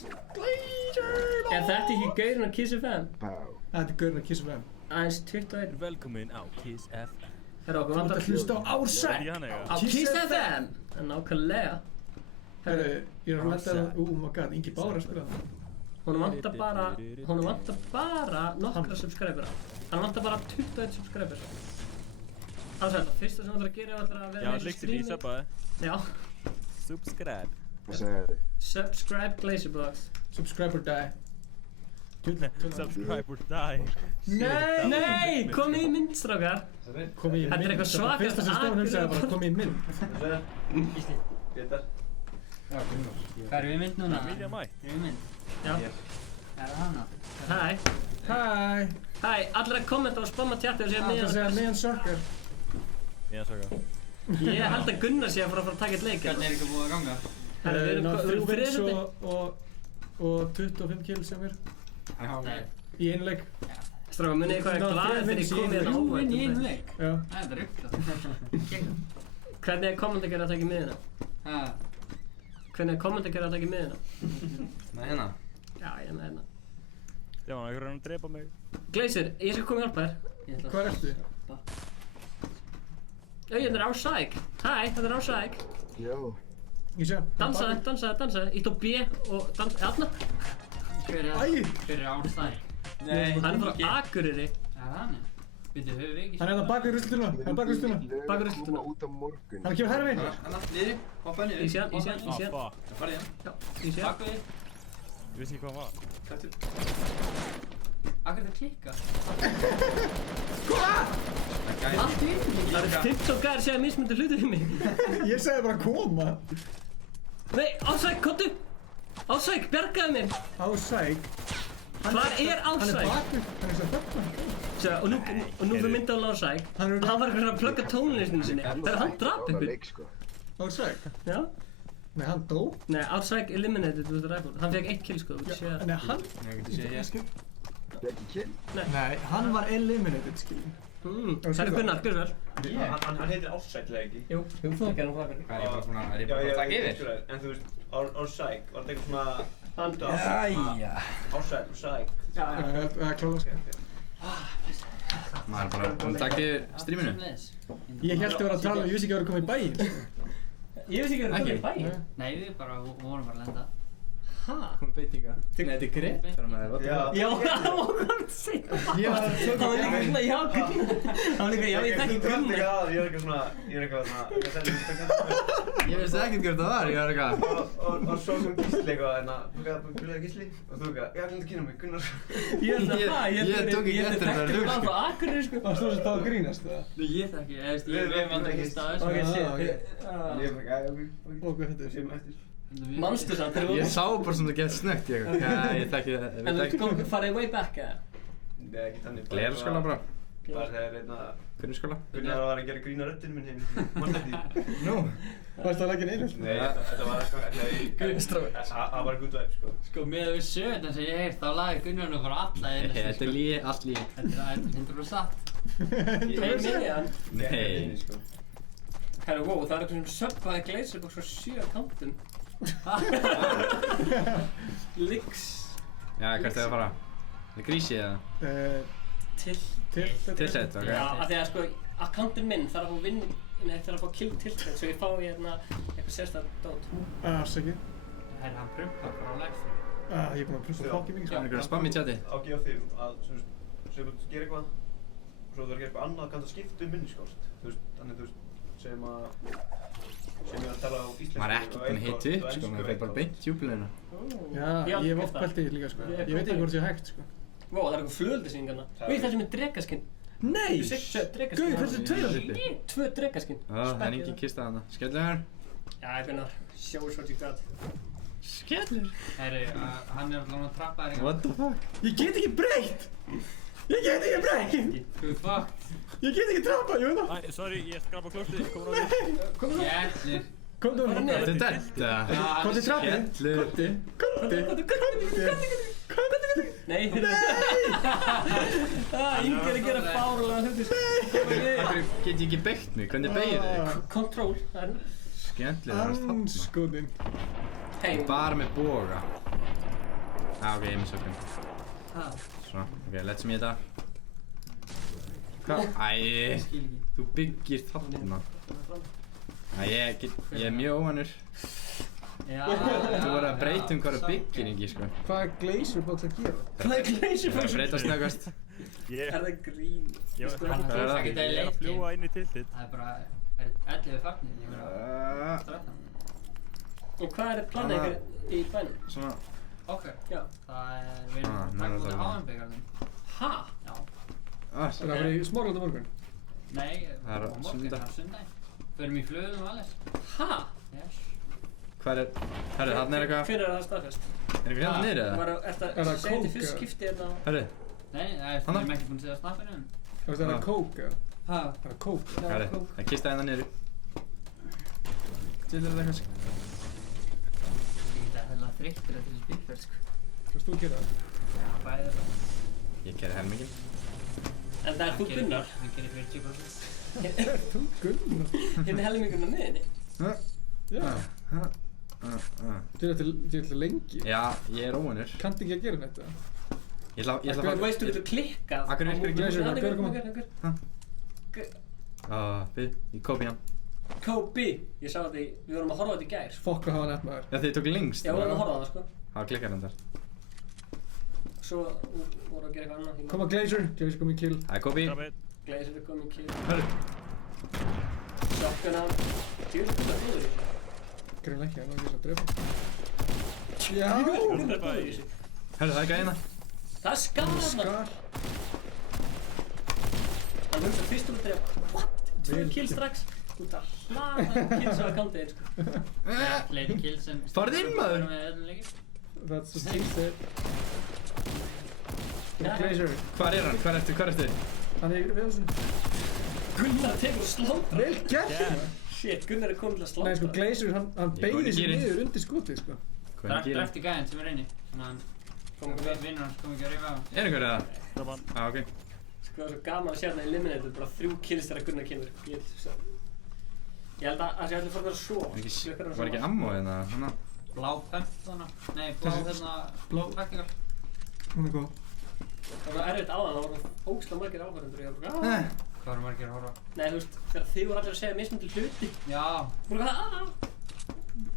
Er þetta ekki gaurinn á Kiss FM? Þetta er gaurinn á Kiss FM. Aðeins 21. Velkomin á Kiss FM. Herra okkur vantar hlusta á Ársæll á Kiss FM. Nákvæmlega. Herru, ég er að leta það, my god, Ingi Bára að spila það. Honum vantar bara nokkra subscribera. Hann vantar bara 21 subscribers. Ársæll, það fyrsta sem þú ætlar að gera er að vera Já, líktir í subbaði. Já. Subscribe. Hvað segir þið? Subscribe Glazerbox. Subscribe or die. Subscribe or die. Nei, komið í mynd, strákar. Komið í mynd. Þetta er eitthvað svakast Fyrsta sem Stofan hugsaði bara komið í mynd. Gísli. Pétur. Já, Gunnar. Hvað erum við í mynd núna? Vilja mæ. Erum við í mynd? Já. Er það hana? Hæ. Hæ, allir að kommenta og spamma tjatti og segja Það segja miðan sökkar. Ég sökka. Ég held að Gunnar sé að fara að taka eitt leik. Hvernig er ekki búið að ganga? Við erum wins og 25 kills hjá mér. Í einu leik. Strákar, munið hvað er glaðið þegar ég komið hérna óvænt. Í einu leik? Já. Það er rugglað. Hvernig er kommentargerð að taka í miðina? Hvernig er kommentargerð að taka í miðina? Með hérna? Já, ég er með hérna. Já, einhver er að drepa mig. Glazer, ég skal koma og hjálpa þér. Hvað ertu? Þetta er Ársæk. Hæ, þetta er Ársæk. Jó. Ég sé. Dansaði. Ítt á B og dansaði. Þarna. Hver er Ársæk? Hann er frá Akureyri. Er það hann? Býttu, höfum við ekki... Hann er hérna bak við ruslutuna. Bak við ruslutuna. Út á morgun. Hann kemur herra við. Hann niður, hoppa niður. Ég sé hann. Fuck. Farið hann. Já, ég sé hann. Bak við. Ég vissi ekki hvað hann var. Akkur þetta klikka. Hvað? Allt í einu. Það eru 15 gæðir sem mismundu hluti við mig. Ég sagði bara koma. Nei, Ársæk, komdu. Ársæk, bjargaðu mér. Ársæk. Hvar er Ársæk? Hann er bakið. Hann er svo þögn. Og nú fyrir myndað á Ársæk. Hann var eitthvað að plugga tónlistinu sinni. Þegar hann drap ykkur. Ársæk? Já. Nei, hann dó? Nei, Ársæk eliminated with the rifle. Hann fekk 1 kill sko, þú séð. Nei, hann? Ekki kill? Nei, hann var eliminated, skiljum. Það er Gunnar, gjör vel. Hann heitir Ársæk, eða ekki? Jú, það gerðum það fyrir. Hvað er ég bara búinn að taka yfir? En þú veist, Ársæk, var þetta eitthvað svona... Jæja. Ársæk. Það er klála, sko. Maður er bara búinn að taka yfir stríminu. Ég held að vera að tala, ég vissi ekki að vera að koma í bæinn. Ég vissi ekki að vera að koma í bæinn. Nei, við vorum bara að lenda. Hæ? Hún beit ykkar. Nei, þetta er grepp. Já, það var hvað seinna. Það var líka svona, já, Gunnar. Það var líka, já, ég þekki Gunnar. Ég er eitthvað svona, Ég vissi ekkert hvert það var, ég var eitthvað. Og svo kom Gísli eitthvað, hérna, Gísli, og þú eitthvað, já, glemdi að kynna mig, Gunnar. Ég tók ekki eftir þetta rúg, sko. Það var Akureyri, sko. Það stóð sem það að grínast, eða? Ég þekki, ég veit aldrei ekki staðis. Ok, shit. Ég er bara, ok. Manstu samt þegar við Ég sá bara svona gett snögt ég ég þekki það, En þú komið farið way back, eða? Nei, ekki þannig. Glerskóla bara. Bara þegar einna... Grunnskóla. Gunnar var að gera grína röddinn minn heim. Manstu því? Nú, varstu að leggja inn einu? Nei, þetta var sko... Það var good vibe, sko. Sko, með við sögurnar sem ég heirt, þá lagði Gunnar nú bara alla inn. Þetta er líi, allt líi. Þetta er 100% satt. Nei. Sko. Herru, wow, það er eitthvað sem söppaði Glazerbox frá 7 kantum. Lix. Já, hvert er það að fara? Það er grísi eða? Tiltet, ok. Já, af því að sko, akkantinn minn þarf að fá þarf að fá kill tiltet, svo ég fá hérna eitthvað sérstætt dót. Afsakið. Hann prumpar bara á livestream. Ég er búinn að plussa fokki mikið. Það er einhverja spam í chati. Á gefa því að sem þú gerir eitthvað og svo þú verður að gera eitthvað annað kannski að skipta minniskort. Þannig sem ég var að tala á íslensku. Maður er ekki búinn að hita upp sko, maður fer bara beint djúpilegina. Já, ég hef oft pælt í því líka sko. Ég veit ekki hvort það sé hægt sko. Vó, það er eitthvað flöldisýning hérna. Við það sem er drekaskinn. Nei! Gauð, hversu tveir? 2 drekaskinn. Það er engin kista þarna. Skellur. Já, Gunnar, show us what you got. Skellur. Herri, hann er alveg að trappa þér What the fuck? Ég get ekki breytt! Ég get ekki breytt! Þú ert fucked. Ég get ekki trappað, ég veit það. Æ, sorry, ég skrapa klostið, komur á því. Jætlir. Komdu hún. Þetta er þetta. Komdu trappið. Skellur. Komdu. Nei, Ingi er að gera fárlega hluti sko. Akkur get ég ekki beygt mig, hvernig beygir þig? Control, það er Skellur, það er þarna. Anskotin. Bara með boga. Ok, ég missa okkur. Svona, ok, let's me þetta. Hvað? Æ, þú byggir þarna. Æ, ég er mjög óvanur. Já. Þú voru að breyta hvað er byggingi, sko. Hvað er Glazerbox að gera? Hvað er Glazerbox? Það er að breyta snöggast. Er það grín? Hann tók ekki það í Ég er að fljúa inn í tiltið. Það er bara 11 fagnir, ég meina strættan. Og hvað er planið ykkur í bænum? Svona. Ok. Já. Það er við erum að taka út af HM-byggarnum. Ha? Já. Er það að vera í Smárland á morgun? Nei, Það er á morgun, sunnudag. það er sunnudag. Förum í flugum og alles. Ha? Yes. Hvað er, herru, þarna er eitthvað. Hvenær er það staðfest? Er eitthvað hérna niður eða? Er það það segið til kók, fyrst eða? skipti hérna? Herru, Nei, við erum ekki búin að segja snappinu. Það er það kók eða? Ha? Það er kók. herru, það kista hérna niður. Til þetta eitthvað. Það er heila þreyttur eftir þessi bílferð, sko. Hvað þú að gera það? Já, bæði það. Ég gerði helminginn. En það er þú Gunnar. Hann gerir 40%. Þú Gunnar? Hérna helmingurinn á miðinni. Já. Þú er til lengi. Já, ég er óvanur. Kanntu ekki að gera þetta? Ég ætla Þú að veist þú getur klikkað. Akkur virkar ekki Glazer, Hann hver er komin? Bið, ég kópi hann. Kobe. Ég sá þetta við vorum að horfa á þetta í gær. Fokk að hafa nefnt maður. Já, þið tók lengst. Já, við vorum að horfa á það sko. Það klikkar hann þar. Svo voru að gera eitthvað annað. Koma Glazer, Glazer kom í kill. Það er kópi. Glazer er komið kill. Hörru. Shotgun á. Djúður Gunnar góður í þessu. Greinlega ekki, hann var ekki svo að drepa. Já! Gunnar góður í þessu. Hörru, það er gæðina. Það er skar. Hann hugsað fyrst að drepa. What? 2 kill strax. Þú ert að hlaða kills á akkantið sko. Fleiri kills en... Farðu inn, maður. That's what she said. Glazer. Hvar er hann? Hvar ertu? Hann er við þessu. Gunnar tekur og slátra. Vel gert hérna. Shit, Gunnar er komin til að slátra. Nei, sko, Glazer, hann beigði sig niður undir skotið, sko. Drefti gæðin sem er inni. Þannig að vinnur hans kom ekki að rífa á. Er einhver eða? Ah, ok. Sko, það er svo gaman að sjá þetta eliminated, bara 3 kills þegar Gunnar kemur. Ég held að það sé allir fór að vera svo. Var ekki ammo hérna? Blá pump þannig. Nei, blá taktikal. Hún er góð. Það var erfitt áðan, það voru ógeðslega margir áhörðundur. Ég var bara Hvað voru margir að horfa? Nei, þú veist, þegar þið voru allir að segja mismunandi hluti. Já. Voru hvað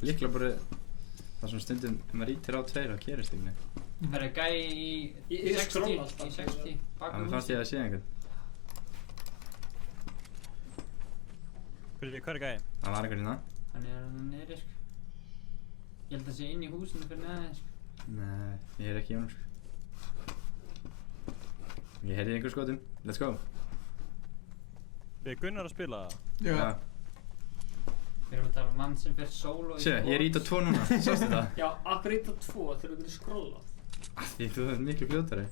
Líklega bara það sem stundum maður ítir á 2 og gerist ekki neitt. Það er gæi í 60. Í 60. Það fannst ég að sé einhvern. Hvað er gæi? Það var einhvern hérna. Hann er niðri, sko. Ég held að það sé inn í húsinu fyrir neðan, sko. Nei, ég er ekki í honum, sko. Ég heyrði einhver skotum. Let's go. Við Gunnar að spila það? Já. Við erum að tala um mann sem fer solo í... Sér, ég er ít á 2 núna. Sástu það? Já, akkur ít á 2 þegar þú getur skrollað. Því þú ert miklu fljótari.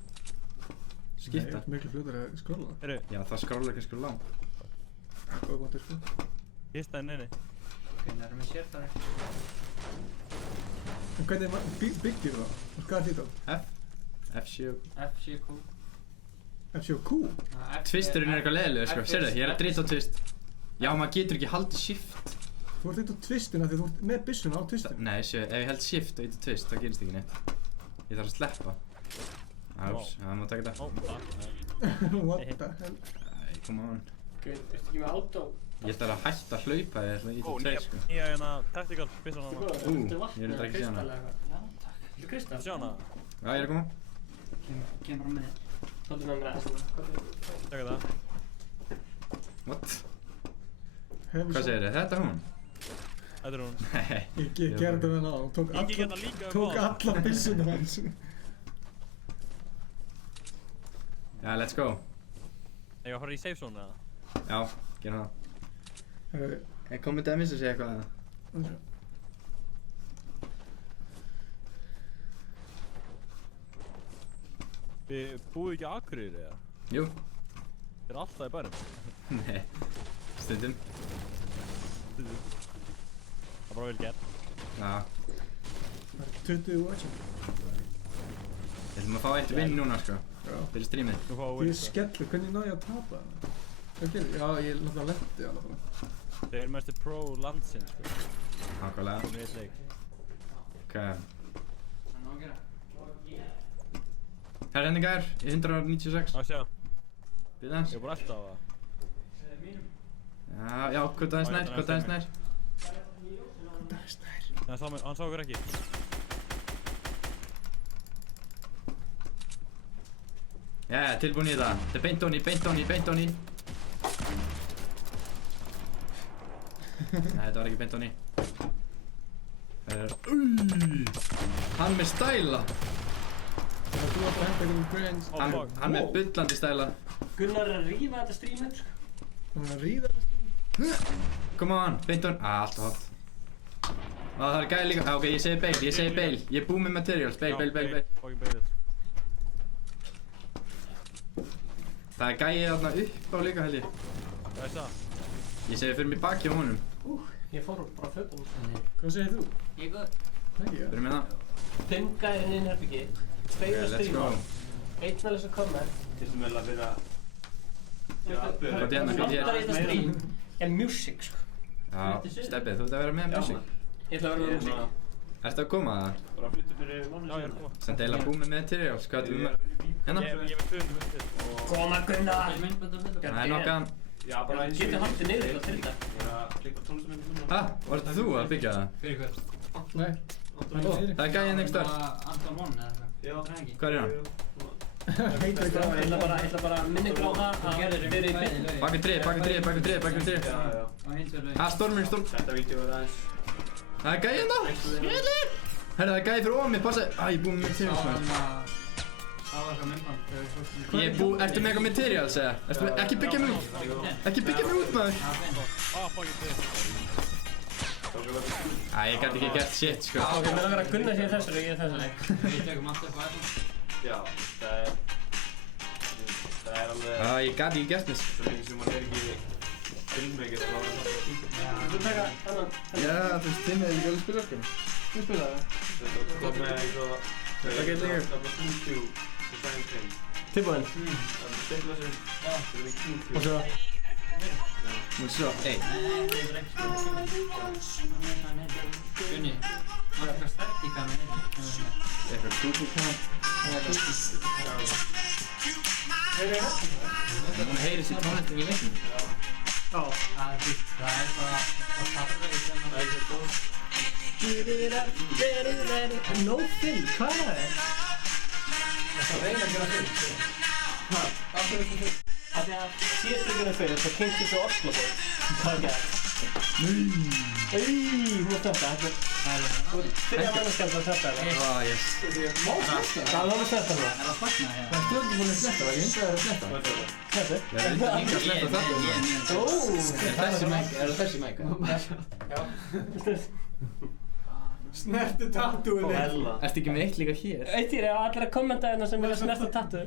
Skipta. Nei, miklu fljótari að skrolla. Já, það skrolla kannski langt. Góða bóttir, sko. Hista henni inni. Gunnar er með sérfari. En hvernig byggir það? Hvað er þetta? FCQ. FCQ? Twisturinn er eitthvað leiðilegur, sko. Sérðu, ég er að drita á twist. Já, maður getur ekki haldið shift. Þú ert eitt á twistina því þú ert með byssuna á twistinu. Nei, séu, ef ég held shift og eitt á twist, þá gerist ekki neitt. Ég þarf að sleppa. Áps, það má taka þetta. What the hell? Æ, come on. Ertu ekki með auto? Ég ætla að hætta að hlaupa eða ég ætla að íta 2, sko. Nýja hérna, tactical, byssan hana. Ég vil ekki sé hana. Viltu Kristall? Sjá hana? Já, ég er að koma. Kem bara með þér. Þáttu með mér aðeins. Tjekka það. What? Hvað segir þið? Þetta er hún? Þetta er hún. Nei. Ég gerði það ná, hún tók allar byssunar hans. Já, let's go. Ég var að fara í safe zone eða? Já, gerum það. Komið Demis að segja eitthvað eða? Við búum ekki á Akureyri eða? Jú. Þið er alltaf í bænum? Nei, stundum. Stundum. Það er bara vel gert. Já. 20 watching. Við ætlum að fá eitt vinn núna sko. Já. Fyrir streamið. Því ég skellu, hvernig náðu ég að tapa það? Hvað gerir? Já, ég náttúrulega lendi alveg bara. Þeir eru mestu pro landsins sko. Nákvæmlega. Hún er eitt leik. Ok. Herrhendingar í 196. Að sjá. Býð hans. Ég er bara alltaf á það. Já, kvöldu aðeins nær, kvöldu aðeins nær. Hann sá okkur ekki. Já, tilbúin í það. Þetta er beint onni, beint onni, beint onni. Nei, þetta var ekki beint onni. Hann með stæla. Þú var bara að henda einhverjum brains. Hann með bullandi stæla. Gunnar er að rífa þetta streamið sko. Hann er að ríða þetta streamið. Come on, beint onni. Alltaf hot. Það er gæði líka. Ok, ég segi bail, ég segi bail. Ég búið með materials. Bail. Fucking bail. Það er gæði þarna upp á líka held ég. Hvað er það? Ég segi fyrir mig baki á honum. Ég fór bara að fötum. Hvað segir þú? Ég er góð. Fyrir mig það. 5 gæðir inn herbyggi. 2 að streama. 1 að lesa komment. Til sem vel að vera Hvað er hérna? Þetta stream er music sko. Já, Stebbi, þú ert að vera með music. Ég ætla að vera með music. Ertu að koma það? Bara að flytja fyrir mánuð Já, ég er að koma. Sem deila búið með materials, hvað er það? Hérna? Ég er með 200 myndir. Koma Gunnar! Það er nokkaðan. Já, bara eins og Getur haldið niður til að þyrta. Ég er að klippa tónlistamindum núna. Hæ? Var þetta þú að byggja það? Fyrir hvern? Nei. Það er gæðið einhvers þar. Anton Von eða eitthvað? Já. Hvað er hann? Heitir ekki Ég ætla bara að minna ykkur á það að þið eru í byrjun. Baki tré. Já. Hæ, stormur. Þetta vídeo er aðeins. Það er gæðið hérna! Herra, það er gæðið fyrir ofan mig, passa. Æ, ég er búið með materials maður. Það var eitthvað myndband. Ertu með eitthvað materials eða? Ekki byggja mig út. Ekki byggja mig út maður. Fucking tré. Æ, ég gæti ekki gert shit sko. Ok, mér langar að Gunnar sé þessari og ég þessari. Við tökum alltaf upp á þetta. Já, það er alveg... Já, ég gæti ekki gert þess. Svo lengi sem maður er ekki filmmaker þá er það bara að kíkja. Þú taka annan. Já, þú veist, Timmi er líka alveg spila sko. Þú spila það? Þetta kom með eitthvað... Það getur líka. Það var Q2, Design King. Tilbúinn. Það var stefla sem... Það var Q2. Og svo... Nú svo, ei. Gunni, það er eitthvað stætt í kamerunni. Eitthvað Google-kam. Hún heyrir sér tónlistin í leiknum. Já. Það er fyrst, það er bara að tapra í sem að... Það er svo góð. No film, hvað er það? Það reyna að gera film. Hæ? Af hverju þetta film? Af því að síðast ykkurinn fyrir það kynnti svo Oslo-bóð. Hvað er það? Hún var stötta. Þú ert fyrir manneskjálf að stötta það. Yes. Má sletta? Það var stötta það. Er það slagna hér? Það er stjórnbúin að sletta, var ekki eins og það er að sletta? Þessi? Ég veit ekki að sletta þetta. Er þessi mæka? Já. Snerti tattúið þitt. Ertu ekki með eitt líka hér? Eitt er að allir að kommenta hérna sem vilja snerta tattu.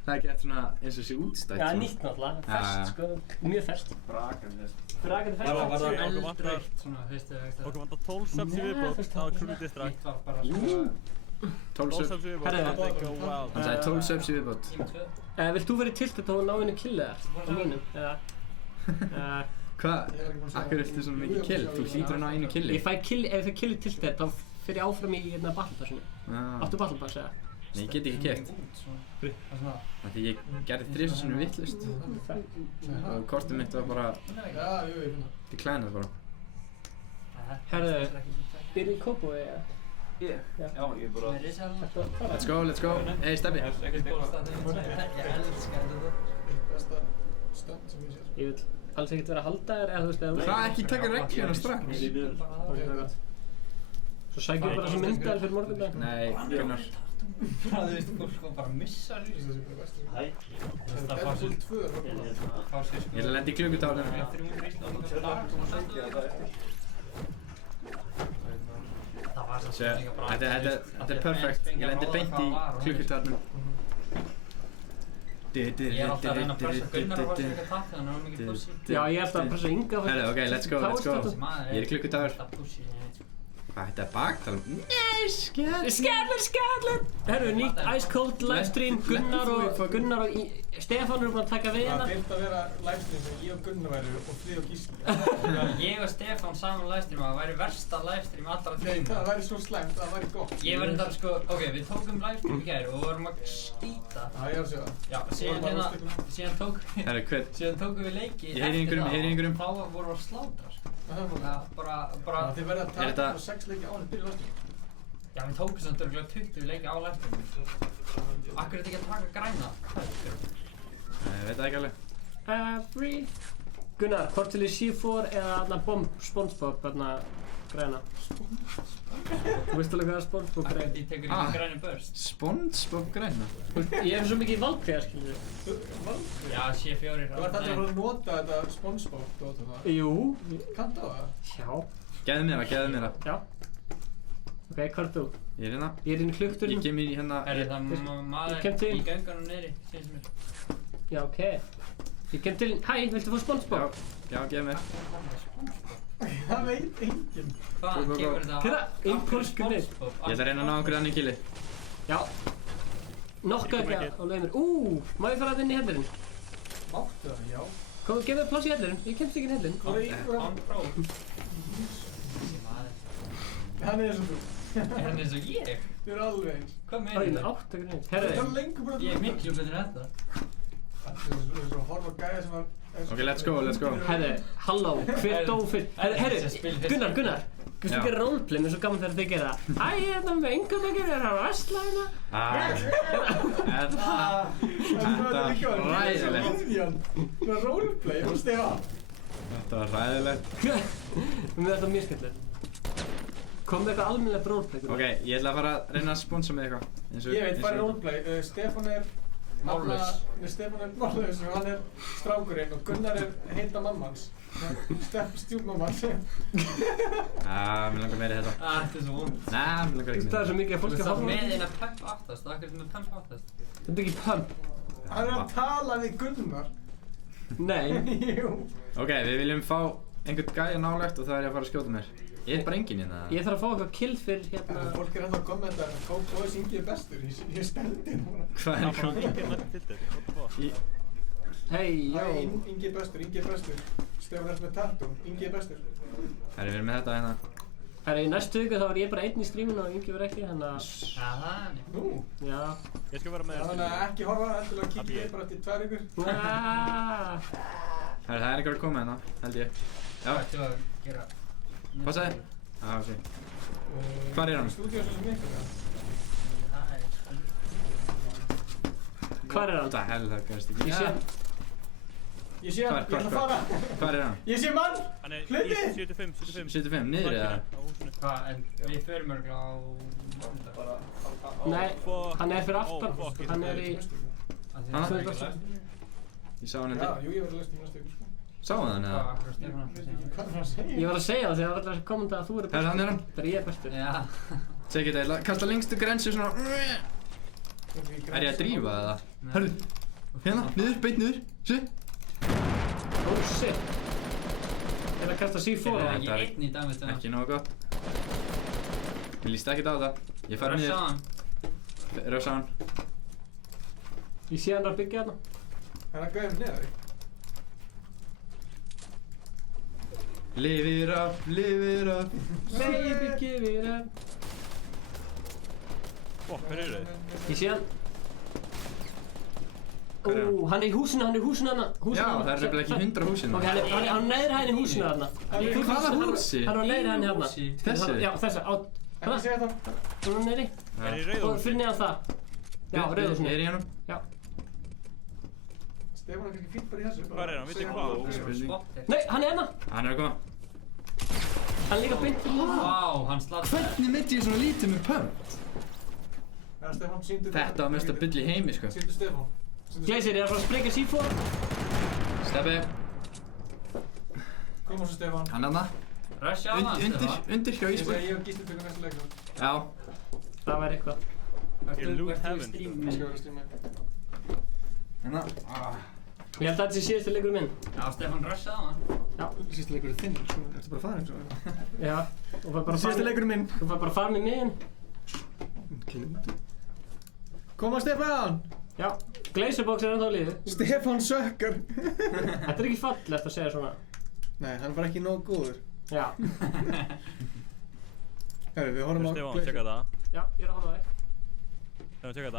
Það er gett svona eins og sé útstætt. Já, nýtt náttúrulega. Ferskt sko. Mjög ferskt. Brakandi þess. Brakandi ferskt. Okkur vantar 12 subs í viðbót á Crew Distract. Mitt var bara svona... 12 subs. Subs í viðbót. Herðu. They go wild. Hann sagði 12 subs í viðbót. Vilt þú verið tiltið þá að ná henni killið þar? Á mínum, eða? Hvað? Akkur viltu svona mikið kill? Þú hlýtur að ná einu killi. Ef ég fæ killið tiltið þá fyrir ég áfram í hérna Battlepassinu. Áttu Battlepass eða? Nei, ég get ekki kert. Því ég gerði 3 svona vittlust. Og kortið mitt var bara... Declinað bara. Herðu, byrju í Kópavogi eða? Ég er bara... Let's go, let's go. Hey, Steppi. Ég elska þetta. Besta stönd sem ég sér. Ég vil alls ekkert vera að halda þér eða þú veist eða... Hvað ekki taka regluna strax? Svo sækjum við bara sem myndaðal fyrir morgundag. Nei, Gunnar. Þú veist, fólk var bara að missa því. Hæ? Deadpool 2 er bara Ég ætla að lenda í klukkutáðunum. Þetta er perfekt. Ég lendi beint í klukkutáðunum. Ég er alltaf að reyna að pressa Gunnar og fannst ekki að taka þannig að hann er mikið pussi. Já, ég er alltaf að pressa Inga. Herru, ok, let's go, let's go. Ég er í klukkutáður. Hvað, þetta er baktalum? Nei, skellur! Herru, nýtt Ice Cold livestream, Gunnar og Stefán eru búin að taka við hérna. Það þyrfti að vera livestream sem ég og Gunnar væru og Frið og Gísli. Ég og Stefán saman livestream að það væri versta livestream allra tíma. Nei, það væri svo slæmt, það væri gott. Ég var endar sko, ok, við tókum livestream í gær og vorum að skýta. Já, ég er að segja það. Já, síðan tókum við leiki eftir það og þá vorum við að slátra sko. Bara... Þið verða að taka 6 leiki á henni byrja livestream. Já, við tókum samt örgulega 20 leiki á livestream. Akkur er þetta ekki að taka græna? Ég veit það ekki alveg. Gunnar, hvort til í C4 eða þarna bomb SpongeBob þarna græna? Þú veist alveg hvað er SpongeBob græna? Ég tekur ekki græni burst. SpongeBob græna? Ég hef svo mikið í valkveða, skilur við. Já, C4. Þú ert alltaf að nota þetta SpongeBob dót og það? Jú. Kanntu á það? Já. Gæðu mér það. Já. Ok, hvað er þú? Ég er hérna. Ég er inn í klukkturinn. Ég kem í hérna... Er það maður í göngunum niðri, finnst mér. Já, ok. Ég kem til... Hæ, viltu fá SpongeBob? Já, gef mér. Það veit enginn. Hvaðan kemur þetta? Hérna, impulsgrunni. SpongeBob? Ég ætla að reyna að ná einhverju annir kili. Já. Nokka ekki á leiðinir. Má ég fara að inn í hellirinn? Máttu það, já. Kom, gef mér pláss í hellirinn. Ég kemst ekki inn í hellirinn. Hvað er í Hann er eins og þú. Er hann eins og ég? Þú er alveg eins. Hvað meina þetta? Það er 8 grunni. Herri. Ég er miklu betur en þetta. Þú er svo horf á gæja sem var... Ok, let's go. Herri, halló, hver dó fyrst? Herri, Gunnar. Vistu að gera roleplay, mér er svo gaman þegar þið gera það. Æ, ég er þetta með Inga að gera, ég er að versla hérna. Þetta var ræðilegt. Það var roleplay, þú veist ég að. Þetta var ræðilegt. Mér er þetta mjög skemmtilegt. Kom með eitthvað almennilegt roleplay. Ok, ég ætla að fara að reyna að sponsa með eitthvað. Ég veit bara roleplay. Stefán er... Mállaus. Stefán er mállaus og hann er strákurinn og Gunnar er heita mammans. Stjúpmammans. Mér langar meira í þetta. Þetta er svo vond. Mér langar ekki meira. Það er svo mikið að fólk Þú ert með eina pump aftast, það er ekkert með pump aftast. Þetta er ekki pump. Hann er að tala við Gunnar. Nei. Jú. Ok, við viljum fá einhvern gæja nálægt og það er ég að fara að skjóta mér. Ég er bara enginn hérna. Ég þarf að fá eitthvað kill fyrir hérna... Fólk er að kommenta að Góðs Ingi er bestur. Ég steldi núna. Hvað er það? Ingi er nætti til þér. Hei, já. Ingi er bestur. Stefán er með tattoo. Ingi er bestur. Herri, við erum með þetta hérna. Herri, í næstu viku þá er ég bara einn í streaminu og Ingi verður ekki, þannig að... Nú? Já. Ég skal vera með Þannig að ekki horfa, endilega kíkja ég bara eftir 2 vikur. Herri, það er einhver að koma hérna, held ég. Já. Hvað ættu að gera? Passaði? Ok. Hvar er hann? Stúdíu svo sem mikil, Hvar er hann? Hvað hell það gerst ekki? Ég sé hann, ég ætla að fara. Hvar er hann? Ég sé mann! Hluti! 75, niður eða? Hvað, en við förum örgulega á... Nei, hann er fyrir aftan. Hann er í... Hanna? Ég sá hann Já, jú, ég var að lesta næstu viku, sko. Sáðu hann eða? Hvað er það að segja? Ég var að segja það þegar það var alltaf að kommenta að þú eru bestur. Hann er hann? Þegar ég er bestur. Já. Segir þetta, kasta lengstu grensu svona... Er ég að drífa eða? Hörru, hérna, niður, beint niður, sé? Oh shit. Ég er að kasta C4 á hann. Ég er einn í dag, veistu það. Ekki nógu gott. Mér líst ekkert á þetta. Ég fara niður. Röfsa hann. Ég sé hann að byggja hérna. Hann er að gauða neðar. Live it up. Baby, give it up. Hver eru þið? Ég sé hann. Hann er í húsinu hana. Já, það er nefnilega ekki 100 húsinu. Ok, hann er á neðri hæðinni í húsinu hana. Hvaða húsi? Hann er á neðri hæðinni hérna. Þessi? Já, þessi. Ekki segja það. Svona neyri. Er í rauðhúsinu? Og fyrir neðan það. Já, rauðhúsinu. Er í honum? Já. Stefán er ekki fínt bara í þessu. Hvar er hann? Vitið hvað? Nei, hann er hérna. Hann er að koma. Hann er líka beint fyrir hann. Vá, hann slatt. Hvernig myndi ég svona lítið með pump? Já, Stefán, sýndu. Þetta var mest að bylla í heimi, sko. Sýndu Stefán. Gleysir, ég er að fara að sprengja C4. Steppi. Koma svo Stefán. Hann aðna. Rusha á hann, Stefán. Undir hjá Ísbjörn. Ég og Gísli tökum næsta leik. Já. Það væri eitthvað. Í loot heaven. Ég skal vera að stríma. Hérna. Ég held að þetta sé síðustu leikur minn. Já, Stefán rusha á hann. Já. Síðustu leikur þinn, sko. Ertu bara að fara eins og Já. Þú fær bara síðustu leikurinn minn. Þú fær bara að fara með mig inn. Glimtu. Koma Stefán! Já. Glazerbox er ennþá á lífi. Stefán sökkar. Þetta er ekki fallegt að segja svona. Nei, hann var ekki nóg góður. Já. Herru, við horfum á Stefán, tjekka það. Já, ég er að horfa á þig. Stefán, tjekka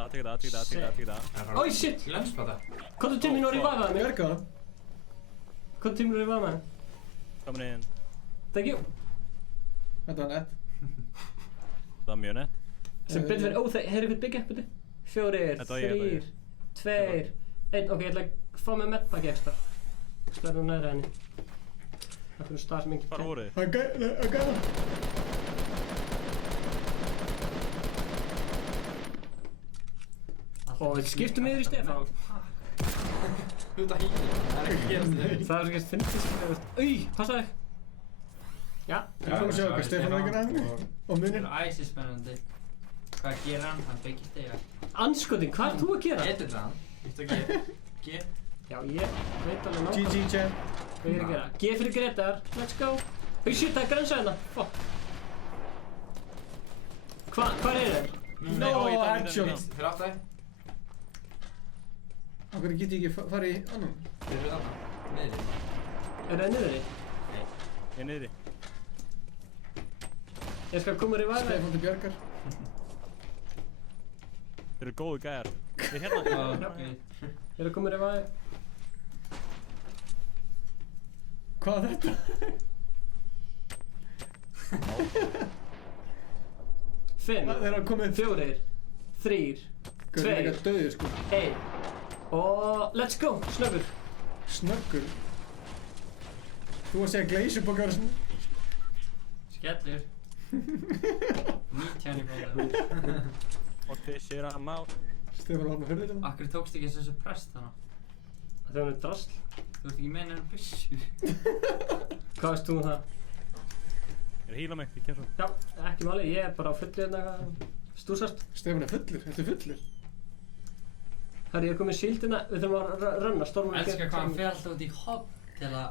það. Oj, shit! Glansplata. Komdu til mín og revivaði mig. Bjarga hann. Komdu til mín og revivaði mig. Komin inn. Thank you. Þetta var nett. Það var mjög nett. Sem betur fyrir, heyrðu eitthvað byggja, betur. 4, Þetta var ég, 3, 2, 1. Ok, ég ætla að fá mig medpaki ekstra. Stærðu næra henni. Það fyrir stað sem ekki. Hvar voruð þið? Hann gæða. Og við skiptum yfir í Stefán. Hluta híli. Það er ekki að gerast þig. Það er svo gæst 50 sem Új, passa þig. Já. Við fórum að sjá hvað Stefán er ekki næðan. Og munir. Það er æsispennandi. Hvað gerir hann? Hann byggir stiga. Anskotin, hvað ert þú að gera? Getur það? Ítt að G. G. Já, ég veit alveg náttúrulega. GG, champ. Hvað ég er að gera? G fyrir Gretar. Let's go. Hey, shit, það er grensa hérna. Fuck. Hvar er þeir? No, headshot. Fyrir aftur. Á hverju get ég ekki farið í annan? Fyrir þarna. Niðri. Er það niðri? Nei. Ég er niðri. Ég skal koma revive. Stefán til bjargar. Þeir eru góðu gæjar. Ég er hérna. Ég er að koma revive. Hvað er þetta? 5, Það er að koma 4, 3, 2, Hvað er eitthvað döður, sko? 1. Og let's go, snöggur. Snöggur. Þú að segja Glazerbox Skellur. 19 í bóða. Og this er að má. Stefán var með fyrir þetta. Akkur tókst ekki þessu prest þannig? Það er drasl. Þú ert ekki með hennar byssu. Hvað veist þú um það? Ég er að hýla mig, ég kem svo. Já, ekki máli, ég er bara á fullu hérna stúsast. Stefán er fullur, þetta er fullur. Herri, ég er komið síldina, við þurfum að rönna, stormur Elskar hvað hann fer alltaf út í hopp til að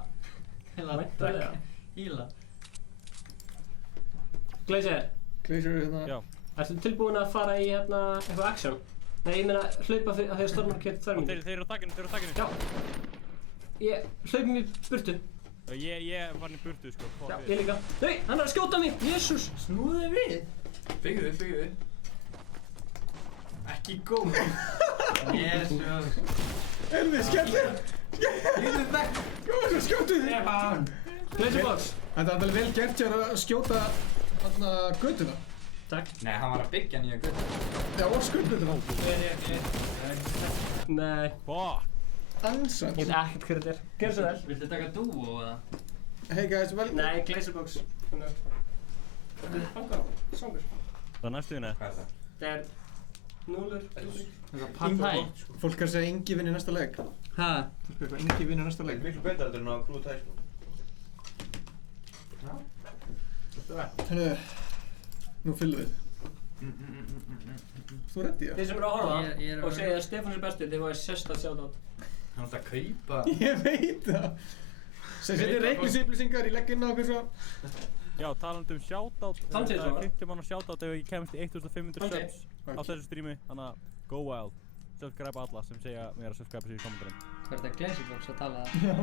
Væntanlega. hýla. Glazer, Glazer er hérna. Já. ertu tilbúin að fara í hérna eitthvað action? Nei, ég meina hlaupa fyrir að þegar stormur kert 2 mínútur. Þeir eru á takkinu, Já. Ég hlaupum í burtu. Ég er farin í burtu, sko. Já, ég líka. Nei, hann er að skjóta mig, jésús. Snúðu þig við. Byggðu. Ekki góð. Jésús. Erum við skellur? Líðu vekk. Svo skjóttu þið. Stefán. Glazerbox. Þetta er vel gert hér að skjóta hérna göttuna. Takk. Nei, hann var að byggja nýja göttu. Já, og skuldbötuna. Nei. Fuck. Ansans. Ég veit ekkert hver þetta er. Gjör svo vel. Viltu taka dúo eða? Hey guys, vel... Nei, Glazerbox. Fanga á, songur. Það er næstu þínu. Hvað er það? Það er 0, 2. Partæ. Fólk er að segja Ingi vinnir næsta leik. Hæ? Fólk er eitthvað Ingi vinnir næsta leik. Miklu betra heldur en að Crew Tæ, sko. Herru, nú fyllum við. Þú reddi það? Þeir sem eru að horfa Ég er að og segja að Stefán er bestur, þeir var sérstætt shoutout. Hann átti að kaupa. Ég veit það. Setjið reikningsupplýsingar, ég legg inn á okkur svo. Já, talandi um shoutout. Samtíð Það svona. er 50 mann á shoutout ef ég kemst í 1500 subs á þessu streami. Þannig að go wild. Subscribe alla sem segja mér að subscribe sér í kommentarinn. Hvað er þetta Glazerbox að tala það?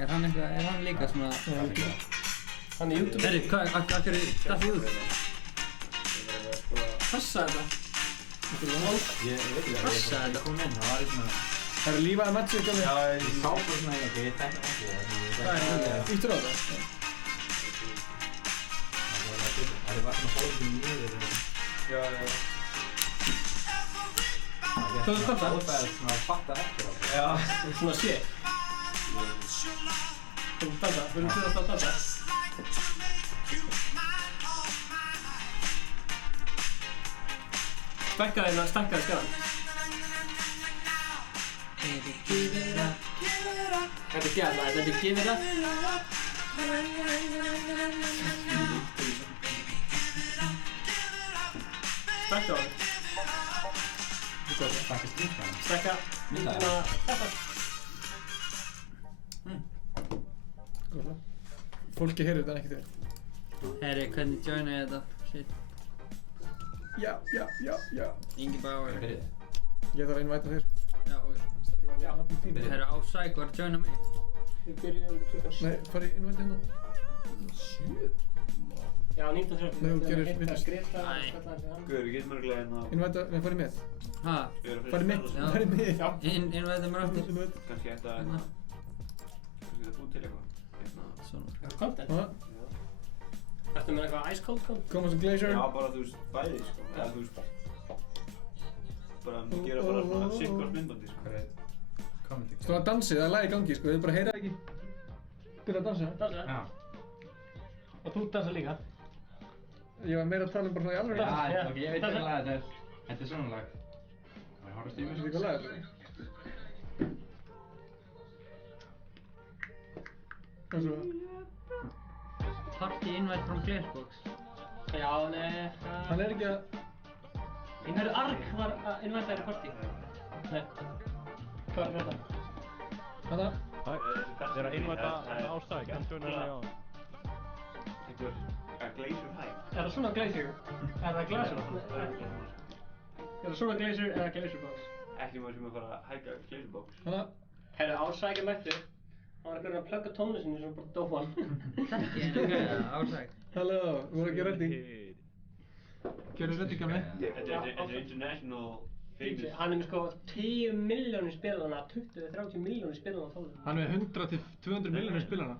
Er hann líka svona... Hann er YouTube. Herri, hvað er þetta út? Passa þetta. Ég veit ekki. Passa þetta. Kom inn, það var svona... Það eru lífaði matchið ekki. Já, ég sá bara svona, ok, ég þekki ekki það. Hvað er það? Íttur á það? Það var svona hólfinn niður eða... Já. Þú veist dansa? Það er svona að fatta eftir á það. Já. Svona sé. Þú veist dansa, við erum að dansa. Stækkaði skjáðan. Baby, give it up. Þetta er gæðlega, þetta er give it up. Stækka á það. Stækka stríkana. Stækka. Myndina. Góðlega. Fólki heyrður þetta en ekki þér. Herri, hvernig joina ég þetta? Shit. Já. Ingi Bauer. Ég þarf að invita þér. Já, ok. Herri, á Sæk var að joina mig. Við byrjum klukkan 7. Nei, hvað er invita hérna? 7? Já, 19:30. Nei, þú gerir vitlaust. Guður, við getum örgulega hérna... Invita, nei, farið með. Ha? Farið með. Já. Invita mér aftur. Kannski þetta hérna... Kannski þetta búið til eitthvað. Svona. Content? Ertu með eitthvað ice cold content? Koma sem glacier? Já, bara þú veist, bæði sko. Eða þú veist... Bara gera bara svona sikkvart myndbandi sko. Svona að dansi, það er lag í gangi sko, þið bara heyra ekki. Byrja að dansa. Dansa? Já. Og þú dansa líka? Ég var meira að tala bara svona í alveg. Já, ok, ég veit hvað lag þetta er. Þetta er svona lag. Það er horfast í mig. Veistu hvað lag þetta er? Hvað svo? Party invite from Glassbox. Já, nei... Hann er ekki að... Herru, Ark var að invita þér í party. Nei. Hvað er þetta? Hanna? Hæ, ég er að invita á Sæk, en joina mig á. Einhver... Glacier High. Er það svona glacier? Er það glacier? Er það svona glacier eða glacier box? Ekki maður sem að fara að hækka glacier box. Hanna? Herru, Ásæk er mættur. Hann var að plugga tónlistinni sem bara dóan. Ég er ekki Ásæk. Halló, þú voru ekki ready? Gerðu ready, gamli? Þetta er international famous. Hann er með sko 10 milljónir spilana, 20-30 milljónir spilana á tónlistinni. Hann er með 100-200 milljónir spilana.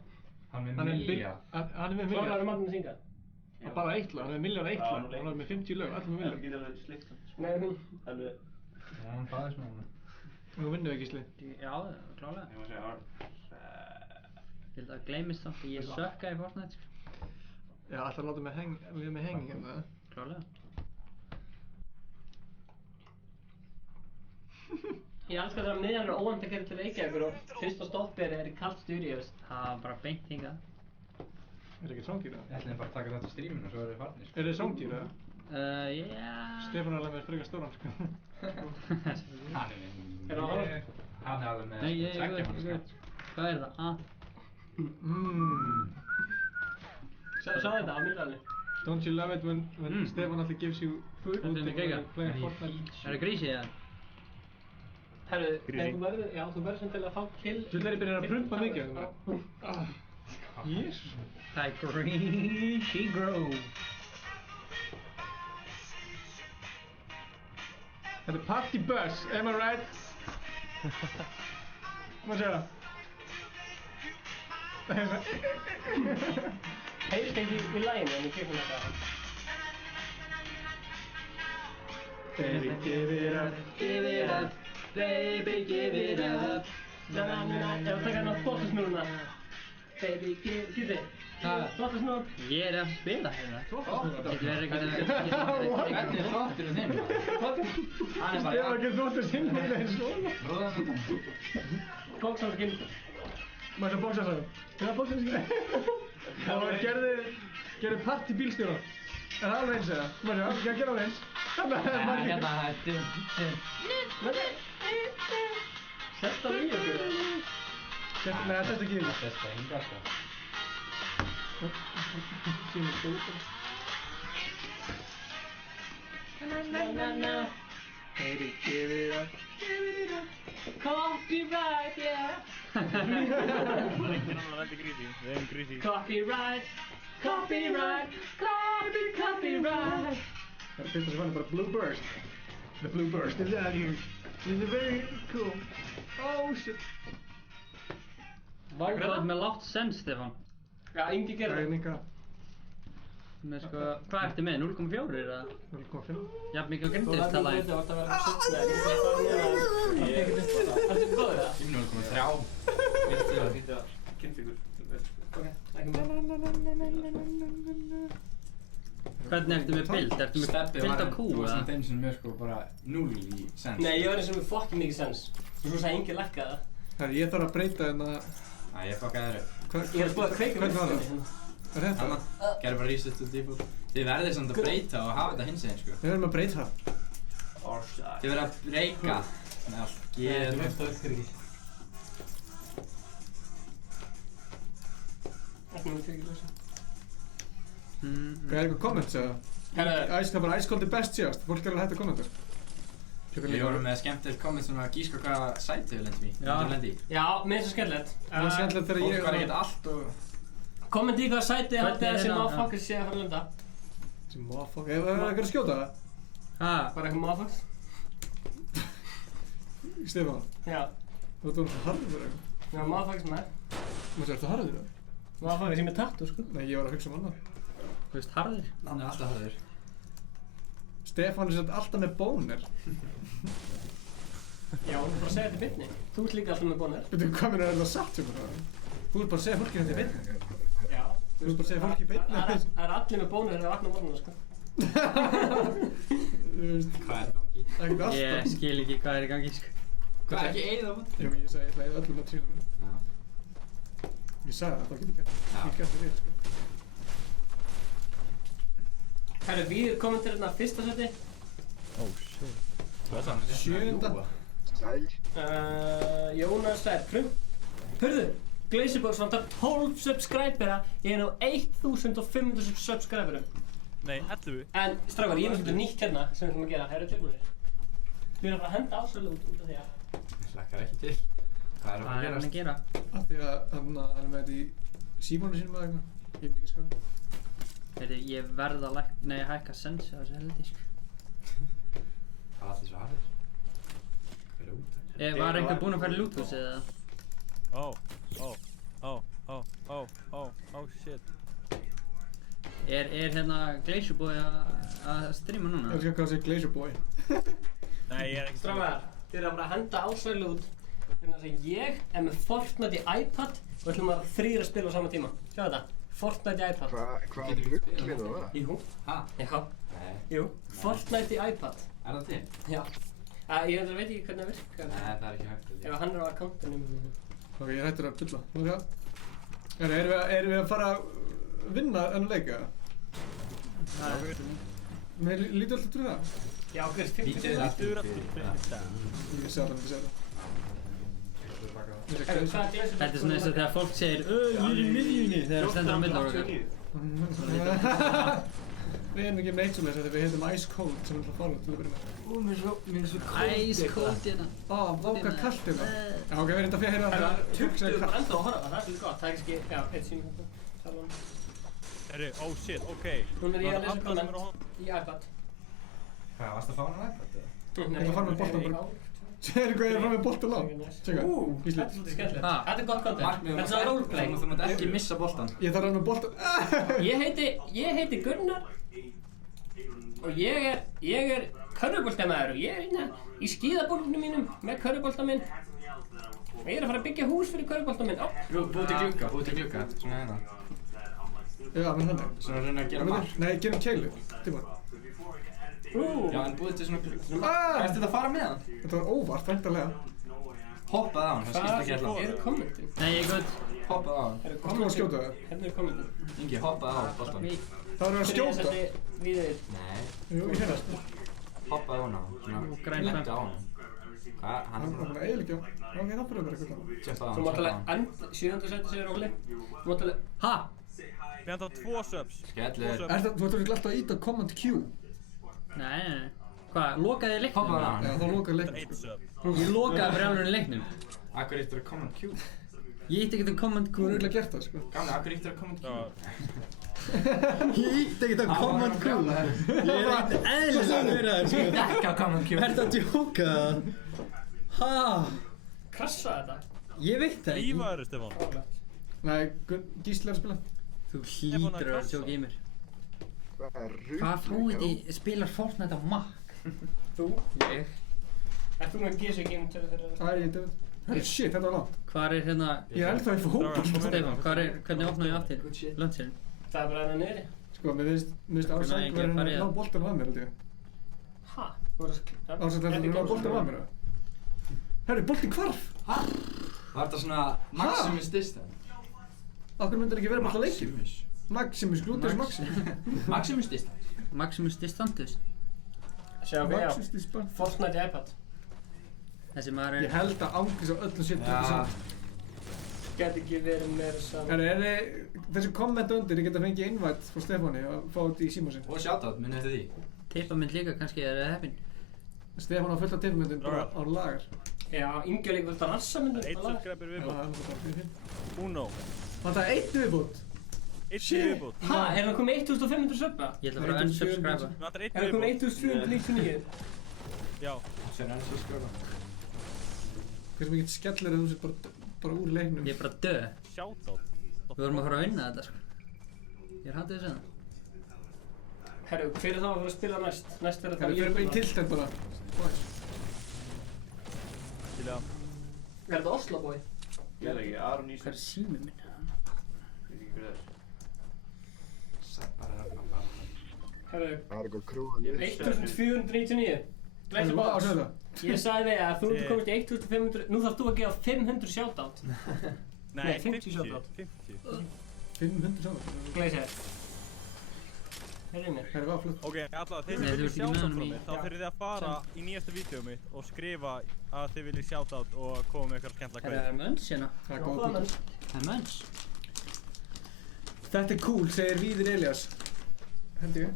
Hann er með miljard. Hann er með Hvað miljard. er maður að syngja? Það er bara eitt lag, hann er með miljard eitt lag. Hann er með 50 lög, allir með miljard. Það getur alveg slikt hann. Nei, hún... Alveg... Já, hann fæði svona. Nú vinnum við ekki Gísli. Já, klálega. Ég má segja hard. Ég held að gleymist samt að ég sökka í Fortnite. Já, alltaf láta mig við með hengi hérna. Klálega. Ég elskar það að miðjan er óvænt að gera til Reykjavíkur og fyrsta stoppið er í Karl Studios. Það var bara beint hingað. Er það ekki svangir það? Ég ætlaði bara að taka þetta streaminu og svo eru þið farnir. Er þið svangir það? Já... Stefán er alveg með frekar stóran sko. Hann er alveg með Nei, ég tveggja veit. manna Hvað er það? Sá þetta á myndalni. Don't you love it when Stefán alltaf gives you food? Þetta er geggjað. Playing Fortnite. Er það grísið eða? Herru, þú verður sem til að fá kill... Þú er byrjað að prumpa mikið hérna. Jésus. Það er Greasy Grove. Þetta er party bus, am I right? Má segja það. Heyrst ekki í laginu en ég kemur þetta. Baby, give it up, Give it up, baby, give it up. Na-na-na, ég var að taka hérna þvottasnúruna. Baby, give it. Þvottasnúr. Ég er að spila hérna. Þvottasnúr? Getur verið ekki að... Hvernig er þátturinn þinn? Hann er bara... Stefán getur þvottur sinni með eins og. Róðan þetta. Bóksanskinn. Má ég svo bóksanskinn? Já, bóksanskinn. Og gerði party bílstjóra. Er það alveg eins eða? Má ég sjá, gera alveg eins. Hérna, þetta Sesta í okkur. Nei, það sesta ekki í það. Sesta hingað sko. Sýnir stóðum. Na-na-na. Baby, give it up. Copyright, yeah. Copyright. Copyright. Copyright. Það fyrsta sem fann er bara Blue Burst. The Blue Burst is out here. This is very cool. Oh shit. Vákvæð með látt send, Stefán. Já, Ingi gerði Það er það. líka. Með sko, hvað ertu með? 0,4 eða? 0,5. Jafn mikið á grindist talaði. Þú vart að vera með 6 eða ekki það. Ertu góður það? 0,3. Veistu það? Þetta kynfingur. Ok, ekki með. Hvernig ertu með bild? Ertu með bild á kú eða? Steppi var einu sinni með sko bara 0 í sens. Nei, ég var eins og með fucking mikið sens. Þú sagði engin lækka það. Herri, ég þarf að breyta hérna... Æ, ég fuckaði þér upp. Ég er að búið að kveika Hvernig var virkinni það? hérna. Hvað er þetta? Gerðu bara reset to default. Þið verðið samt að breyta og hafa þetta hins eginn sko. Við verðum að breyta. Þið verðið að breyka með allt. Þú veist það virkar ekki. Ekki með fyrir ljósa. Hvað er eitthvað comments eða? Það bara Ice Cold er best síðast. Fólk er alveg hægt að kommenta. Við vorum með skemmtilegt komment sem að gíska hvaða sæti við lendum í. Já, mér finnst það skemmtilegt. Það er skemmtilegt þegar ég... Fólk var ekkert allt og... Kommenti í hvaða sæti haldið þessi motherfuckers sé að fara að lenda. Þessi motherfuckers? Er það eitthvað að skjóta það? Hæ? Bara eitthvað motherfuckers? Stefán? Já. Þú ert orðinn svo harður eitthvað. Já, motherfuckers með. Ertu harður það? Motherfuckers sem er tattoo sko. Nei, ég var að hugsa annað. Þú veist harður? Hann er alltaf harður. Stefán er alltaf með bónir. Já, þú bara segja þetta í beinni. Þú ert líka alltaf með bónir. Veitu, hvað mér er þetta satt hjá mér það? Þú ert bara að segja fólki þetta í beinni. Já. Þú ert bara að segja fólki í beinni. Það er allir með bónir þegar það vakna á morgunum sko. Hvað er í gangi? Ekkert alltaf. Ég skil ekki hvað er í gangi sko. Hvað er ekki eigið á móti? Jú, ég sagði ég ætla að eyða öllum á trínum. Ég sagði það getur gert. Ég gert það við sko. Herru, við komum til hérna fyrsta seti. Oh shit. Hvað er það? 7. Sæl. Jónas Erkrum. Hörðu, Glazerbox vantar 12 subscribera. Ég er nú 1500 subscriberum. Nei, 11. En strákar, ég er með svolítið nýtt hérna sem við ætlum að gera. Það eru tilbúinir. Við erum að fara að henda ásölu út af því að... Það hlakkar ekki til. Hvað er að gera? Af því að hann er með þetta í símónu sínum eða eitthvað. Ég veit ekki sko. Heyrðu, ég verð að hækka sensi á þessu heldi sko. Hvað er allir svo harður? Hvað er út? Var einhver búinn að fara í lúthús eða? Oh shit. Er hérna Glazerboy að streama núna? Ég elskar hvað það segir Glazerboy. Nei, ég er ekki Strákar, þið eru að fara að henda ásölu út. Þannig að ég er með Fortnite í iPad og ætlum að þrír að spila á sama tíma. Sjá þetta. Fortnite í iPad. Hvað rugl er það? Jú. Hæ? Já. Nei. Jú. Fortnite í iPad. Er það til? Já. Ég veit ekki hvernig það virkar. Nei, það er ekki hægt. Ef hann er á akkántunum. Ok, ég er hættur að bulla. Erum við að fara að vinna enn leika? Mér lítið alltaf trú það. Já, hver er 50? Ég sé það. Þetta er svona eins og þegar fólk segir við erum í miðjunni þegar það stendur á milli okkar. Við erum ekki með eitt svona þess að við heitum Ice Cold sem við ætlum að fara til að byrja með. Mér er svo Ice Cold hérna. Váka kallt hérna. Já, ok, við erum þetta fyrir að heyra það. 20 ennþá að horfa, það er svolítið gott. Það er ekki, já, eitt sími hérna. Herri, oh shit, ok. Núna er ég að lesa komment í iPad. Hvað, varst að fá hann á iPad eða? Ég ætla að fara með boltan bara. Sérðu hvað ég er að fara með boltan á? Tjekka, Gísli. Þetta er svolítið skemmtilegt. Þetta er gott content. Þetta er svona roleplay. Þú mátt ekki missa boltan. Ég þarf að vera með boltan. Ég heiti Gunnar og ég er körfuboltamaður og ég er hérna í skíðabólnum mínum með körfubolta minn og ég er að fara að byggja hús fyrir körfubolta minn. Búið til glugga, svona hérna. Já, menn þannig. Svona að reyna að gera mark. Nei, gerum keilu. Tíma. Já, en búið til svona... Hvað ertu þetta að fara með hann? Þetta var óvart, væntanlega. Hoppaði á hann, það skilst ekki alltaf. Hvað eru kommentin? Nei, ég er góð. Hoppaði á hann. Þú var að skjóta það. Hérna eru kommentin. Ingi, hoppaði á boltan. Það var að skjóta. Nei. Jú, ég hérna. Hoppaði á hann. Lendi á hann. Hvað? Hann var bara eiginlega. Já, ok, það fyrir bara eitthvað. Þú mátt alveg 7. seti sér Óli. Þú mátt alveg... Ha? Við hann þá 2 subs. Skellir. Þú ættir alltaf að íta Command Q. Nei. Hvað, lokaði þið leiknum? Hoppaði á hann. Já, þá lokaði leiknum. Ég lokaði fyrir alveg leiknum. Akkur íttur að Command Q? Ég ítti ekkert Command Q. Þú hefur eiginlega gert það, sko. Gamli, akkur íttur að Command Q? Ég ítti ekkert að Command Q. Ég er ekkert eðlilega að vera það, sko. Ég ítti ekki að Command Q. Ertu að djóka? Ha? Krassa þetta? Ég veit það ekki. Lífaður, Stefán. Nei, Gísli er að spila. Þú hlýtur að vera að tjóka í mér. Hvað fáið þið spilar Fortnite á Mac? Þú? Ég. Ert þú með GC Game tölu fyrir Það er ég döð. Herri, shit, þetta var langt. Hvar er hérna... Ég er ennþá í fótbolta. Stefán, hvernig opnaðu ég aftur launcherinn? Það er bara hérna niðri. Sko, mér finnst Ársæk verið að ná boltanum að mér, held ég. Ha? Ársæk verið að ná boltanum að mér, herri, boltin hvarf! Ha? Var þetta svona Maximus distance? Akkur myndir ekki vera alltaf leikir? Maximus, Glúteus Maximus. Maximus distance? Maximus distantus. Sjáum við á Fortnite í iPad. Þessi maður er... Ég held að ángis á öllu sitt saman. Gæti ekki verið meira saman. Herri, þessi kommenta undir, ég geta fengið invite frá Stefáni að fá þetta í síma sinn. Og shoutout, muni eftir því. Tippamynd líka kannski, er það heppinn? Stefán á fullt af tippamyndin bara á lagar. Já, Ingi líka fullt af rassamyndin. Eitt subscriber viðbútt. Uno. Það er 1 viðbútt. 1 viðbútt. Ha, er það komið 1500 subba? Ég ætla að fara að unsubscriba. Er það komið 1499? Já. Sér unsubscriba. Hversu mikið skellur þú sér bara úr leiknum? Ég er bara döð. Shoutout. Við vorum að fara að vinna þetta sko. Ég er hættið þessu Herru, hver er þá að fara að spila næst? Næst er það ég. Fyrir bara í tiltend bara. Til að... Er þetta Oslabói? Ég veit ekki, Aron Ísson. Hvað er símið minn? Ég veit ekki hver það er. Herru, Það er eitthvað krúan. 1499. Glæsum Á box. segðu það. Ég sagði við að þú ert komið til 1500, nú þarf þú að gefa 500 shoutout. Nei, 50 shoutout. 500 shoutout. Glæsir. Herrið mér. Herri, hvað flott. Ok, allavega, þeir sem viljið shoutout frá mig, þá þurfið þið að fara í nýjasta vídeóið mitt og skrifa að þið viljið shoutout og koma með eitthvað skemmtilega Það er Möns hérna. Það er góð bútt. Það er Möns. Þetta er cool, segir Víðir Elías. Hendi ég.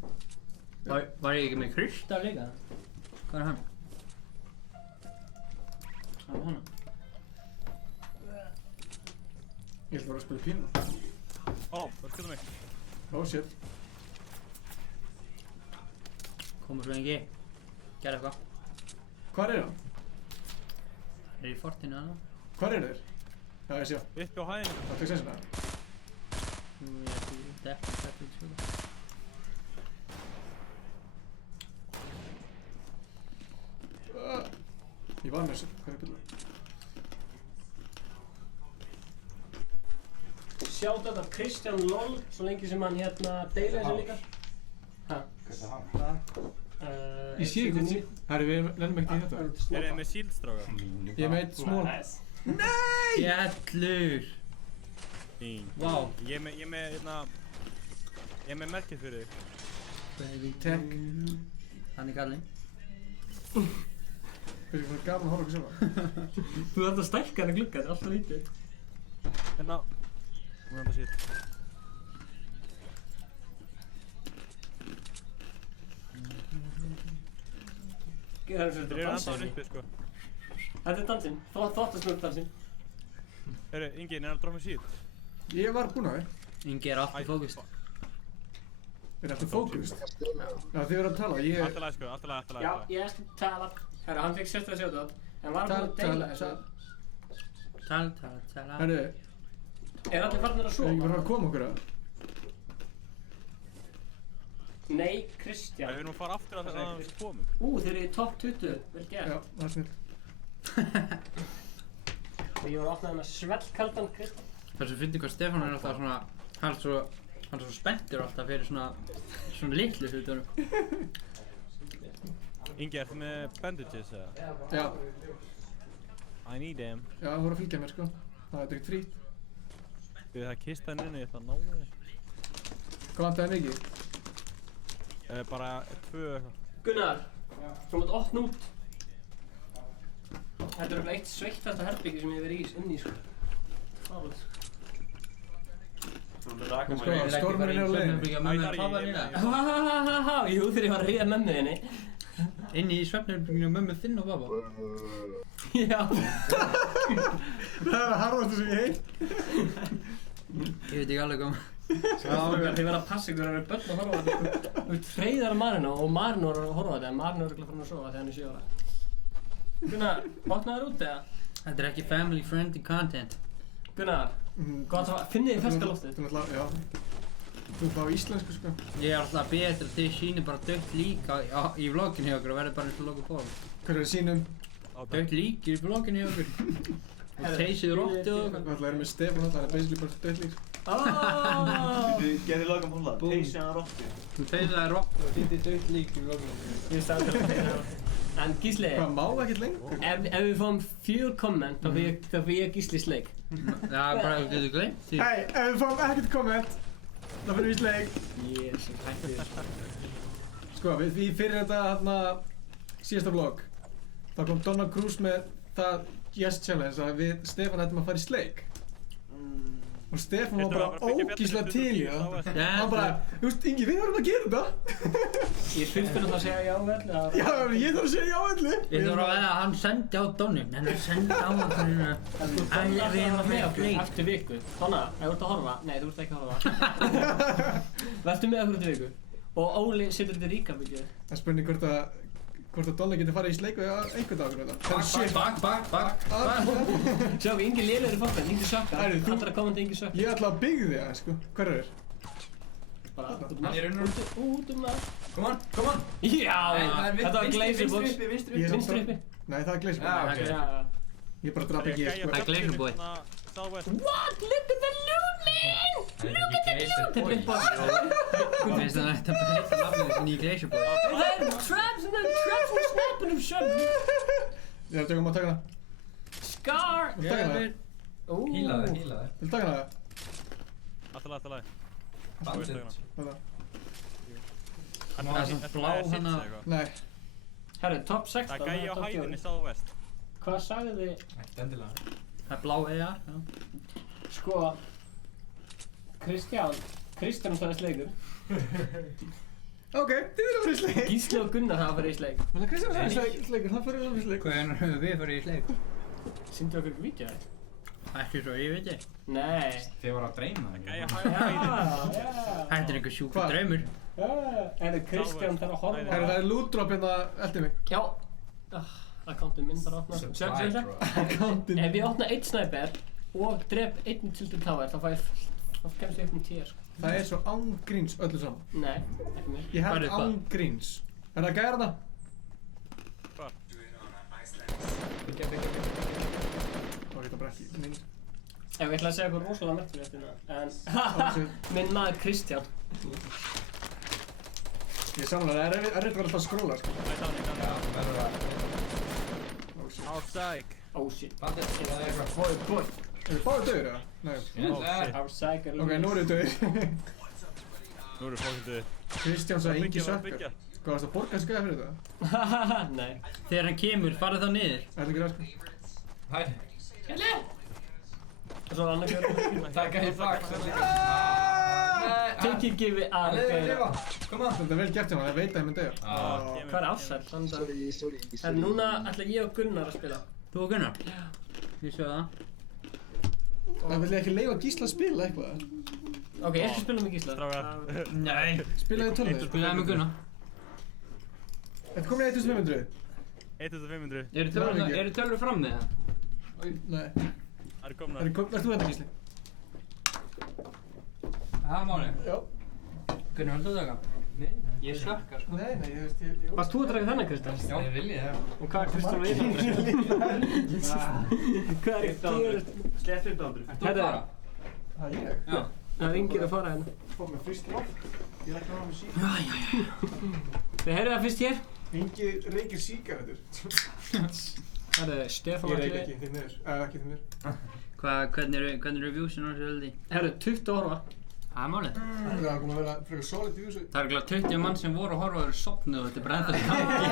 Var ég ekki með Krista líka? Hvað er hann? Það var hann. Ég ætla bara að spila pínu. Ó, það er skilta mig. Oh shit. Komur svo engi. Gerðu eitthvað. Hvar er hann? Er í fortinu hann? Hvar er þeir? Já, ég sé. Uppi á hæðinu. Það tek sensina. Nú er ég ekki deppið sko. Ég var með þessu. Hvað er byrjað? Shoutout af Kristján LOL, svo lengi sem hann hérna deila þessu líka. Hæ? Hvað er það? Ég sé ekki þetta. Herri, við lennum ekki í þetta. Er þið með síldstráka? Ég er með eitt smól. Nei! Jællur! Vá. Ég er með merkið fyrir þig. Baby Tech. Hann er gallinn. Það er gaman að horfa okkur sjálfa. Þú þarf að stækka hann að glugga, þetta er alltaf lítið. Hérna. Hún er alltaf síld. Það er svona dansinn. Uppi, sko. Þetta er dansinn, þvottasnurr dansinn. Herru, Ingi, er það að dróða með síld? Ég var búinn að þið. Ingi er alltaf fókust. Er alltaf fókust? Já, þið verður að tala. Alltaf læg, sko, alltaf læg. Já, ég ætti að tala. Herru, hann fekk sérstaklega shoutout. En var hann búinn að deila þessu? Tala. Herru. Er allir farnir að sofa? Er ekki bara að koma okkur að? Nei, Kristján. Við erum að fara aftur að það að við komum. Þeir eru í topp 20, vel gert. Já, það er snill. Og ég var að opna þennan svellkaldan Kristján. Þessu fyndi hvað Stefán er alltaf svona, hann er svo spenntur alltaf fyrir svona litlu hlutunum. Ingi, ertu með bandages eða? Já. I need them. Já, það voru að fylgja mér sko. Það er ekkert frýtt. Það er kistan inni, ég ætla að ná þig. Hvað vantaði mikið? Bara 2 eitthvað. Gunnar, þú mátt opna út. Þetta er alveg eitt sveittasta herbyggi sem ég hef verið inn í sko. Fárlega. Stormurinn er á leiðinni. Jú, þegar ég var að ríða mömmu þinni. Inni í svefnherberginu mömmu þinn og baba? Já. Það er að harðastu sem ég heit. Ég veit ekki alveg hvað. Þið verða að passa ykkur að það eru börn að horfa á þetta. Þú veist, Freyðar og Marino og Marino er að horfa á þetta en Marino er örugglega farin að sofa þegar hann er 7 ára. Gunnar, opnaðu þér út eða? Þetta er ekki family friendly content. Gunnar, gott að finnið þið ferska loftið. Já. Þú fá íslensku sko. Ég er alltaf að beða til að þið sýnir bara dött lík í vlogginu hjá okkur og verður bara eins og Logan Paul. Hver er sínum? Dött lík í vlogginu hjá okkur. Og teysið rottu og Við ætlum að vera með Stefán þetta, hann er basically bara dött lík. Þú gerði Logan Paul það, teysið hann rottu. Þú teysið það rottu og þið dött lík í vlogginu. Ég sagði það að rottu. En Gísli, Hvað, má ekkert lengur? ef við fáum 4 komment þá fyrir ég Gísli sleik. Já, bara þú getur gleymt því. Hei, ef við fáum ekkert komment, þá fyrir við sleik. Jésus, hætti þér. Sko, við fyrir þetta hérna síðasta vlogg, þá kom Donald Cruz með það Yes Challenge að við Stefán ættum að fara í sleik. Og Stefán var bara ógíslega til í það. Hann bara, þú veist, Ingi, við verðum að gera þetta. Ég þurfti að segja já öllu. Já, ég þarf að segja já öllu. Ég þarf að veða að hann sendi á Donni, en hann sendi á okkur hérna. Við erum að með á play. Eftir viku. Donna, ef þú ert að horfa. Nei, þú ert ekki að horfa. Vertu með okkur eftir viku. Og Óli setur þetta ríka mikið. Það spurning hvort að Donna getur farið í sleik við einhvern dag okkur þetta. Bak. Sjá, Ingi lélegur í fólkvæð, Ingi sökkar. Allra komandi Ingi sökkar. Ég ætla að byggja þig, sko. Hver er þér? Bara Hann er út það. Come on. Já! Þetta var Glazerbox. Vinstri uppi. Nei, það er Glazerbox. Ég bara draf ekki, sko. Það er Glazerboy. What? Look at the looming! Look at the looming! Þetta er bara... Þú veist að þetta bara heitir nafnið þessi nýja Glazerboy. Það er traps and snapping of shot. Ég er að tökum að taka hana. Scar! Viltu taka hana? Híla þig. Viltu taka hana? Alltaf lagi. Þetta. Það er svona blá hana. Nei. Herru, top 16. Það er gæi á hæðinni Southwest. Hvað sagði þið? Ekkert endilega. Það er blá ER, já. Sko... Kristján það er sleikur. Ok, þið erum að fara í sleik. Gísli og Gunnar hafa farið í sleik. Men Kristján er í sleikur, það fyrir við í sleik. Hvernig höfum við farið í sleik? Sýndu okkur ekki vídeo það? Ekki svo ég veit ég. Nei. Þið voru að dreyma það. Gæi á hæðinni. Þetta er einhver sjúkur draumur. Er Kristján þarf að horfa? Herru, það er loot drop hérna eftir mig. Já. Accountinn minn þarf að opna. Sjálf. Accountinn. Ef ég opna 1 sniper og drep 1 tiltur tower þá kemst ég upp með 10 sko. Það er svo ángríns öllu saman. Nei, ekki mér. Ég held ángríns. Er það gæra það? Hvað? Byggja. Ó, ég það bara ekki. Nei. Ég ætla að segja eitthvað rosalega merkt fyrir þetta, en minn maður Kristján. Ég samlega, það er erfitt að vera alltaf að skróla, sko. Já, verður að... Outside. Oh shit. Það er eitthvað. Boy. Er þið báðið döður, eða? Nei. Outside. Ok, nú eru þið döður. Nú eru fólkið döðir. Kristján sagði Ingi sökkar. Hvað varst að borga þessi gæði fyrir þetta? Nei. Þegar hann kemur, farið þá niður. Það er ekki ræð, sko. Hæ. Kjelli! Og svo annar gjörður. Takk að ég fag. Take it, give it, Lifa. Koma. Þetta er vel gert hjá hann, það veit að ég mun döða. Hvað er Ársæll? Sorry. En núna ætla ég og Gunnar að spila. Þú og Gunnar? Já. Ég sé það. Það vil ég ekki leifa Gísla að spila eitthvað. Ok, ég skal spila með Gísla. Strákar. Nei. Spilaði tölvið. Spilaði með Gunnar. Þetta komin í 1500. 1500. Eru tölur fram með það? Nei. Það er komnar. Verður þú þetta Gísli? Það er málið. Já. Gunnar, viltu taka? Nei. Ég sökkar sko. Nei, ég veist. Varst þú að draga þennan Kristján? Já, ég vilji það. Og hvað er Kristján að vinna? Hvað er það? Slett 1500. Ert þú að fara? Það er ég. Já. Það er Ingir að fara hérna. Fór með fyrst loft. Ég er ekki að hafa með sík. Við heyrðum það fyrst hér. Ingi reykir sígarettur. Það er Stefán Ég að reyk ekki, því miður. Ekki því miður. Hvernig er reviewsin á þessu öldi? Herru, 20 horfa. Það er málið. Það er búin að vera frekar solid í þessu. Það er glæð 20 mann sem voru að horfa og eru sopnuð og þetta er bara ennþá í gangi.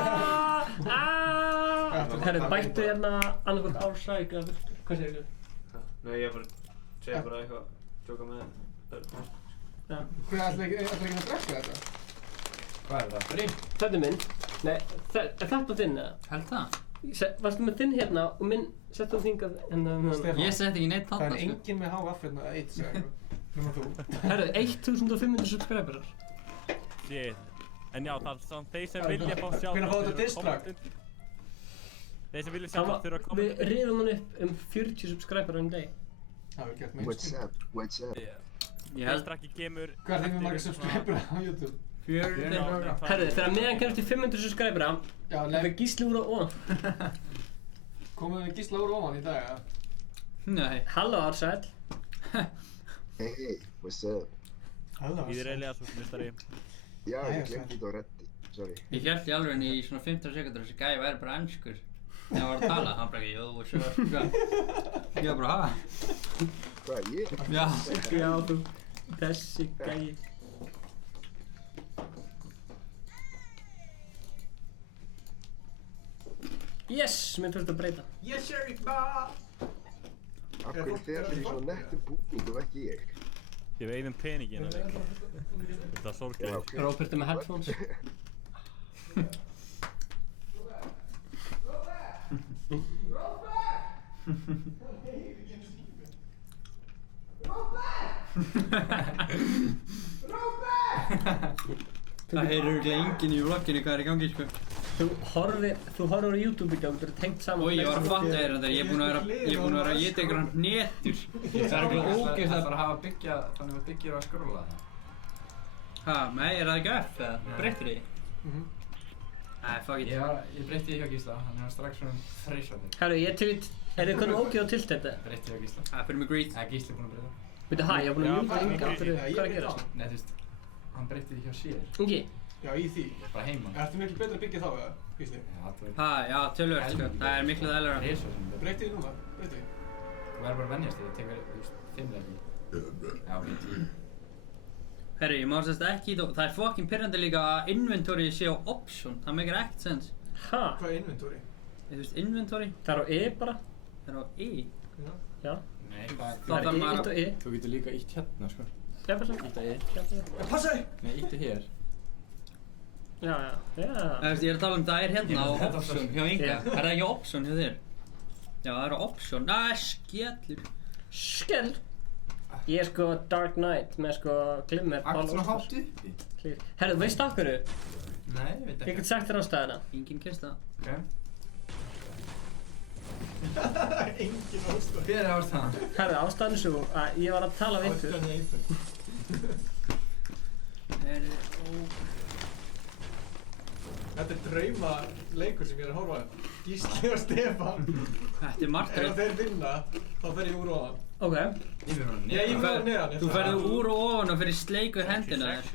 Herru, bættu hérna annarkvæmt Ársæk eða hvað segir þú? Nei, ég segja bara eitthvað, tjóka með það. Hvað ætla ekki að drekka þetta? Hvað er það? Brí? Þetta er minn. Nei, er þetta þinn eða? Held það? Varstu með þinn hérna og minn settu þú þingað Stefán. Ég setti ekki neitt þarna Það er sko. enginn með HF hérna að eitt segja eitthvað. Núma þú. Herru, 1500 subscriberar. Shit. En já, það er svona þeir sem vilja fá sjálf. Hvenær fá þetta distrack? Þeir sem vilja sjálf þurfa að koma. Við riðum hann upp 40 subscriberar um dag. Það er gert mainstream. What's up? Ég held Strakki kemur Hvað er þið með margir subscribera á YouTube? 400. Herðu, þegar meðan kemst í 500 subscribera, það er Gísli úr og ofan. Komum við Gísla úr ofan í dag, eða? Nei. Halló Ársæll. Hey, what's up? Halló Við erum Elias mistari. Já, ég glemdi þetta á reddi, sorry. Ég hélt í alveg í svona 15 sekundur þessi gæi væri bara enskur. Þegar hann var að tala, hann bara ekki, jú, svo, ég var bara, ha? Hvað, ég? Já. Já, þú. Þessi gæi. Yes, mér þurfti að breyta. Yes, Sherry, ba! Af hverju þið allir í svona nettum búning og ekki ég? Ég veit um peningin að leik. Þetta er sorglega. Róbert er með headphones. Það heyrður örugglega enginn í vlogginu hvað er í gangi, sko. Þú horfir á YouTube-vídeó og þú eru tengt saman. Og ég var að fatta þér þetta, ég er búinn að vera að éta einhverjan hnetur. Það er ekki ógeðslega bara að hafa byggja, þannig að byggja á að skróla það. Ha, nei, er það ekki F eða? Breyttir því? Nei, fuck it. Ég breytti því hjá Gísla, hann er strax svona þreysandi. Herru, ég til er þið konum ógeð á tilt þetta? Breytti því hjá Gísla. Það fyrir mig greet. Gísli er búinn að breyta. Veitu, hæ, ég var búinn að mjúka Inga, hvað er að gerast? Nei, þú veist, hann breytti því hjá sér. Ingi? Já, í því. Bara heima. Ertu miklu betur að byggja þá, eða? Gísli? Ha, já, tölvöld, sko. Það er miklu þægilegra. Breytti því núna, breytti því. Þú verður bara að venjast því, það tekur, þú veist, 5 leiki. Já, 10. Herri, ég má sérst ekki í það. Það er fucking pirrandi líka að inventory sé á option. Það meikir ekkert sens. Ha? Hvað er inventory? Þú veist, inventory? Það er á E bara. Það er á E? Já. Nei, það er E1 og E. Þú getur líka ítt hérna, sko. Já, bara svo. Ítt að E. Passa þig! Nei, ítti hér. Já. Þú veist, ég er að tala það er hérna á option hjá Inga. Er það ekki option hjá þér? Já, það er á option. Skellur. Skell? Ég er sko Dark Knight með sko glimmer. Akkur svona hátt uppi. Herru, veistu af hverju? Nei, ég veit ekki. Ég get sagt þér ástæðina. Engin kista. Ok. Engin ástæð. Hver er ástæðan? Herru, ástæðan er svo að ég var að tala við ykkur. Þetta er drauma leikur sem ég er að horfa á. Gísli og Stefán. Þetta er Margrét. Ef þeir vinna, þá fer ég úr og ofan. Ok. Ég fer neðan. Þú ferðu úr og ofan og fyrir sleik við hendina þér.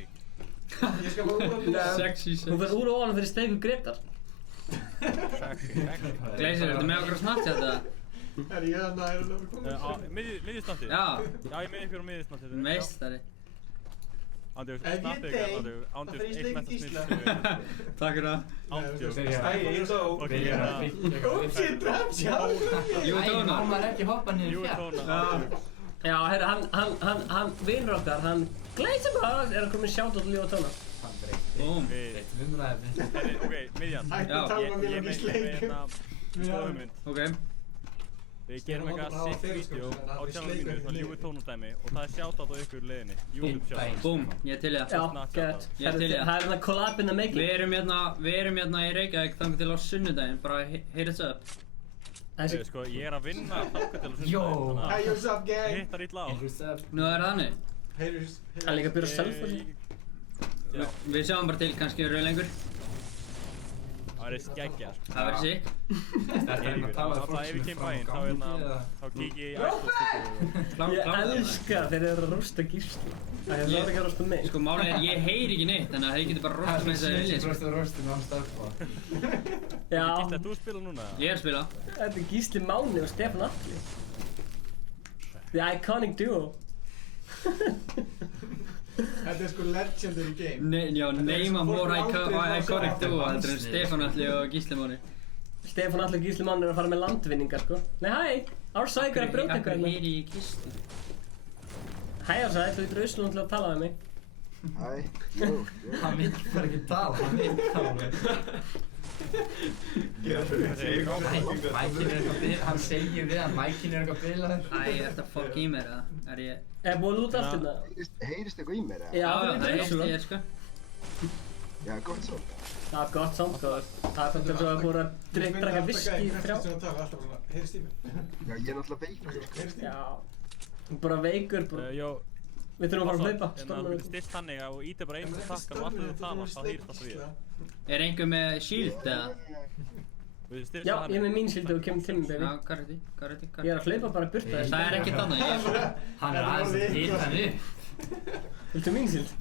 Ég skal bara úr og ofan. Sexy. Þú ferð úr og ofan og fyrir steik við Gretar. Gleisir, ertu með okkur að snartja þetta? Er ég að næra það að koma? Miðjusnáttið? Já. Já, ég með ykkur á miðjusnáttið. Meistari. Ándjóks, Ef ég dey, þá fer ég sleik í Gísla. Takk fyrir það. Ándjóks. Ég dó. Oops, ég draf sjálf. Jú, tóna. Má maður ekki hoppa niður Jú, fjall? tóna. Já, herru, hann vinur okkar, hann Gleisibars er að koma í shoutout til Jú og Tóna. Búm. Breytum umræðinni. Ok, miðjan. Hættu að tala um mig um í sleikum. Skoðumund. Ok. Við gerum eitthvað sitt vídeo á channel mínu, svona Jú tónadæmi og það er shoutout á ykkur leiðinni. YouTube shoutout. Búm, ég er til í það. Já, gett. Ég er til í það. Það er hérna collab in the making. Við erum hérna í Reykjavík þannig til á sunnudaginn, bara hit us up. Sko, ég er að vinna þannig til á Jó. sunnudaginn, Hey, what's up, gang? hittar illa á. Nú er það þannig. Það er líka að byrja self-fully. Við sjáum bara til, kannski eru við lengur. Það verður skeggja, sko. Það verður sick. Þetta er að tala Alltaf ef ég kem bæinn, þá kík ég í æslandstíku. Ég elska þeir eru að rústa Gísli. Það er ekki að rústa mig. Sko, málið er, ég heyri ekki neitt, þannig að þeir getur bara rosta með þess að vilja. Rostum á stöðfa. Já. Gísli, ert þú að spila núna? Ég er að spila. Þetta er Gísli Máni og Stefán Atli. The iconic duo. Þetta er sko legendary game. Já, name a more iconic duo, þetta er Stefán Atli og Gísli Máni. Stefán Atli og Gísli Máni eru að fara með landvinningar, sko. Nei, hæ! Ársæk er að brjóta eitthvað hérna. Heyri ég Gísli. Hæ Ársæk, þú getur Ísland til að tala með mig. Hæ, jú. Hann vil bara ekki tala, hann vil tala. Mækin er eitthvað bilaður, hann segir við hann, mækin er eitthvað bilaður. Æ, ertu að fokk í mér, eða? Er ég... Er búið að lúta allt hérna? Heyrist eitthvað í mér, eða? Já, það er heyrist í þér, sko. Já, gott svo. Já, gott samt, sko. Það er þannig að þú hefur búið að drekka viski í 3 ár. Heyrist í mér. Já, ég er náttúrulega veikur, sko. Já. Bara veikur, bara. Jó, Við þurfum að fara að hlaupa. En það getur stilt þannig að þú ítir bara einu takkan og allir þú talast, þá hýrst alltaf við. Er einhver með shield eða? Já, ég er með mín shield og kemur til mig, baby. Já, hvað er þetta? Ég er að hlaupa bara burt að þessu. Það er ekki þannig, Hann er aðeins að hita hann upp. Viltu mín shield?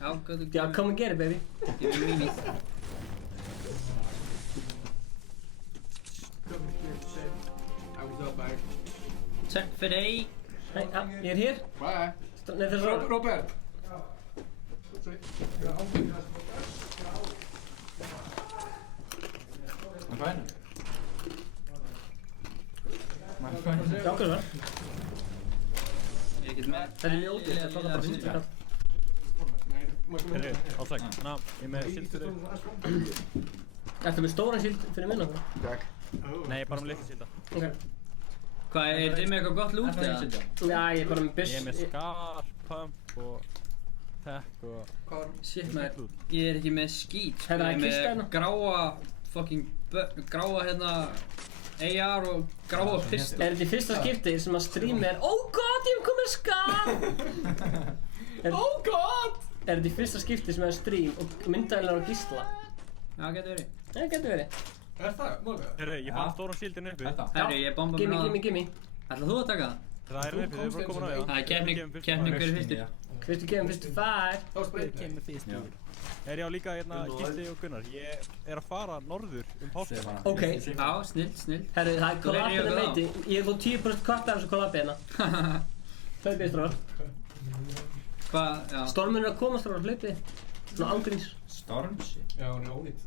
Já, come and get it, baby. Give me mínið. Takk fyrir þig. Hei, já, ég er hér. Bye. Nei, það er Robert. Hann fæn. Já, hvað var? Ég get með. Það er mjög ódýrt, það kostar bara 50 kall. Herri, ásæk, ná, ég er með shield fyrir þig. Ertu með stóran shield fyrir minna? Takk. Nei, ég er bara með litla shielda. Ok. Hvað, er þið með eitthvað gott loot eða? Já, ég er bara með byss. Ég er með scar, pump og tech og... Shit maður, ég er ekki með skít. Hérna, Ég er kista með hérna. gráa hérna AR og gráa pistol. Er þetta í fyrsta skipti sem að stream er Oh god, ég hef komið scar! Oh god! Er þetta í fyrsta skipti sem er stream og myndaðilega á gísla? Já, getur verið. Það getur verið. Er það? Málið? Herri, ég fann stóran shieldin uppi. Herri, ég bomba mér á það. Gimme. Ætlað þú að taka það? Það er uppi, þið er bara komin á því. Það er keppni hver er fyrstur. Fyrstu gefum, fyrstu fær. Þá spreytir. Kemur fyrst. Er ég á líka hérna Gísli og Gunnar. Ég er að fara norður páskana. Ok. Já, snill. Herru, það er kollabina meiti. Ég hef fóð 10% kvart af þessu kollabina. Hlaupið, stróðar. Hvað, já. Stormur er að koma, stróðar, hlaupið. Svona ángríns. Stormsi? Já, hún er ónýtt.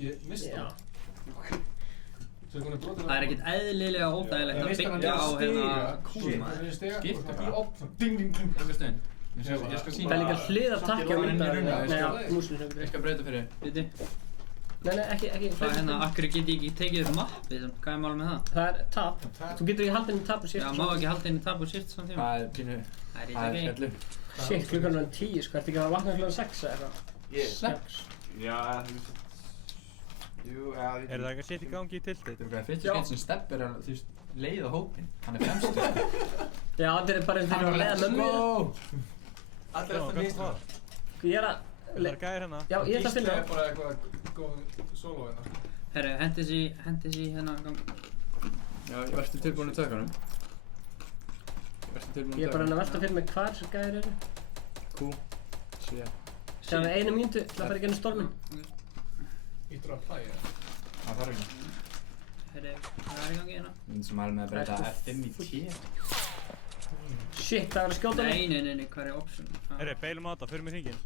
Ég misti Já. hún. Svo hún er brotin. Það er ekkert eðlilega ódægilegt að byggja á hérna kúlum. Skipta hvað? Ding, ding, ding. Einhver stund. Ég skal sína. Það er líka hliðartakki á myndaðilega. Nei, já, múslinn. Ég skal breyta fyrir. Viti. Nei, ekki. Hvað hérna, akkur get ég ekki tekið upp mappið, hvað er málið með það? Það er tap. Þú getur ekki haldið inn í tap og Já, shift. má ekki halda inn í tap og shift saman tíma? Það er pínu. Það er Það er ekki. fjallu. Shit, klukkan er 10, sko. Ertu ekki að vakna klukkan 6 eða eitthvað? 6? Já, jú, já, Er það eitthvað shit í gangi í tiltið? Þú veist, fyrstu skeitt sem Stepp er að, þú veist, leiða hópinn. Hann er fremstur. Já, þetta er bara eins og þeir eru að leiða mömmu. Allir eftir nýtt. Ég er að... Það er gæðir hérna. Já, ég ætla að finna Gísli er bara eitthvað góð solo hérna. Herru, hendi þessi hérna gang. Já, ég verður tilbúin í tökunum. Ég er bara að velta fyrir mig hvar þessu gæðir eru. Q, C. Það er 1 mínútu til að fara í gennum stormin. Ítur að plæja. Það þarf ekki. Herru, það er í gangi hérna. Myndi sem maður með að breyta F5 í T. Shit, það er að skjóta mig. Nei, hvað er option? Herri, beilum á þetta, fyrir mig hringin.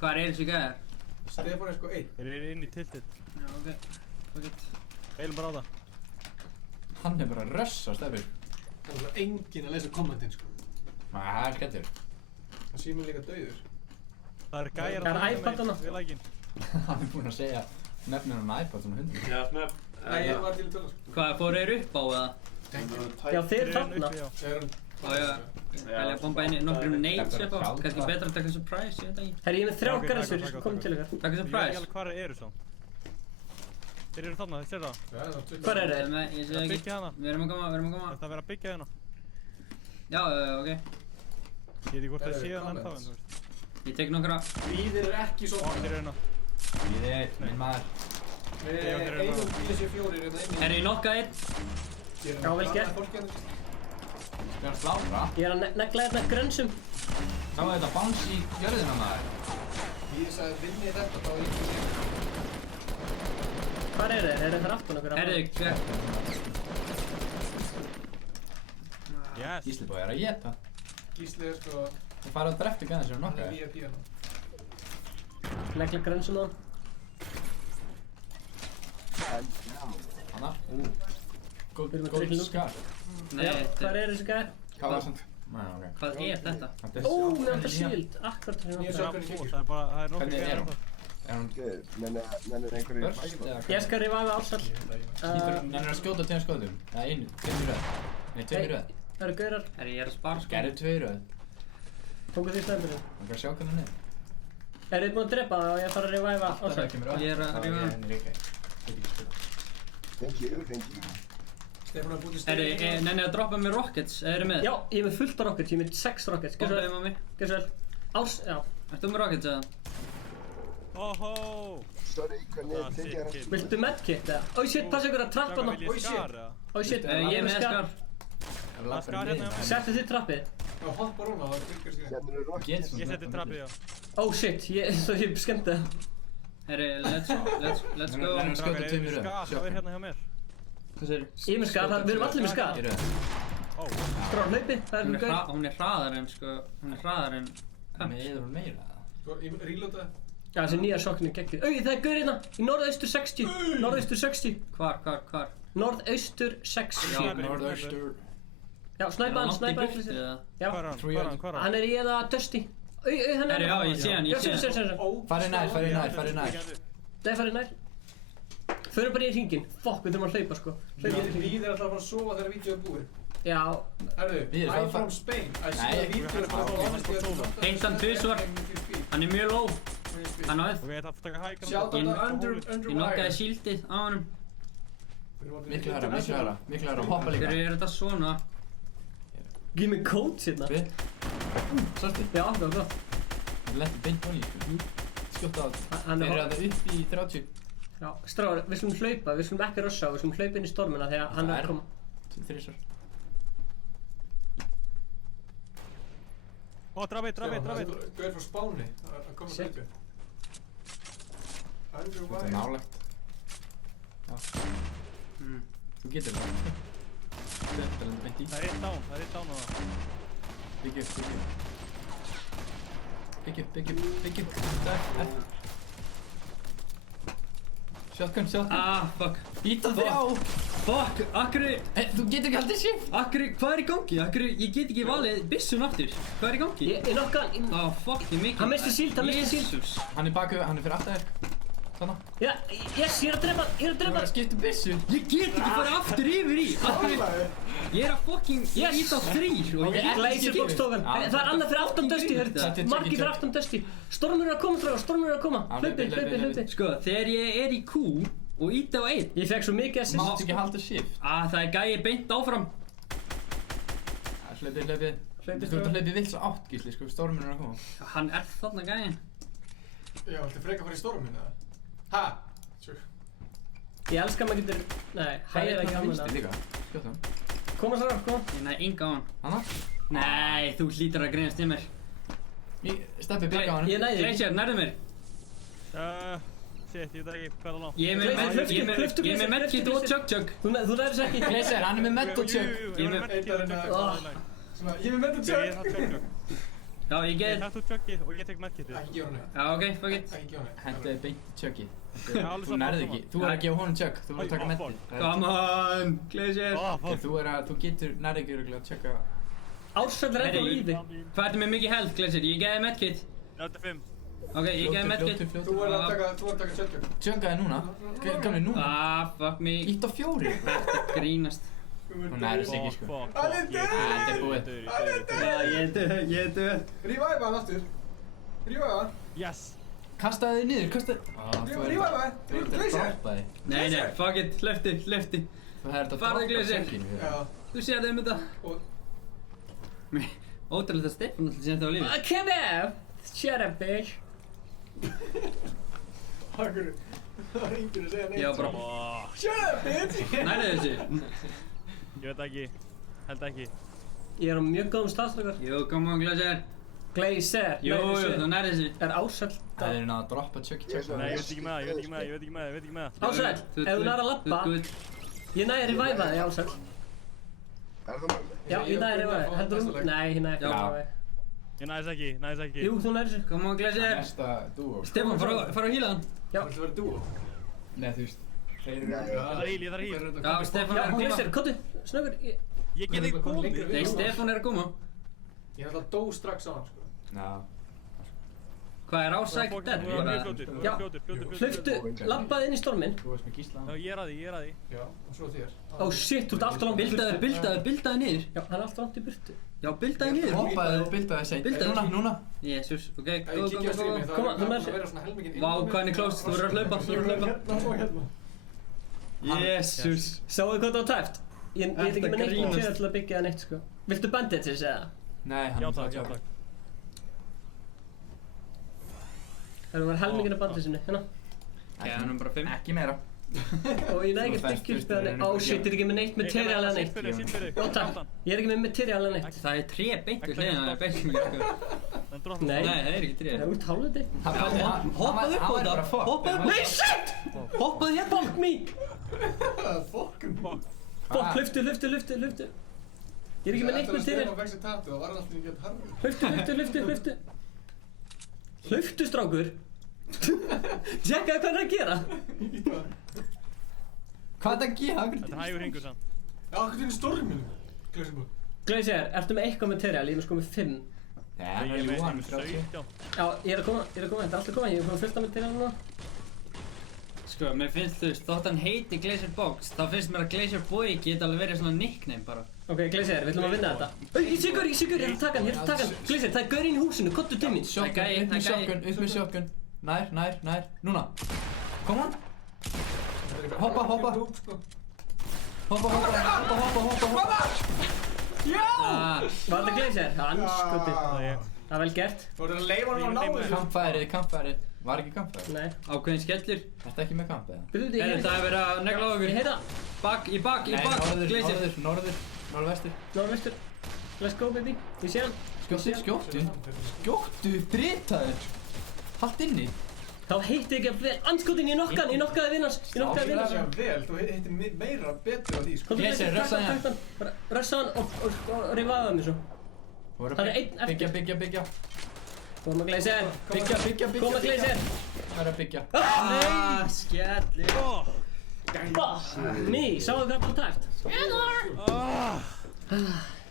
Hvað er þessi gæðar? Stefán er sko 1. Er inn í tiltið. Já, ok. Beilum bara á það. Hann er bara að rössa Steppur. Það er enginn að lesa kommentin sko. Nei, það er skettur. Það sé mér líka dauður. Það er gæðir Það er iPad hana. við lækin. Hann er búinn að segja nefnir hann iPad svona 100. Já, snöpp. Nei, ég var til að tala sko. Hvað, fóru þeir upp á eða? Já, þeir eru þarna. Á ég að bomba inn í nokkrum nades upp á. Kannski betra að taka surprise, ég veit ekki. Herri, ég er með 3 garðsur, ég skal koma til ykkar. Taka Ég veit surprise. ekki alveg hvað þeir eru svo. Þeir eru þarna, þeir sér það. Hvar eru þeir? Ég sé Það ekki. byggja hana. Við erum að koma. Þetta að vera að byggja hérna. Já, ok. Ég veit ekki hvort það séu hann ennþá en þú veist. Ég tek nokkra. Víðir er ekki Ó, svona. þeir eru hérna. Við, minn maður. Við eigum þessi 4 hérna inni. Herri, ég nokka einn. Já, vel gert. Við erum að slátra. Ég er að negla hérna grönsum. Þá er þetta bounce í jörðina maður. Víðir sagði vinni þetta þá er ekki. Hvar eru þeir? Eru þeir aftan okkur? Herri, hver? Yes. Gísli bói er að geta. Gísli er sko. Það farið á dreftu gæðin sem Hann nokka. er VIP hérna. Negla grönsum á hann. Hanna. Við erum að Góð drilla skar. Nei, Já, hvar eru þessi gæðir? Hvað var svona? Nei, ok. hvað er þetta? Ó, mér vantar shield. Akkurat það sem ég Ég vantar. sá Já, hvernig það kikið. er bara, það er nokkuð Hvernig er gæðir hún? ennþá. Er hún Nennir einhverju börst fæða? eða hvað? Ég skal revive Ársæll. Hann er að skjóta 2 skotum. Eða einu, 2 í röð. Nei, 2 í röð. Það eru gaurar. Herri, ég er að spara sko. Gerðu 2 í röð. Tóku því stæðbyrðu. Hann kan sjá hvernig hann er. Eru þið búin að drepa það og ég að fara að revive Ársæll? Ég er að rífa hann. Thank you. Stefán er búið til styrk. Nenni að droppa mér rockets, eru með? Já, ég er með fullt af rockets, ég er með 6 rockets. Droppaði með mig. Gjörðu vel. Já. Ertu með rockets eða? Óhó! Sorry, hvernig tekið þér að... Viltu medkit eða? Ói shit, passa ykkur að trappa hana. Ói shit! Ói shit, ég er með skar. Skar hérna hjá mér. Settu þið trappið? Já, hoppa rúna, það tryggast ég. Hérna eru rockets. Ég setti trappið, já. Ó shit, ég skemmti það. Herri, let's go. Rennum skjóta 2 mínútur. Skar er hérna hjá mér. Hvað segir? Ég er með skar, við erum allir með skar. Strá, hlaupi, það er mjög gauð. Hún er hraðar en Meður hún meira? Sko, ég reloada. Já, þessi nýja sokkin er geggjuð. Auði, það er gaur hérna, í norðaustur 60. Norðaustur 60. Hvar? Norðaustur 60. Já, norðaustur. Já, snæpa hann. Já. Hvar er hann? Hann er í eða Dusty. Auði, hann er Já, ég sé hann. Farið nær. Nei, farið nær. Förum bara í hringinn. Fokk, við þurfum að hlaupa, sko. Við erum alltaf að fara að sofa þegar vídeo er búið. Já. Herðu, I'm from Spain. I see the video is from Einsan tvisvar. Hann er mjög low. Hann á F. Ok, það fyrir að taka hækana. Sjátt að það under Ég nokkaði shieldið á honum. Miklu hærra. Hoppa líka. Hverju er þetta svona? Gif mig coach hérna. Svarti? Já, það var gott. Það lendi beint á líka. Skjóta á þetta. Þeir eru að það upp í 30. Já, stráður, við skulum hlaupa, við skulum ekki russa, við skulum hlaupa inn í stormina þegar hann er að koma. 3 svar. Ó, drafið. Gauð frá Spáni að koma að hlaupa. Þetta er nálegt. Já. Þú getur það. Þetta er enda beint í. Það er eitt dán á það. Byggja upp. Shotgun. Fuck. Íta þig á. Fuck, akkurri. Þú getur ekki haldið shift. Akkurri, hvað er í gangi? Akkurri, ég get ekki valið byssun aftur. Hvað er í gangi? Ég nokka hann. Fuck, ég mikið. Hann misti síld. Jesus. Hann er baku, hann er fyrir aftur þér. Þannig. Já, yes, ég er að drepa. Þú er að skipta byssu. Ég get ekki fara aftur yfir í. Ég er að fucking ít á 3 og ég Glazer bókstókan. Það er annað fyrir aftan Dusty, margir fyrir aftan Dusty. Stormur er að koma, strákar, stormur er að koma. Hlaupi. Sko, þegar ég er í Q og íti á 1. Ég fekk svo mikið assist. Máttu ekki halda shift. Það er gæi beint áfram. Hlaupi. Þú ert að hlaupi vilt svo átt, Gísli, sko, stormur er að koma. Hann er þarna gæin. Já, viltu freka að fara í stormin, eða? Ha? Ég elskar maður getur... Nei, hægir ekki á vinstri líka. Skjóta hann. Koma svo, koma. Ég næði enga á hann. Hanna? Nei, þú hlýtur að greinast í mér. Steppi byrja á hann. Ég næði þig. Glazer, nærðu mér. Shit, ég veit ekki hvað það ná. Ég er með medkit og chug. Þú næður þess ekki. Glazer, hann er með med og chug. Ég er með medkit og chug. Já, ég get... Ég takk þú chuggið og ég tek medkitið. Ekki gefa henni. Já, ok, fuck it. Hendaði beint chugið. Þú nærði ekki. Þú er að gefa honum chug. Þú er að taka medkit. Come on, Glazer. Þú getur nærði ekki örugglega að chugga. Ársæll er ennþá í þig. Hvað ertu með mikið health, Glazer? Ég geði medkit. 85. Ok, ég geði medkit. Þú er að taka chugga. Chuggaði núna. Gamli núna. Fuck me. Ítt á 4. Grínast. Hún nærðist ekki, sko. Hann er döð! Þetta er búið. Já, ég er döð. Revive hann aftur. Revive hann. Yes. Kastaði þig niður, kastaði... Revive hann. Glazer. Nei, fuck it. Hlöfti. Farðu, Glazer. Þú séð um þetta. Ótrúlega að Stefán alltaf sé þetta á lífi. Come here! Shut up, bitch. Akkur. Það var enginn að segja neitt. Já, bara... Shut up, bitch! Nærðu þessu. Ég veit ekki. Held ekki. Ég er á mjög góðum stafstrakar. Jú, come on, Glazer. Glazer. Jú, þú nærðu þessu. Er Ársæll... Það er að droppa chuggi. Nei, ég veit ekki með það. Ársæll, ef þú nær að labba... Ég næði að reviva þig, Ársæll. Er það málið? Já, ég næði að reviva þig. Heldur þú? Nei, ég næði ekki að reviva þig. Ég næðis ekki. Jú, þú næði þessu. Come on, Glazer. Næsta dúo. Stefán, fara að hýla hann. Já. Þú verður dúo. Nei, þú veist. Ég þarf hýl. Já, Stefán er að koma. Glazer, kottu, snöggur. Ég get ekki komið. Nei, Stefán er að koma. Ég er alltaf dó strax á hann, sko. Já. Hvað er Ársæll dead? Já, hlaustu, labbaði inn í storminn. Þú veist með Gísla. Já, ég er að því. Já, og svo þér. Ó, shit, þú ert alltaf langt í burtu. Bildaði niður. Já, hann er alltaf langt í burtu. Já, bildaði niður. Hoppaði og bildaði seint. Núna. Jesus, ok, Ég kíkja á streamið, það Koma, þú er með að vera svona helminginn inn. Vá, hvað hann er close, þú verður að hlaupa. Jesus. Sáuðu hvað það var tæft? Ég veit ekki með neitt material til að byggja það neitt, sko. Viltu bandages eða? Nei, hann Já takk. Það var helmingin af bandagesinu, hérna. Ok, hann bara 5. Ekki meira. Og ég næði ekki byggjumspeðan. Shit, ég er ekki með neitt material eða neitt. Já takk, ég er ekki með material eða neitt. Það tré beint við hliðina á byggjumspeðan, sko. Nei, það ekki tré. Það er út hálfandi. Hoppaðu upp á þetta. Hoppaðu upp á þetta. Nei, shit! Hoppaðu hérna. Fuck me! Fuck, hluftu. Ég er ekki með neitt material. Stefán fekk sér tattu, það var alltaf ekki að harfi. Hluftu, strákur. Tjekkaðu hvað hann er að gera. Hvað er það að gera? Þetta er hægur hringur samt. Já, hvað er storminu? Glacier, ertu með eitthvað material? Ég er sko með 5. Ég er með 17. Já, ég er að koma, þetta er alltaf koma, ég er komið fullt af material núna. Sko, mér finnst þú veist, þótt hann heiti Glacier Box, þá finnst mér að Glacier Boy geta alveg verið svona nickname bara. Ok, Glacier, við ætlum að vinna þetta. Ég sé gaur, ég er að taka hann. Glacier, það er gaurinn í húsinu, kottu til mín. Upp með shotgun. Nær. Núna. Come on. Hoppa. Já! Var þetta Glacier? Anskotið. Það er vel gert. Þú voru að leifa hann á náðu. Kampfærið. Var ekki kampfærið? Nei. Ákveðin skellur. Ertu ekki með kampfærið? Það er verið að negla á okkur. Ég heita. Í bak, Glacier. Norðvestur. Let's go, baby. Ég sé hann. Skjóttu, dritaður. Haldt inni. Þá hitti ég ekki að vel. Anskotin, ég nokkaði vinnans. Vel, þú hittir meira betur á því, sko. Glacier, rössa hann. Rössa hann og rifaði hann svo. Það er einn eftir. Byggja. Koma Glacier. Byggja. Koma Glacier. Það er að byggja. Nei, skellir. Ný, sáðu hvað það tæft.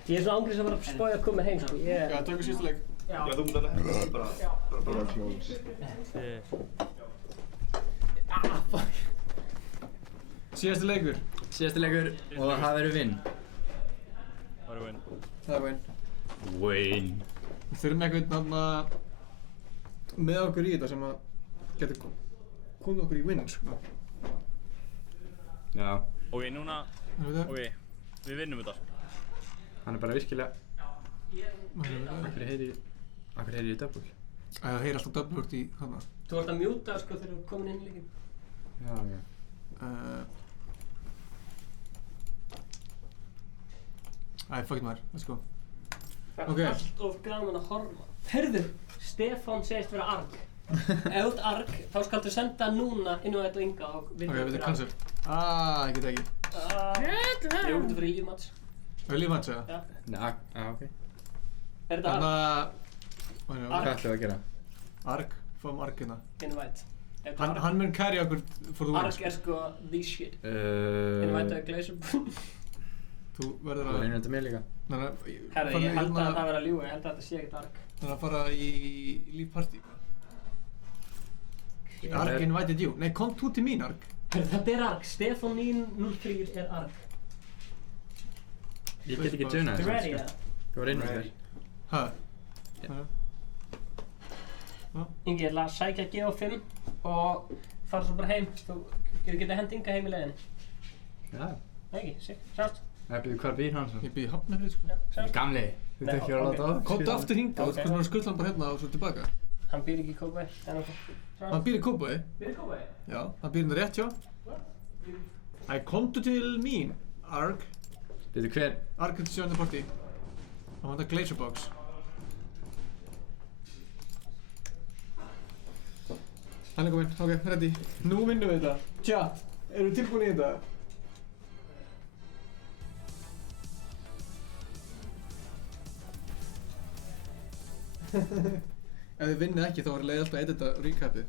Ég er svona ángrís að fara að spója að koma heim, sko. Já, tökum sísta leik. Já, þú mútt að bara close. Fuck. Síðasti leikur. Og það verður vinn. Það er win. Win. Við þurfum eitthvað með okkur í þetta sem að getur komið okkur í win, sko. Já. Ok, núna. Ok, við vinnum þetta. Hann er bara virkilega. Akkur heyri ég double? Það heyri alltaf double út í þarna. Þú ert að mjúta, sko, þegar þú ert komin inn í leikinn. Já. Fuck it maður, let's go. Það er allt of gaman að horfa. Herðu, Stefán segist vera arg. Ef þú ert arg, þá skaldu senda núna inn á þetta og Inga og við við erum cancel. Ég get ekki. Jú, þú fyrir lífmats. Lífmats, eða? Já. Ok. Er þetta arg? Hvað ætlum við að gera? Arg, fáum arg hérna. Invite. Hann mun carry okkur for the win. Arg er sko the shit. Invite að Glacier. Þú verður að... Þú reynir þetta með líka. Herðu, ég held að það verður að ljúga, ég held að þetta sé ekkert arg. Þannig að fara í lífpartí. Arg invited you. Nei, kom þú til mín, Arg. Þetta er arg. Stefán 903 er arg. Ég get ekki tuna þetta. Ready, eða? Þú var innvægt þér. Hæ? Ingi, ég ætla að sækja GO5 og fara svo bara heim. Þú getur hent Inga heim í leiðinni. Já. Nei ekki, sick. Sjást. Hvar býr hann svo? Ég býr í Hafnarfirði, sko. Sjást. Gamli. Þú ert ekki að láta á. Komdu aftur hingað, þú skulum skutla hann bara hérna og svo tilbaka. Hann býr ekki í Kópavogi. Hann býr í Kópavogi? Býr í Kópavogi? Já, hann býr hérna rétt hjá. Æ, komdu til mín, Arg. Veitu hver? Arg til sjóðan í partí. Hann vantar Glacier Box. Hann er kominn, ok, ready. Nú vinnum við þetta. Chat, eru tilbúin í þetta? Ef þið vinnið ekki þá er leið alltaf að edita recapið.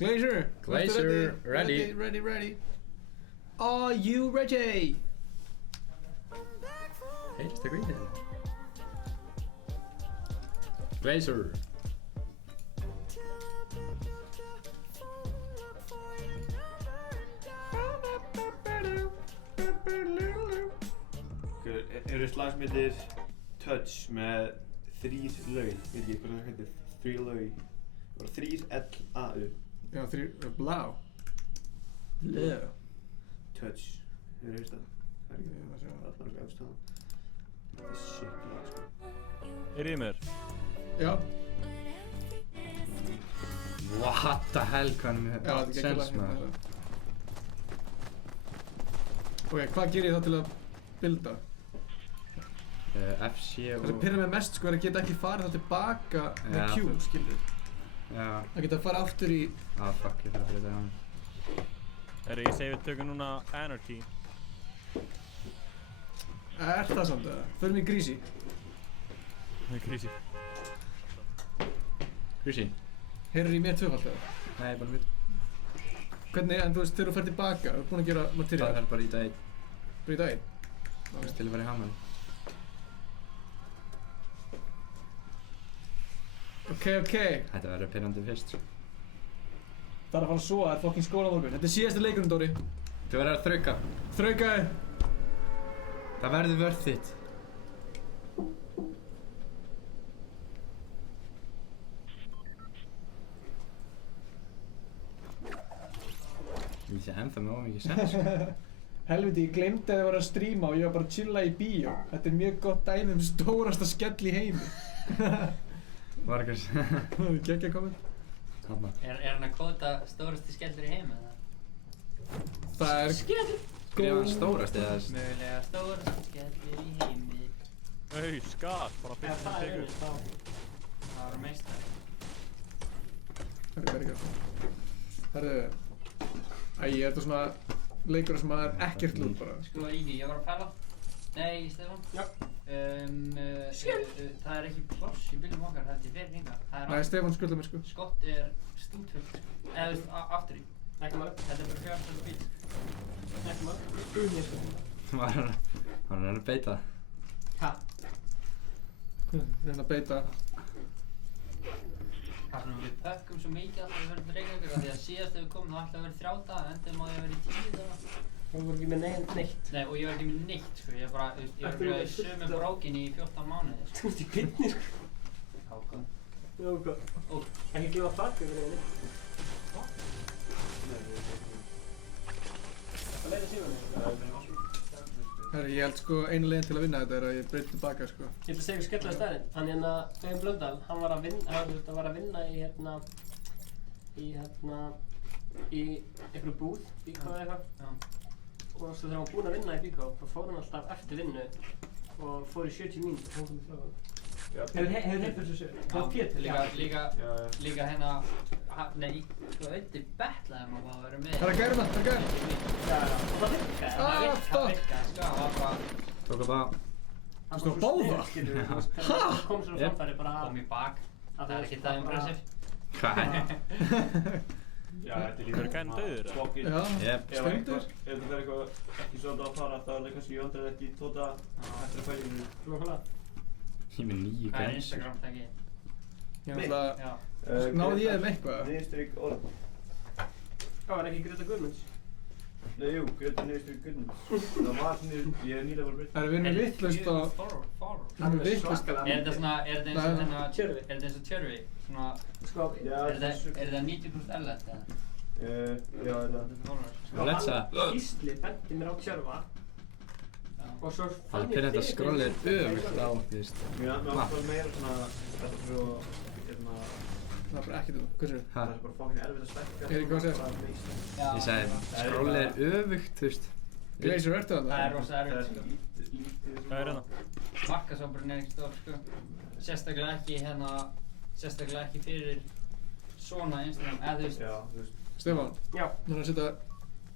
Glacier! Glacier, ready. Ready. Are you ready? Heyrst það grínið? Glacier. Eru slagsmyndir touch með 3 laug, veit ekki hvað það heitir, 3 laug, bara 3 L-A-U. Já, 3 blá. Touch. Hefur heyrst það? Það er ekki allar ekki efst það. Þetta er shit lag sko. Heyrið þið mér? Já. What the hell, hvað er með Já, þetta er sens geggjað maður? lag. Ok, hvað gerir ég þá til að builda? FC og... Það sem pyrrar mig mest sko er að geta ekki farið þá tilbaka með Q, skilur. Já. Að geta farið aftur í... Fuck, ég þarf að breyta hann. Ég segi við tökum núna Anarchy. Er það samt eða? Förum í Greasy. Greasy. Greasy? Heyrir í mér tvöfald eða? Nei, bara mitt. Hvernig, en þú veist, þegar þú ferð tilbaka, þú ert búinn að gera materiál? Það er bara í dag 1. Bara í dag 1? Þú veist, til að vera í Hammar. Ok. Þetta verður pirrandi fyrst. Það er að fara að sofa, það er fokkin skóla á morgun. Þetta er síðasti leikurinn, Dóri. Þú verður að þrauka. Þraukaðu! Það verður worth it. Ég sé ennþá með ómikið sens. Helviti, ég glemdi að ég var að stríma og ég var bara að chilla í bíó. Þetta er mjög gott dæmi stórasta skell í heimi. Var eitthvað sem... Það er geggja komment. Hanna. Er hann að kvóta stórasti skellur í heimi eða? Það er... Skellur! Skrifa hann stórasti eða... Mögulega stórasti skellur í heimi. Skat, bara fyrst sem tegur. Það var meistar. Það er verið. Herðu... Æ, þetta svona leikur sem að er ekkert lút bara. Sko, Ígi, ég var að pæla. Nei, Stefán. Já. Það er ekki pláss í bílum okkar, það er fyrir hingað. Nei, Stefán skulda mér sko. Skott er stútfullt sko. Eða þú veist, aftur í. Ekki maður. Þetta er bara fjárstöldu bíl. Ekki maður. Var hann að beita? Ha? Reyna að beita. Það sem við pökkum svo mikið alltaf að við verðum Reykjavíkur af því að síðast þegar við komum þá ætlaði að vera 3 daga, endum á ég að vera í 10 daga. Þú var ekki með neitt? Nei, og ég var ekki með neitt sko, ég var bara í sömu brókin í 14 mánuði sko. Þú ert í pinni sko. Já, ok. Já, ok. Ekki glíma fargum fyrir henni. Hvað leita síðan? Herri, ég held sko einu leiðin til að vinna þetta er að ég breyti tilbaka sko. Ég ætla að segja ykkur skemmtilega staðinn. Hann hérna, Auðun Blöndal, hann var að vinna í einhverju búð, Bíkó eða eitthvað. Já. Og svo þegar hann var búinn að vinna í Bíkó, þá fór hann alltaf eftir vinnu og fór í 70 mínútur og hann kom í frá það. Hefur heilt þessu sér? Það var Pétur. Líka hérna, nei, sko Öddi bettlaði maður að vera með. Það er að gæra það, það er að gæra. Það virkaði. Það virkaði, sko, það var bara... Tók að það. Þú stóð að báða? Það kom svona framfæri bara að... Kom í bak. Það er ekki það impressive. Hvað? Já, þetta er líka gæn döður? Já, stendur. Ef það verður eitthvað ekki svona að fara, þá er það kannski Jóndar ekki tóta eftir að færi mínu. Ég með 9 Hvað er grænsur. Instagram tagið? Ég náttúrulega... Náði ég þeim eitthvað? Niðurstrykk orð. Hvað var ekki Greta Guðmunds? Nei, jú, Greta niðurstrykk Guðmunds. Það var niður, ég er nýlega bara breytt. Það er vinnu vittlust og... Það er vittlust. Er þetta svona, er þetta eins og Tjörvi? Svona... Sko, Er þetta 90% erlend eða? Já, þetta. Let's Gísli benti mér á Tjörva. Og svo Það er fyrir þetta skrollið öfugt á, þú veist. Já, það var meira svona, þetta er svo, Það er bara ekkert um, hvað séu? það er bara fokkin erfitt að spekka. Eirík, hvað segir Ég sagði, skrollið öfugt, þú veist. Glazer, ertu það? Það er rosa Það erfitt sko. lítið Hvað er hérna? Markaðsábyrgðin er ekki stór sko. Sérstaklega ekki fyrir svona Instagram, eða þú veist. Já, þú veist. Stefán, Já. núna að setja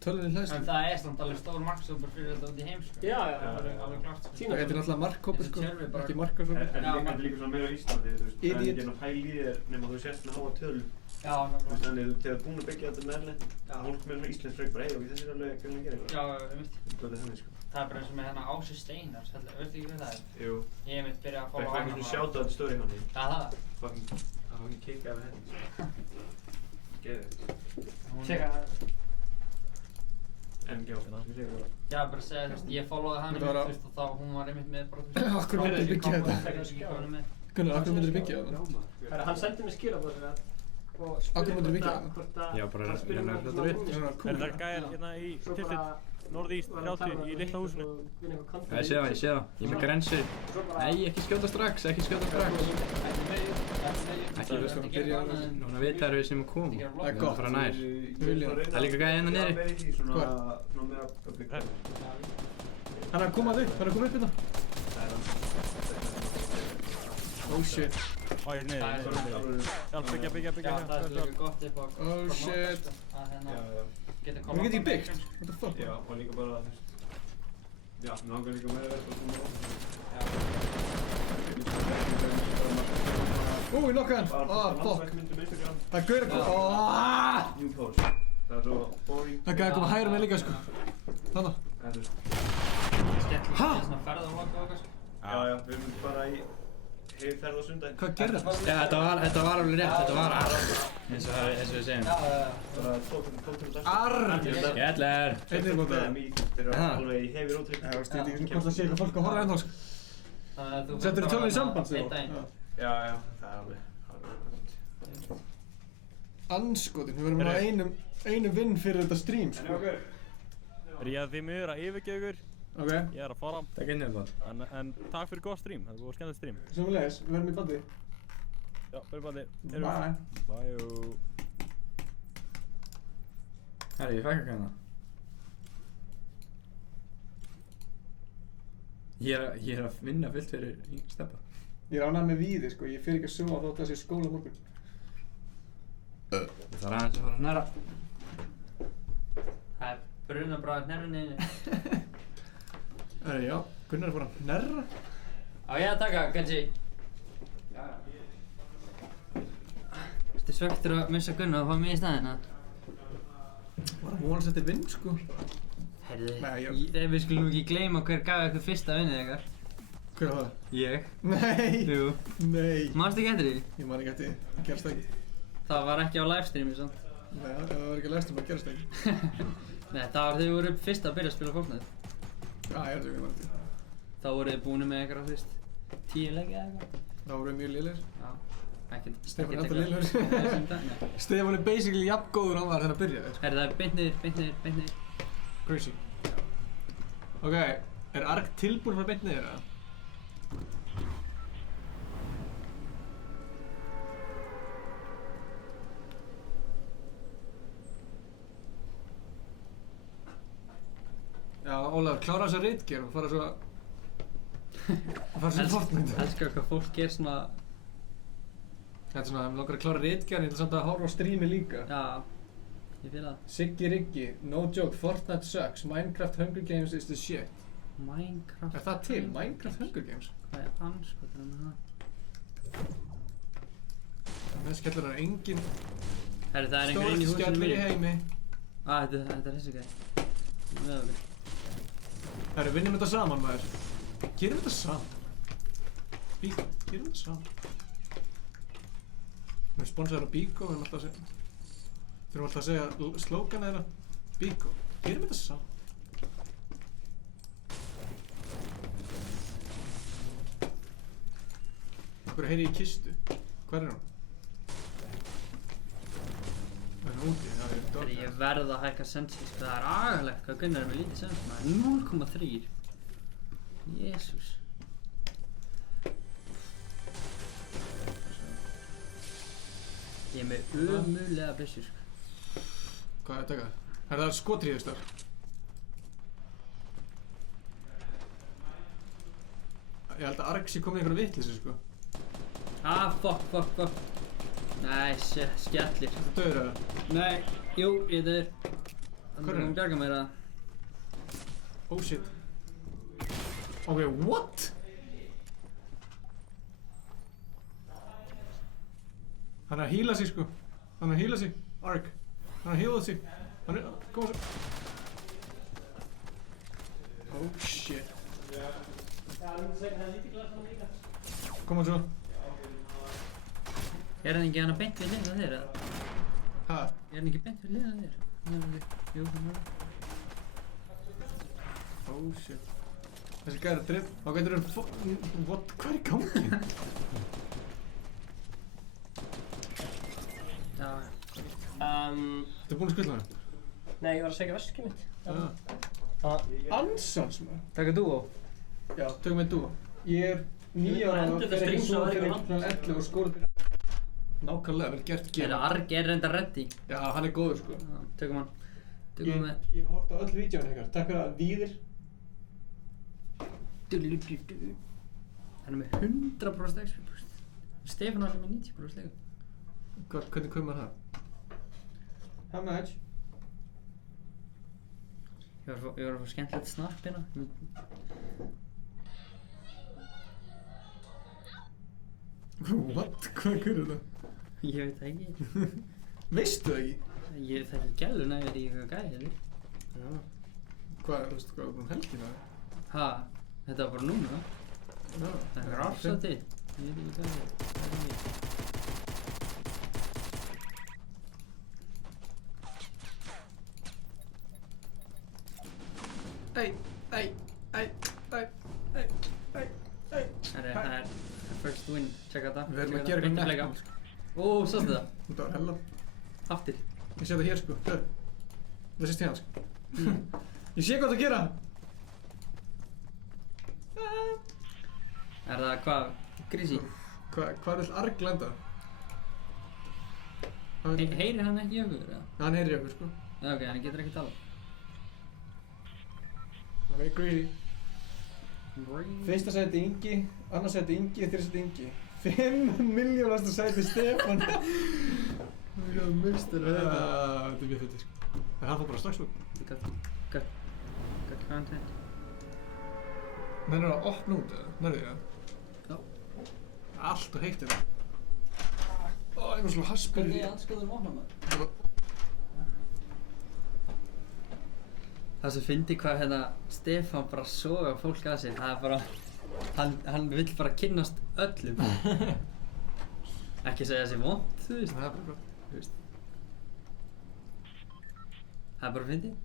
tölunni í hlæðslu. En það er samt alveg stór markaðsábyrgð fyrir þetta út í heim sko. Já. Það er alveg klart sko. Þetta er náttúrulega markkópur sko, Tjörvi bara- ekki markaðsópur. En þetta er líka svona meira á Íslandi, þú veist. Idiot. Það er ekki ná hæl í þér nema þú sést með háa tölu. Já, Þú nákvæmlega. veist, þannig þegar þú ert búinn að byggja þetta með erlend, það fólk með svona íslensk frökk bara, ok, þessi er alveg hvernig að gera eitthvað. Já, einmitt. Það er þannig, sko. Það er bara eins og með hérna Ási Steinars, veistu ekki hvað það er? Jú. Ég hef mitt byrjað að Það follow er hana svona sjáta þetta stóri hann. Það? Fucking kicka af henni, sko. Geðveikt. Tjekka. En gjá, það skal segja bara. Já, bara að segja, þú veist, ég followaði hana Þetta var einmitt, þú veist, og þá hún var einmitt með bara, þú veist. Akkur myndir byggja þetta? Gunnar, akkur myndir byggja þetta? Hann sendi mér skilabóð þegar og Akkur myndir byggja hvort að Já, bara hann spurði reyna mig að hvort hljóta það upp. var Svona búinn. Er það gæjar hérna í Svo tiltill? bara norðíst 30 í litla húsinu. Já, ég sé það, ég er með grensu. Nei, ekki skjóta strax. Ekki, þú veist hvað að byrja. Núna vita þær við sem að koma. Það er gott. Það fara nær. Það er líka gæði hérna niðri. Hvað? Hann er að koma upp hérna. Oh shit. Ó, ég er niður. Hjálp, byggja. Það er líka gott upp á... Oh shit. Við getum ekki byggt. What the fuck? Já, og líka bara þú veist. Já, mér langar líka meira að koma á. Ég nokkaði hann. Fuck. Það er gaur að koma. New post. Það er svo boring. Það er gaur að koma hægra með líka sko. Þannig. Skellur svona ferðarvaka og eitthvað sko. Já, við erum bara í ferð á sundag. Hvað gerði það? Já, þetta var alveg rétt. Þetta var eins og við segjum. Bara 12 Arr! Skellir! Einnig búin það. Þeir eru alveg í hefi rótrík. Já, veist ég ekki hvort það sé eitthvað fólk að horfa ennþá sko. Settur þú tölun í samband þegar? Já, það er alveg. Anskotin, við verðum bara einum vinn fyrir þetta stream sko. Ég að því miður að yfirgefa ykkur. Ok. Ég er að fara. Takk inn hérna. En takk fyrir gott stream, það var skemmtilegt stream. Sömulegis, við verðum í bandi. Já, verðum í bandi. Bye. Bye. Herri, ég fæk ekki hérna. Ég er að vinna fullt fyrir Stebba. Ég er ánægð með víði sko, ég fer ekki að sofa þótt að sé skóla morgun. Það er aðeins að fara að næra. Það er brunabráð nærrunni. Já, Gunnar er bara að nærra. Á ég að taka, kannski? Ertu svekktur að missa Gunnar og fá mig í staðina? Var að vonast eftir vinn sko. Heyrðu, við skulum ekki gleyma hver gaf ykkur fyrsta vinnið ykkar. Hver var það? Ég. Nei! Jú. Nei! Manstu ekki eftir því? Ég man ekki eftir því, það gerst ekki. Það var ekki á livestreami samt. Nei, ef það var ekki á livestreami, það gerst ekki. Nei, það var þegar við vorum fyrst að byrja að spila Fortnite. Já, ég er það ekki mann eftir. Þá voruð þið búin með eitthvað, þú veist, 10 leiki eða eitthvað. Þá voruð við mjög lélegir. Já, ekkert. Stefán er alltaf lélegur. Stefán er basically jafn góður á það þegar að byrja. Herri, það er beint niður. Crazy. Ok, er Ark tilbúin frá beint niður eða? Já, Ólafur, klára þessa ritgerð og fara svo Fortnite. Elskar hvað fólk er svona... Þetta er svona, við langar að klára ritgerð en ég ætla samt að horfa á streami líka. Já, ég fíla það. Siggi Riggi, no joke, Fortnite sucks, Minecraft Hunger Games is the shit. Minecraft... Er það til? Minecraft Hunger Games? Hvað er anskotan með það? Það skellur hann engin... Herri, það er einhver inn í húsinu skellur í heimi. Þetta er þessi gæði. Með okkur. Herri, vinnum þetta saman maður. Gerum þetta saman. Bíko, gerum þetta saman. Við erum sponsorar á Bíko, við erum alltaf að segja... Þurfum alltaf að segja slógan þeirra. Bíko, gerum þetta saman. Akkur heyri ég kistu. Hvar er hún? Það er úti, það er dog. Ég verð að hækka sensi, sko. Það er agalegt hvað Gunnar er með lítið sens, maður. 0,3. Jésús. Ég er með ömurlega byssu, sko. Hvað er að taka? Það er skotríðustar. Ég held að Arxi kom í einhverju vitleysu, sko. Fuck. Nei, skellir. Þetta döður eða? Nei, jú, ég döður. Hvar er hann? Bjarga mér það. Oh shit. Ok, what? Hann er að heala sig, sko. Hann er að heala sig. Ark. Hann er að heala sig. Hann er... Koma svo. Oh shit. Koma svo. Er hann ekki hana beint við liðan þér, eða? Hæ? Er hann ekki beint við liðan þér? Jú, hann var. Oh shit. Þessi gæri að drif. Þá getur hann what? Hvað er í gangi? Já. Ertu búinn að skvilla hann? Nei, ég var að segja veskið mitt. Já. Ansans maður. Taka dúo? Já, tökum við dúo. Ég er 9 ára og fer ekki svo fyrir kl. 11 og skóla til. Nákvæmlega, vel gert Gera. Arg reyndar ready. Já, hann góður sko. Tökum hann. Ég hef hort á öll vídeóin ykkar. Takk fyrir að Víðir. Hann er með 100% XP. Stefán var með 90% líka. Hvernig kom maður það? How much? Ég var að fá skemmtilegt snapp hérna. What? Hvað er það? Ég veit það ekki. Veistu það ekki? Ég þekki gæluna ef ég er í eitthvað gæði. Já. Hvað var það helgina? Ha? Þetta var bara núna. Já. Það er afsatið. Ég veit ekki hvað það er. Það er first win, tjekka þetta. Við erum að gera eitthvað nett. Ó, sástu það? Þetta var hella. Aftur. Ég sé það hér sko, hör. Það sést hérna sko. Ég sé hvað það gera. Er það hvað? Grísi? Hvað vill Arg lenda? Heyrir hann ekki í okkur, eða? Hann heyrir í okkur sko. Já, ok, hann getur ekki talað. Ok, Greedy. Fyrsta sæti Ingi, annars sæti Ingi, þriðja sæti Ingi. 5 milljónasta sæti Stefán. Það er mistur að þetta. Þetta er mjög fyndið sko. En hann fór bara strax út. Got content. Nennir að opna út eða? Nennir það? Já. Allt og heitt hérna. Ó, ég var svona haspur. Hvernig aðskoðum opna maður? Það sem fyndi hvað hérna Stefán bara soga fólk að sér, það er bara, hann vill bara kynnast öllum. Ekki segja þessi vont, þú veist. Það er bara gott, þú veist. Það er bara fyndið.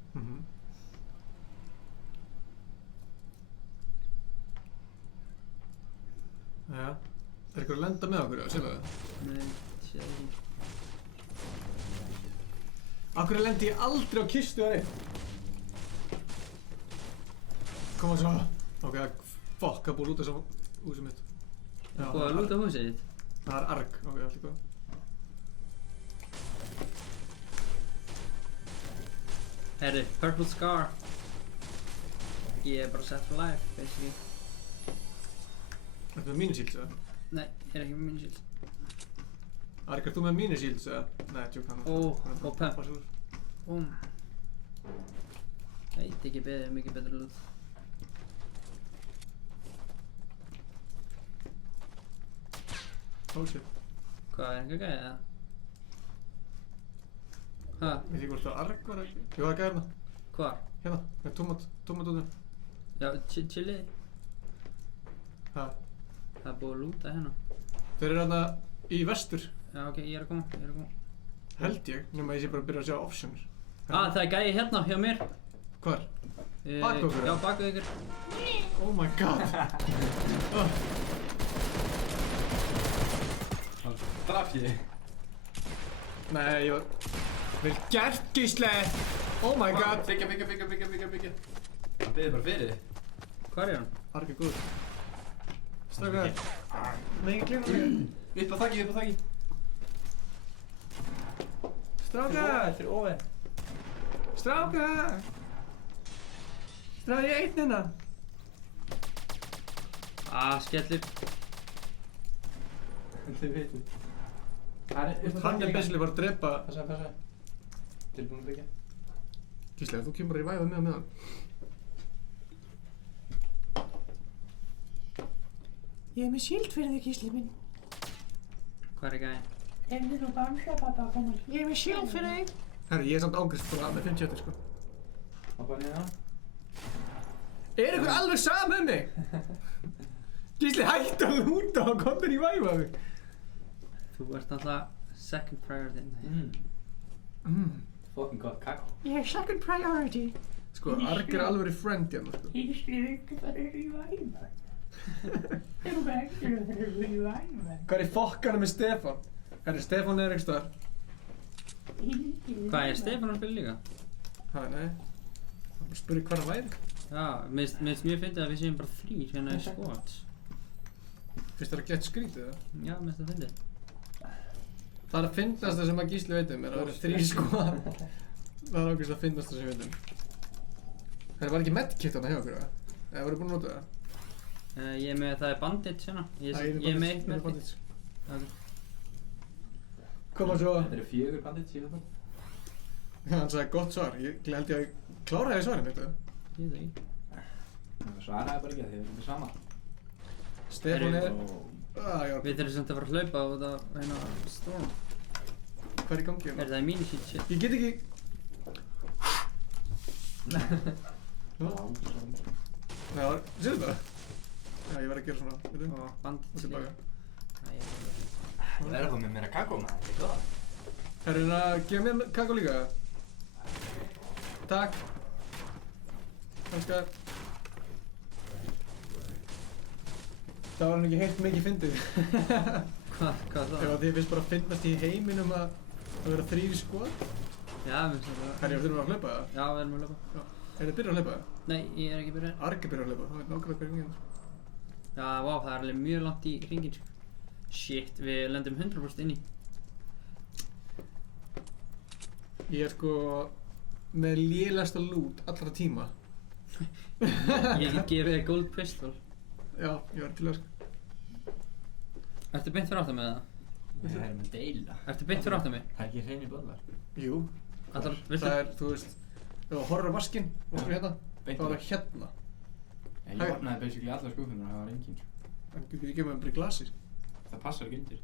Jæja, er ykkur að lenda með okkur eða, séu það? Nei, séu það ekki. Af hverju lendi ég aldrei á kistu að einn? Koma svo. Ok, fuck, það er búið að lúta þess húsið mitt. Það er búið að lúta húsið þitt? Það er Arg, ok, allt er góð. Herri, Purple Scar. Ég er bara set for life, basically. Ertu með mínisíls eða? Nei, ég er ekki með mínisíls. Arg, ert þú með mínisíls eða? Nei, tjók hann. Og pump. Veit ekki beðið mikið betur lúð. Oh shit. Hvað, er eitthvað gæðið eða? Hæ? Veit ekki hvort það Arg var ekki? Ég var að gæða hérna. Hvar? Hérna, með tómat út. Já, chili. Hæ? Það er búið að lúta hérna. Þeir eru hérna í vestur. Já, ok, ég er að koma. Held ég, nema ég sé bara að byrja að sjá optionir. Það er gæði hérna hjá mér. Hvar? Bak okkur? Já, bak við ykkur. Oh my god. Draf ég þig? Nei, ég var... Vel gert, Gísli! Oh my god! Byggja. Hann byggði bara fyrir þig. Hvar er hann? Arg er góður. Strákar. Nei, ekki gleyma mig. Upp á þakki. Strákar! Fyrir ofið. Strákar! Strákar, ég er einn hérna. Skellir. Þið veitum. Hann er basically bara að drepa... Passa. Tilbúin að byggja. Gísli, þú kemur bara í væða með hann. Ég er með síld fyrir þig, Gísli minn. Hvað er gæði? Ég er með síld fyrir þig. Herri, ég er samt ángriðst bara með 5 tjötur, sko. Hoppa niður það. Er ykkur alveg sama um mig? Gísli, hættu að lúta og kom þér í væða mig. Þú ert náttúrulega second priority. Fucking gott kakó. Ég er second priority. Sko, Arg er alveg friend hérna, sko. Hvað er í fokkanum með Stefán? Herri, Stefán er ekki staðar. Hvað, er Stefán að spila líka? Hæ, nei. bara spurði hvað það væri. Já, mér finnst mjög fyndið að við séum bara 3 hérna í squads. Finnst þér að gett skrítið það? Já, mér finnst það fyndið. Það er að fyndast það sem að Gísli veit er að vera 3 squad. Það er ákveðst að fyndast það sem ég veit Það var ekki medkit þarna hjá okkur, eða? Eða voru búin að nota það? Ég er með, það er bandage hérna. Ég er með 1 medkit. Koma svo... Þetta eru 4 bandage í þetta. Já, hann sagði gott svar. Ég held ég að kláraði svarið mitt, eða? Ég veit ekki. Það svaraði bara ekki að þið erum ekki sama. Stefán er... Við þurfum samt að fara að hlaupa út af hérna storm. Hvað er í gangi hérna? Það er minisheet shit. Ég get ekki... Nei, það var... Sérðu það? Já, ég verði að gera svona, veitum? Og bandage. Og tilbaka. Ég verði að fá með meira kakó maður, þetta er góða. Herru, gefa mér kakó líka? Takk. Kannski. Það var hann ekki heilt mikið fyndið. Hvað það? Ef þið finnst bara að fyndast í heiminum að vera 3 í squad? Já, mér finnst það. Herru, þurfum við að hlaupa það? Já, við erum að hlaupa. Er þið byrjað að hlaupa það? Nei, ég er ekki byrjað. Arg er byrjað að hlaupa, það veit nákvæmlega hverjum ég er. Já, vá, það er alveg mjög langt í hringinn, sko. Shit, við lendum 100% inn í. Ég er sko með lélegasta loot allra tíma. Ég get gefið þér gold pistol. Já, ég var til að sko. Ertu beint fyrir aftan með það? Það er með deila. Ertu beint fyrir aftan með? Það er ekki hreini bollar. Jú. Viltu? Það er, þú veist, ef þú horfir á vaskinn, vaskur hérna, þá er það hérna. Ég opnaði basically alla skúfuna og það var engin. En þú getur ekki með bara í glasi. Það passar ekki undir.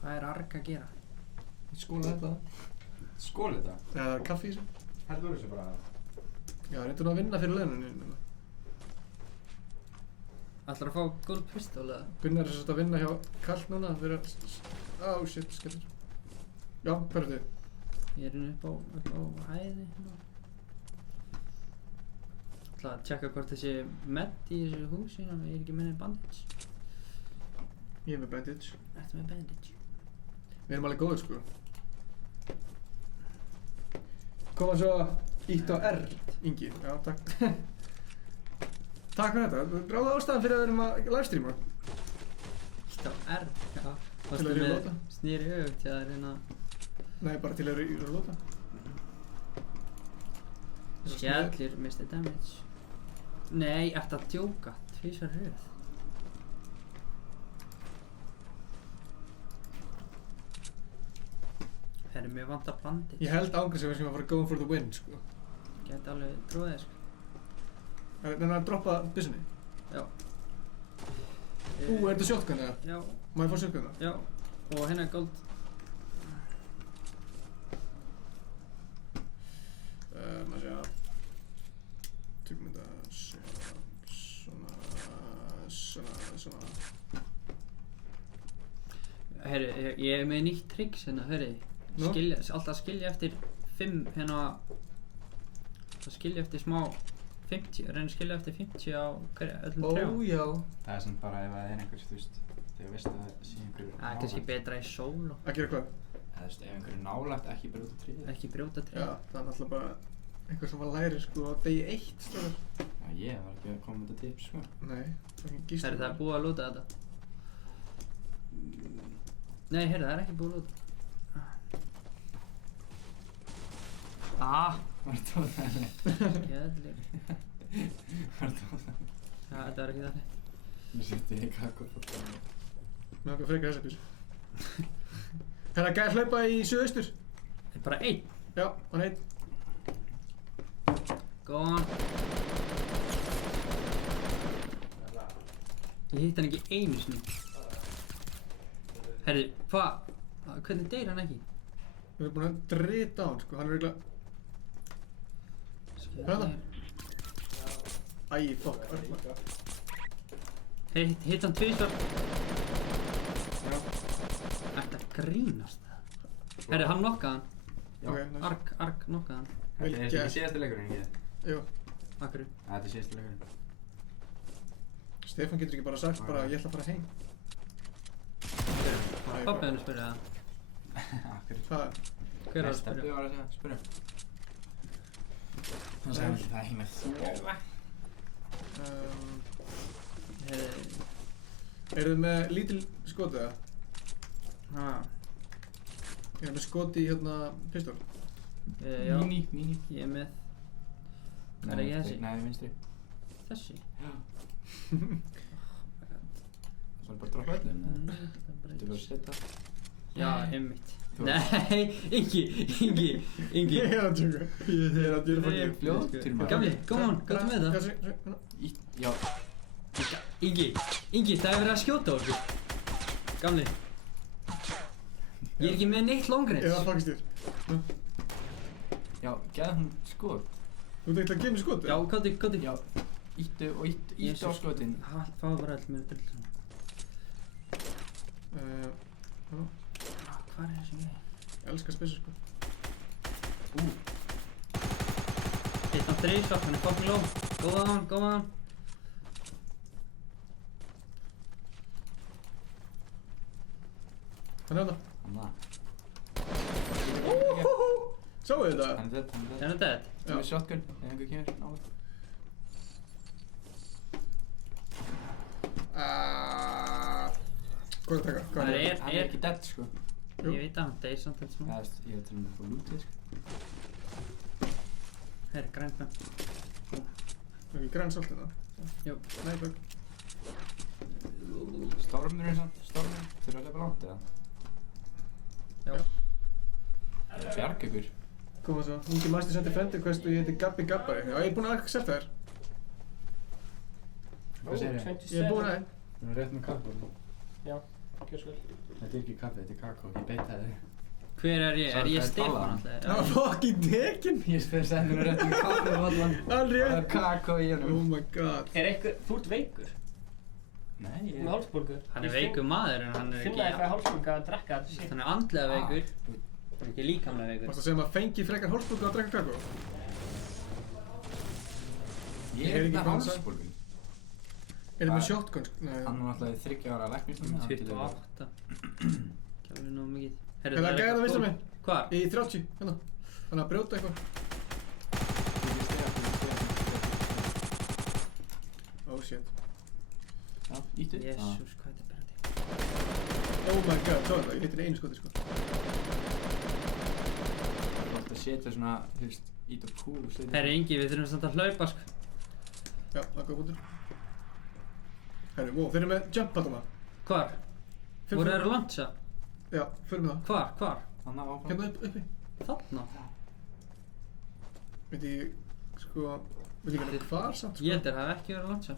Hvað er arg að gera? Skóla þetta. Skóla þetta? Það er kaffi í þessu. Heldur þessu bara... Já, reyndur þú að vinna fyrir launinu. Ætlar að fá gold pistol eða? Gunnar er svolítið að vinna hjá Karl núna fyrir að... Á, shit, skellur. Já, hvað er þið? Ég er upp á hæði. Ætla að tjekka hvort þessi med í þessu húsi, ég er ekki með bandage. Ég er með bandage. Ertu með bandage? Við erum alveg góður sko. Koma svo ítt á R, Ingi. Já, takk. Takk fyrir þetta. Ráða ástæðan fyrir að við erum að livestreama. Ítt á R? Já. Til að ríða lóta. Snýri öfugt til að reyna... Nei, bara til að ríða lóta. Skellir, Mr. Damage. Nei, ertu að djóka? 2 röð. Herri, mér vantar bandage. Ég held ángriðs að við séum að fara going for the win, sko. Gæti alveg trúið þér, sko. Er það að droppa byssunni? Já. Er þetta shotgun eða? Já. Má ég fá shotgunna? Já. Og hérna er gold. Maður sé að... Tökum þetta svona... Herri, ég er með nýtt tricks hérna, herri. Alltaf skilja eftir 5 hérna... Það skilja eftir smá 50, reyna að skilja eftir 50 á öllum trjám. Ó, já. Það er samt bara ef það er einhvers, þú veist, þegar veist að það sé einhver nálægt. Það er kannski betra í solo. Að gera hvað? Þú veist, ef einhver er nálægt, ekki brjóta tréð. Ekki brjóta tréð. Já, það er náttúrulega bara einhver sem var læri sko á degi 1, stróðar. Já, ég var ekki að koma með þetta tips, sko. Nei, það er gísla. Það er búið að lúta þetta. Nei, herri, það er ekki búið að lúta. Var það þannig? Skellir. Var það þannig? Já, þetta var ekki þannig. Mér setti ég kakó på það. Mér okkar frekar þessa bísu. Hérna gæði hlaupa í suðaustur. Það er bara 1. Já, hann 1. Góðan. Ég hitt hann ekki einu sinni. Herri, hvað? Hvernig deyr hann ekki? Við erum búin að drita á hann sko, hann er eiginlega... Hvað er það? Æ, fokk, örgla. Hitt hann 2 svar. Já. Ætti að grínast það. Herri, hann nokkaði hann. Ok, nice. Ark nokkaði hann. Þetta er ekki síðasti leikurinn, ekki? Jú. Akkur? Þetta er síðasti leikurinn. Stefán getur ekki bara sagt bara ég ætla að fara heim. Pappi henni spurði það. Akkur. Hvað? Hver var að Stebbi spyrja? var að spyrja. Hann sagði alltaf það heima þjófa. Eru þið með lítil skot eða? Ha. Ég er með skot í hérna pistól. Já. Mini. Ég er með... Hvað er ekki þessi? Nei, vinstri. Þessi? Já. Það var bara að droppa öllum, eða? Þetta er bara að setja. Já, einmitt. Nei, Ingi. Ég er að tjóka. Ég er að dýra fólki. Fljóð til maður. Gamli, come on, gott með það. Já. Ingi, það er verið að skjóta okkur. Gamli. Ég er ekki með neitt long range. Ég var að fangast þér. Já, geða hún skot. Þú ert eitthvað að gefa mér skot? Já, koti. Já, íttu á skotin. Fáðu bara öll með drull saman. Hvað er þessi við? Ég elskar spesur sko. Hitt á þrísvart, hann er fucking low. Góða á hann. Hann er hérna. Hanna. Sáu þið þetta? Hann er dead. Það er shotgun, ef einhver kemur á það. Hvað er það taka? Hann er ekki dead sko. Ég veit að hann deyr samt eitt smá. Ég veit að hann er fór lútið sko. Herri, grænt með. Það er ekki græn salt þetta? Jú. Nei, bök. Stormurinn samt, stormurinn. Þurfa að lefa langt eða? Já. Bjarg ykkur. Koma svo, ungi master sendi friend request og ég heiti Gabbi Gabbari. Já, ég er búinn að accepta þér. Hvað segir ég? Ég er búinn að þér. Þú er rétt með kakó. Já, gjör svo vel. Þetta er ekki kaffi, þetta er kakó, ég beita þig. Hver er ég? Er ég Stefán alltaf? Það var fucking tekinn! Ég spyr sendur hún rétt með kakó allan. Alveg. Það er kakó í honum. Oh my god. Er eitthvað, þú ert veikur? Nei, ég... Með hálsbólgu? Hann er veikur maður en hann er ekki... Finnaði fæði hálsbólgu að drekka þetta shit. Hann er andlega veikur. Hann er ekki líkamlega veikur. Varstu að segja maður fengi frekar hálsbólgu að drekka kakó? Ég er ekki hálsbólgu. Er þið með shotgun? Nei. Hann var alltaf 30 ára læknistum. 28. Ekki alveg nóg mikið. Það er gæðið að vissla mig. Hvar? Í 30, hérna. Þannig að brjóta eitthvað. Oh shit. Já, íttu. Jésús, hvað þetta er brandi. Oh my god, svo er það. Ég hitti einu skoti sko. Það er að setja svona, þú veist, ít og kú. Herri Ingi, við þurfum samt að hlaupa sko. Já, það er góð bútur. Herri, wow, þeir eru með jump paddana. Hvar? Voru þeir að launcha? Já, fyrir með það. Hvar? Þannig áfram. Hérna uppi. Þarna? Veit ég, sko, veit ég ekki hvar samt sko. Ég held að það hef ekki verið að launcha.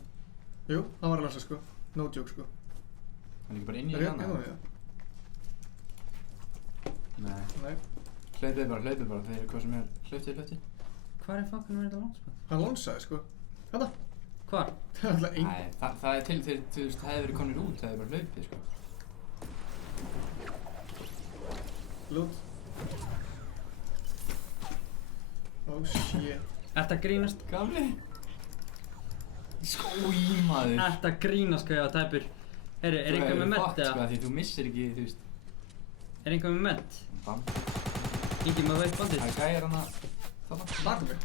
Jú, hann var að lansa sko. No joke sko. Hann er ekki bara inn í hana? Hérna, Já. Nei. Hlaupið bara, þeir eru hvað sem er. Hlaupið. Hvar er fucking verið að launcha? Hann lansaði sko. Hérna. Hvar? Það er alltaf einn. Nei, það er til þegar, þú veist, það hefði verið konir út, það hefði bara hlaupið sko. Loot. Oh shit. Ertu að grínast? Gamli. Skói maður. Ertu að grínast hvað ég var tæpur? Herri, er einhver með ment eða? Sko, því þú missir ekki, þú veist. Er einhver með ment? Band. Ingi, maður veit bandið. Það er gæðir hana. Þarna. Bakum mig.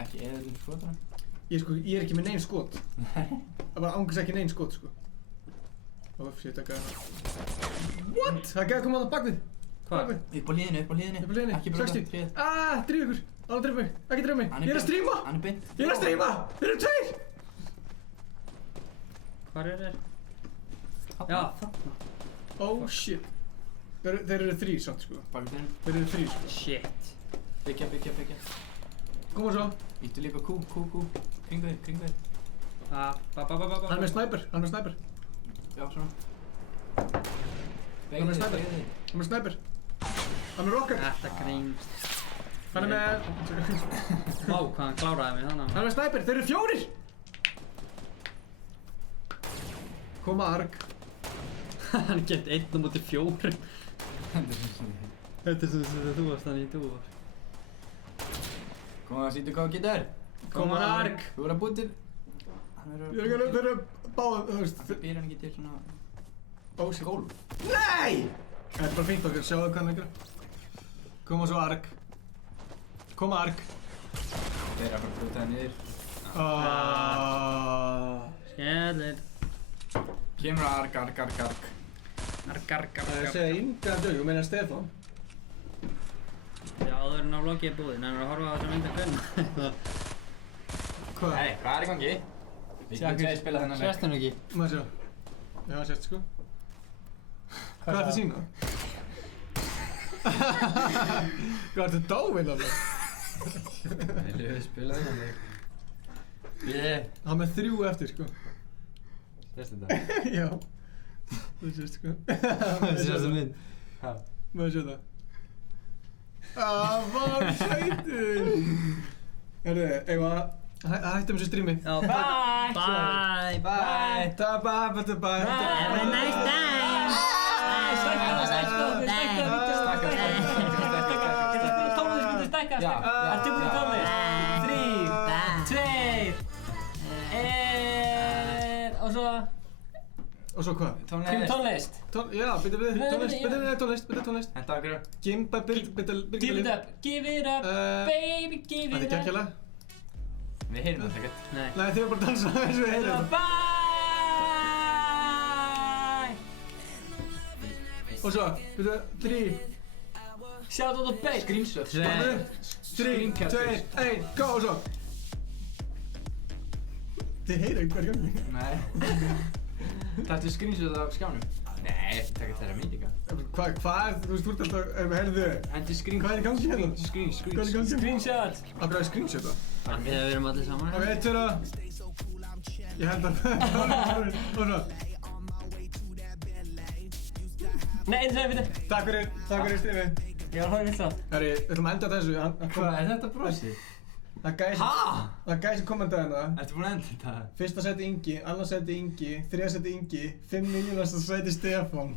Ekki eðlum skotunum. Ég er ekki með neinn skot. Það var ángurs ekki neinn skot sko. Oh shit, það gæði hana. What? Það gæði að koma á það bakvið. Hvað? Upp á hliðinu. Ekki bara 60. Dríf ykkur. Alveg dríf mig. Ekki dríf mig. Ég er að stríma. Hann er beint. Ég er að stríma. Þeir eru tveir. Hvar er þeir? Já, þarna. Oh shit. Þeir eru þrír samt sko. Bakvið Þeir eru þrír sko. Shit. Byggja. Koma svo. Íttu líka kú. Kringu þig. Hann er með snæper. Já, svona. Hann er með snæper. Hann er rocket. Þetta grínast. Hann er með... Vá, hvað hann kláraði mig þannig. Hann er með snæper. Þeir eru fjórir. Koma arg. Hann gett 1 á móti 4. Þetta er svo sem þú varst þannig í dúar. Koma að sýtu hvað þú getur. Koma arg. Þú verður að búið til. Þeir eru báðum, þú veist. Það býr hann ekki til svona... Ósett. Gólf. Nei! Það er bara fínt okkur, sjáu hvað hann ykkur. Koma svo arg. Koma arg. Þeir eru að fara að brúta það niður. Skellir. Kemur arg. Það segja Inga dög, þú meina Stefán. Já, áður en á vloggið er búið, nefnir að horfa á þessa mynda hvernig. Hvað? Hey, hvað er í gangi? Við getum tveið spila þennan leik. Sérst hann ekki? Maður sjá. Já, sérst sko. Hvað er það að sína? Hvað ertu dáinn alveg? Við spila þennan leik. Hann með 3 eftir sko. Sérst þetta? Já. Það sést sko. Það sést það mynd. Hæ? Maður sjá það. Hvað sætur! Herðu, eigum að hættum þessu strími. Já, bye! Bye! Bye! Bye! Have a nice time! Stækka! Ertu búinn í tónlist? 3, 2, 1 og svo... Og svo hvað? Tónlist! Já, byrju tónlist. Henta okkur. Gimba, byrju. Give it up, baby, give it up. Þetta er geggjalega. Við heyrum þetta ekkert. Nei, þið erum bara að dansa eins og við heyrum þetta. Bye! Og svo, byrju, 3. Shout out to babe! Screenshot. 3, 2, 1, go og svo. Þið heyra ekki hvað er í gangi. Nei. Taktu screenshot af skjánum? Nei, takk þeirra mítika. Hvað er, þú veist, þú ert alltaf, heyrðu. Hendi screenshot. Hvað er í gangi hérna? Screenshot. Hvað er í gangi? Screenshot! Af hverju er screenshot það? Þegar við erum allir saman. Ok, 1, 2, ég held að og svo. Nei, eins og ég veit. Takk fyrir strími. Ég var hóðið vilt það. Herri, við ætlum að enda þessu. Hvað, er þetta brosið? Það er gæi sem kommentaði hérna. Ertu búinn að enda þetta? Fyrsta seti Ingi, annars seti Ingi, þriðja seti Ingi, 5 milljónasta seti Stefán.